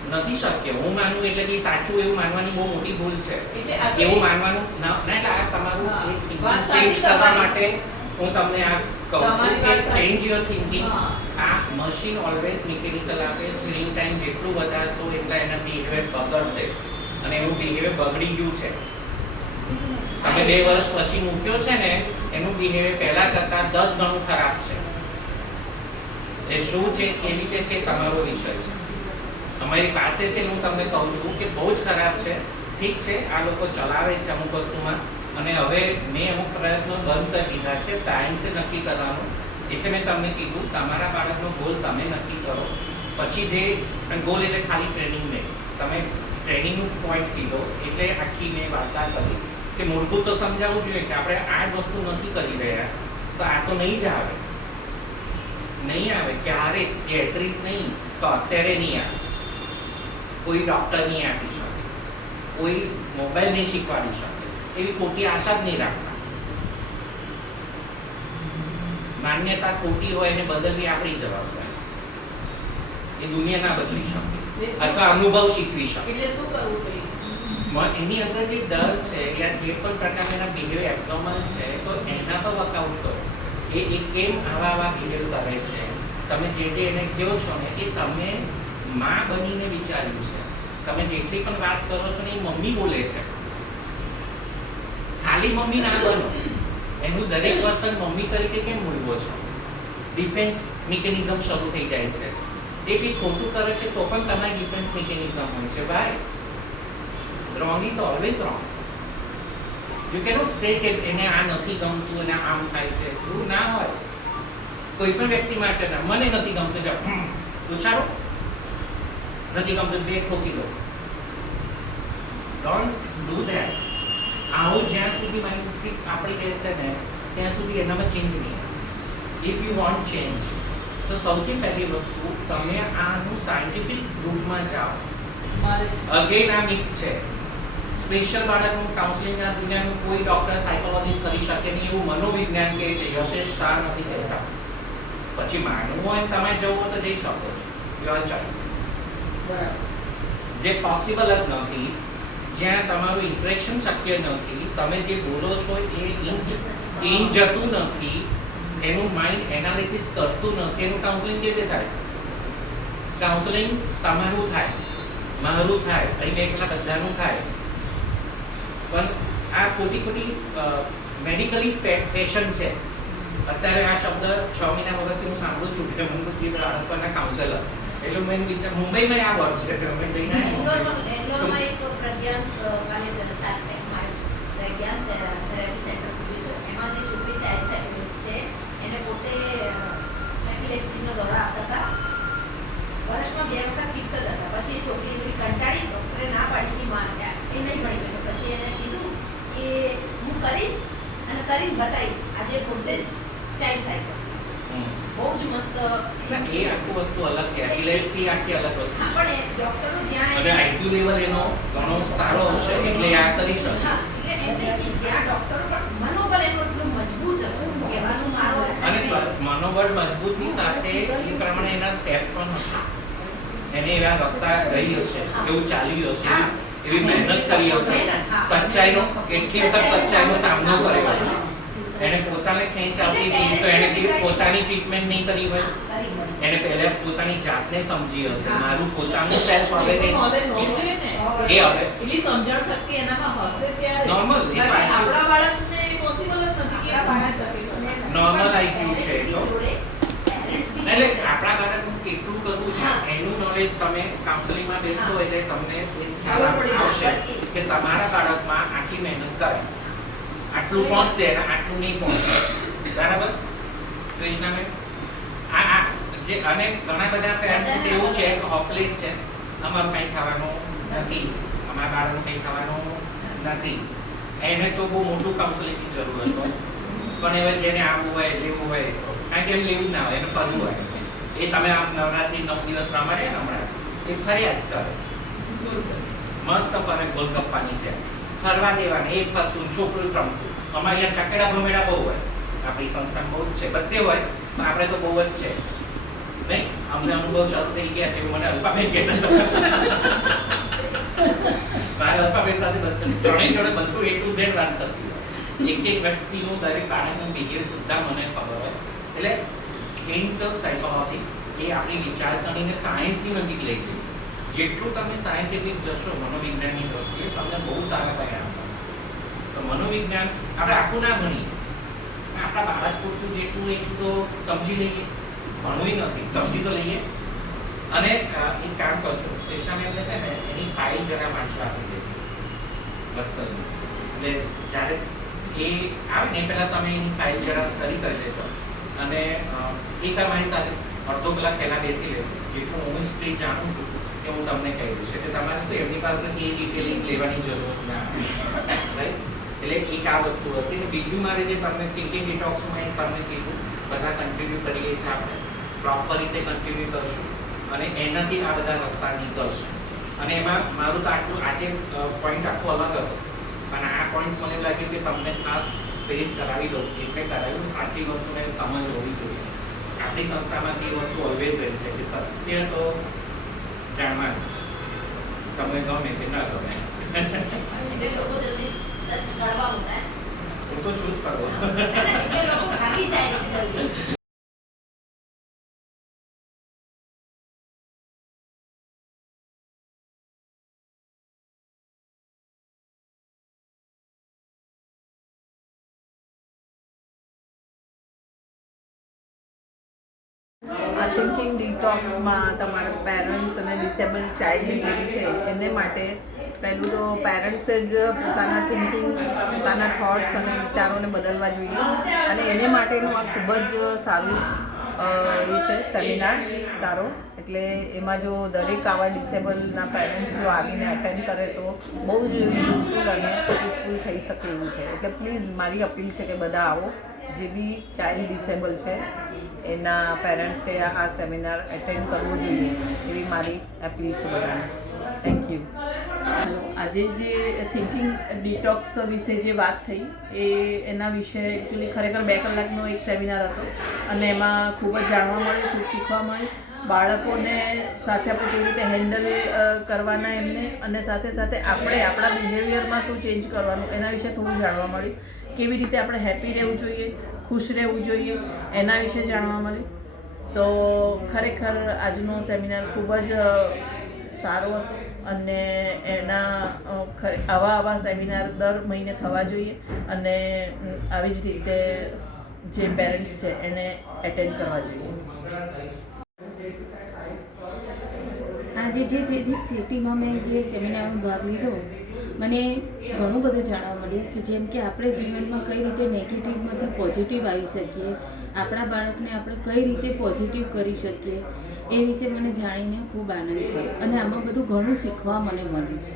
નથી શક્ય. હું માનું એટલે કે સાચું એવું માનવાની બહુ મોટી ભૂલ છે. એટલે આ એવું માનવાનું ના એટલે આ તમારું હા, એ thinking વાત change સાચી કરવા તમારી. માટે હું તમને આ કહું છું તમારી કે વાત સાચી. change your thinking. હા. આ મશીન ઓલવેઝ મિકેનિકલ આપે. સ્ક્રીન ટાઈમ જેટલું વધારશો એટલા એના બિહેવિયર બગડશે અને એનું બિહેવિયર બગડી ગયું છે. તમે 2 વર્ષ પછી મૂક્યો છે ને એનું બિહેવિયર પહેલા કરતા 10 ગણું ખરાબ છે. એ શું છે કેવી રીતે છે તમારો વિષય છે. અમારી પાસે છે હું તમને કહું છું કે બહુ જ ખરાબ છે. ઠીક છે આ લોકો ચલાવે છે અમુક વસ્તુમાં અને હવે મેં અમુક પ્રયત્નો બંધ કરી દીધા છે ટાઈમસે નક્કી કરવાનું. એટલે મેં તમને કીધું તમારા બાળકનો ગોલ તમે નક્કી કરો. પછી જે ગોલ એટલે ખાલી ટ્રેનિંગ નહીં, તમે ટ્રેનિંગનું પોઈન્ટ કીધો એટલે આખી મેં વાર્તા કરી કે મૂળભૂત તો સમજાવવું જોઈએ કે આપણે આ વસ્તુ નથી કરી રહ્યા તો આ તો નહીં જ આવે. નહીં આવે ક્યારે 33 નહીં તો અત્યારે નહીં આવે. કોઈ ડૉક્ટર નહીં આપી શકે, કોઈ મોબાઈલ નહીં શીખવાડી શકે, એવી ખોટી આશા જ નહીં રાખતા. માન્યતા ખોટી હોય એને બદલવી આપણી જવાબદારી. એ દુનિયા ના બદલી શકે અથવા અનુભવ શીખવી શકે. એટલે શું કરવું જોઈએ? એની અંદર જે ડર છે યા જે પણ પ્રકારના બિહેવિયર એબનોર્મલ છે તો એના પર વર્કઆઉટ કરો. એ કેમ આવા બિહેવ કરે છે, તમે જે એને કહો છો ને એ તમે માં બનીને વિચાર્યું છે. તમે જેટલી પણ વાત કરો છો ને એ મમ્મી બોલે છે. ખાલી મમ્મી ના બનો. એનું દરેક વર્તન મમ્મી તરીકે કેમ બોલવો છો? ડિફેન્સ મિકેનિઝમ શરૂ થઈ જાય છે. એ કંઈ ખોટું કરે છે તો પણ તમારી ડિફેન્સ મિકેનિઝમ હોય છે. ભાઈ wrong is always wrong. You cannot say કે એને આ નથી ગમતું અને આમ થાય છે. એવું ના હોય. કોઈ પણ વ્યક્તિ માટે ના મને નથી ગમતું જાવ વિચારો નથી ગમતું 2 ઠોકી દો. Don't do that. આવું જ્યાં સુધી માઇન્ડસેટ આપણી રહેશે ને ત્યાં સુધી એનામાં ચેન્જ નહીં આવે. ઇફ યુ વોન્ટ ચેન્જ તો સૌથી પહેલી વસ્તુ તમે આનું સાયન્ટિફિક રૂટમાં જાઓ. મારે અગેન આ મિક્સ છે. સ્પેશિયલ બાળકનું કાઉન્સિલિંગના દુનિયાનું કોઈ ડૉક્ટર સાયકોલોજીસ્ટ કરી શકે નહીં એવું મનોવિજ્ઞાન કહે છે. યશેશ શાહ નથી કહેતા. પછી માનવું હોય તમે જવું હોય તો જઈ શકો છો. Your choice. બરાબર. જે પોસિબલ જ નથી, જ્યાં તમારું ઇન્ટરેક્શન શક્ય નથી, તમે જે બોલો છો એ ઇન જતું નથી, એનું માઇન્ડ એનાલિસિસ કરતું નથી, એનું કાઉન્સેલિંગ કેવી રીતે થાય? કાઉન્સેલિંગ તમારું થાય, મારું થાય, અહીં એકલા બધાનું થાય. પણ આ ખોટી મેડિકલી ફેશન છે. અત્યારે આ શબ્દ 6 મહિના વર્ષથી હું સાંભળું છું કે મનોવિજ્ઞાન બાળકોના કાઉન્સેલર, એટલે મેં વિચાર મુંબઈમાં આ વર્ડ છે, અમે જઈને બેંગ્લોરમાં એક પ્રજ્ઞાન કાલે સાત ટેકમાં પ્રજ્ઞાન થેરાપી સેન્ટર ખુલ્યું છે. એમાં જે છોકરી ચાઇલ્ડ સાયકોલોજીસ્ટ છે એને પોતે એપિલેપ્સીનો દોરા આવતા હતા. વર્ષમાં 2 વખત ફિક્સ જ હતા. પછી એ છોકરી એવી કંટાળી, ડૉક્ટરે ના પાડી કે એ નહીં મળી શકે. પછી એને કીધું કે હું કરીશ અને કરીને બતાવીશ. આજે પોતે ચાઇલ્ડ સાયકોલોજીસ્ટ બહુ જ મસ્ત. એ આખું વસ્તુ અલગ છે, એપિલેપ્સી આખી અલગ વસ્તુ. હા, પણ એ ડૉક્ટરો જ્યાં અને આઈક્યુ લેવલ એનો ઘણો સારો હશે એટલે આ કરી શકે. હા, એટલે એમને કે જ્યાં ડૉક્ટરો પણ મનોબળ એનું એટલું મજબૂત હતું કહેવાનું મારો અને મનોબળ મજબૂતની સાથે એ પ્રમાણે એના સ્ટેપ્સ પણ હશે, એને એવા રસ્તા ગઈ હશે, એવું ચાલ્યું હશે, એવી મહેનત કરી હશે, સચ્ચાઈનો કેટલી વખત સચ્ચાઈનો સામનો કર્યો હશે. એને પોતાને ખેંચ આવતી હતી તો એને પોતાની ટ્રીટમેન્ટ નહીં કરી હોય, એને પહેલા પોતાની જાતને સમજી હશે, મારું પોતાનું સેલ્ફ અવેરનેસ નોલેજ હોવું જોઈએ ને. એ હવે એટલી સમજણ શક્તિ એનામાં હશે ત્યારે. Normal, એ બાકી IQ. આપણા બાળકને પોસિબલ જ નથી કે એ સમજી શકે. Normal IQ છે એ તો. પેરેન્ટ્સ બી એટલે આપણા બાળકનું કેટલું કરવું છે હા. એનું નોલેજ તમે કાઉન્સેલિંગમાં બેસશો હા. એટલે તમને એ ખ્યાલ ખબર પડી આવશે જશે. કે તમારા બાળકમાં આટલી મહેનત કરે, આટલું પહોંચશે અને આટલું નહીં પહોંચે. બરાબર કૃષ્ણાબેન? આ જે અને ઘણા બધા પેરેન્ટ્સ એવું છે કે હોપલેસ છે, અમારું કંઈ થવાનું નથી, અમારા બાળકનું કંઈ થવાનું નથી. એને તો બહુ મોટું કાઉન્સેલિંગની જરૂર હતો. પણ હવે જેને આવવું હોય લેવું હોય, કારણ કે એમ લેવું જ ના હોય, એને ફરવું હોય. એ તમે આમ નવરાત્રી 9 દિવસ રમાડે ને હમણાં, એ ફર્યા જ કરે, મસ્ત ફરે ગોલગપ્પાની છે, ફરવા દેવાને એ ફરતું છોકરું રમતું. અમારે અહીંયા ચકેડા ભમેડા બહુ હોય, આપણી સંસ્થામાં બહુ જ છે, બધે હોય, પણ આપણે તો બહુ જ છે નહીં. અમને અનુભવ શરૂ થઈ ગયા છે, મને અલ્પાબેન કહેતા હતા. મારા અલ્પાબેન સાથે ત્રણેય જોડે બધું એટલું ઝેડ વાત થતી હોય. એક વ્યક્તિનું દરેક બાળકનું બિહેવિયર સુદ્ધા મને ખબર હોય. એટલે ક્લિનિકલ સાયકોલોજી એ આપણી વિચારસરણીને સાયન્સની નજીક લઈ છે. જેટલું તમે સાયન્ટિફિક જશો મનોવિજ્ઞાનની દ્રષ્ટિએ તમને બહુ સારા પરિણામ મળશે. તો મનોવિજ્ઞાન આપણે આખું ના ભણીએ, આપણા બાળક પૂરતું જેટલું એટલું તો સમજી લઈએ, ભણવું નથી, સમજી તો લઈએ. અને એક કામ કરજો, કૃષ્ણાબેનને છે ને એની ફાઇલ જરા વાંચવા આપી દેજો વત્સલની. એટલે જ્યારે એ આવે ને પહેલાં તમે એની ફાઇલ જરા સ્ટડી કરી લેજો અને એક મારી સાથે અડધો કલાક પહેલાં બેસી લેજો. જેટલું હું હિસ્ટ્રી જાણું છું એ હું તમને કહી દઈશ, એટલે તમારે શું એમની પાસેથી એ ડિટેલિંગ લેવાની જરૂર ના રાઈટ. એટલે એક આ વસ્તુ હતી. ને બીજું મારે જે તમને થિંકિંગ ડિટોક્સમાં એ તમને કીધું, બધા કન્ટ્રીબ્યુટ કરીએ છીએ આપણે, પ્રોપર રીતે કન્ટ્રીબ્યુટ કરશું અને એનાથી આ બધા રસ્તા નીકળશે. અને એમાં મારું તો આટલું આજે પોઈન્ટ આખો અલગ હતો, પણ આ પોઈન્ટ્સ મને લાગ્યું કે તમને ખાસ ફેસ કરાવી દો, એટલે કરાવ્યું. સાચી વસ્તુને સમજ હોવી જોઈએ. આપણી સંસ્થામાંથી એ વસ્તુ ઓલવેઝ રહે છે કે સત્ય તો જાણવાનું છે, તમને ગમે કે ન ગમે. એટલે લોકો જલ્દી સચ કડવા હોતા હે. હું તો છું જ કરો. એટલે લોકો ભાગી જાય છે જલ્દી. આ થિંકિંગ ડિટોક્સમાં તમારા પેરેન્ટ્સ અને ડિસેબલ ચાઇલ્ડ જેવી છે એને માટે પહેલું તો પેરેન્ટ્સે જ પોતાના થિંકિંગ, પોતાના થોટ્સ અને વિચારોને બદલવા જોઈએ. અને એને માટેનું આ ખૂબ જ સારું એ છે સેમિનાર સારો. એટલે એમાં જો દરેક આવા ડિસેબલના પેરેન્ટ્સ જો આવીને અટેન્ડ કરે તો બહુ જ યુઝફુલ અને ફ્રૂટફુલ થઈ શકે એવું છે. એટલે પ્લીઝ મારી અપીલ છે કે બધા આવો, જે બી ચાઇલ્ડ ડિસેબલ છે એના પેરેન્ટ્સે આ સેમિનાર એટેન્ડ કરવો જોઈએ એવી મારી અપીલ છે બધાને. Thank you. આજે જે થિંકિંગ ડિટોક્સ વિશે જે વાત થઈ એના વિશે એકચ્યુઅલી ખરેખર 2 કલાકનો એક સેમિનાર હતો અને એમાં ખૂબ જ જાણવા મળ્યું, ખૂબ શીખવા મળ્યું બાળકોને સાથે આપણે કેવી રીતે હેન્ડલ કરવાના એમને, અને સાથે સાથે આપણે આપણા બિહેવિયરમાં શું ચેન્જ કરવાનું એના વિશે થોડું જાણવા મળ્યું. કેવી રીતે આપણે હેપી રહેવું જોઈએ, ખુશ રહેવું જોઈએ એના વિશે જાણવા મળ્યું. તો ખરેખર આજનો સેમિનાર ખૂબ જ સારો હતો, અને આવા સેમિનાર દર મહિને થવા જોઈએ, અને આવી જ રીતે જે પેરેન્ટ્સ છે એને એટેન્ડ કરવા જોઈએ. આજે જે સિટીમાં મેં જે સેમિનારમાં ભાગ લીધો, મને ઘણું બધું જાણવા મળ્યું કે જેમ કે આપણે જીવનમાં કઈ રીતે નેગેટિવમાંથી પોઝિટિવ આવી શકીએ, આપણા બાળકને આપણે કઈ રીતે પોઝિટિવ કરી શકીએ, એ વિશે મને જાણીને ખૂબ આનંદ થયો, અને આમાં બધું ઘણું શીખવા મને મળ્યું છે.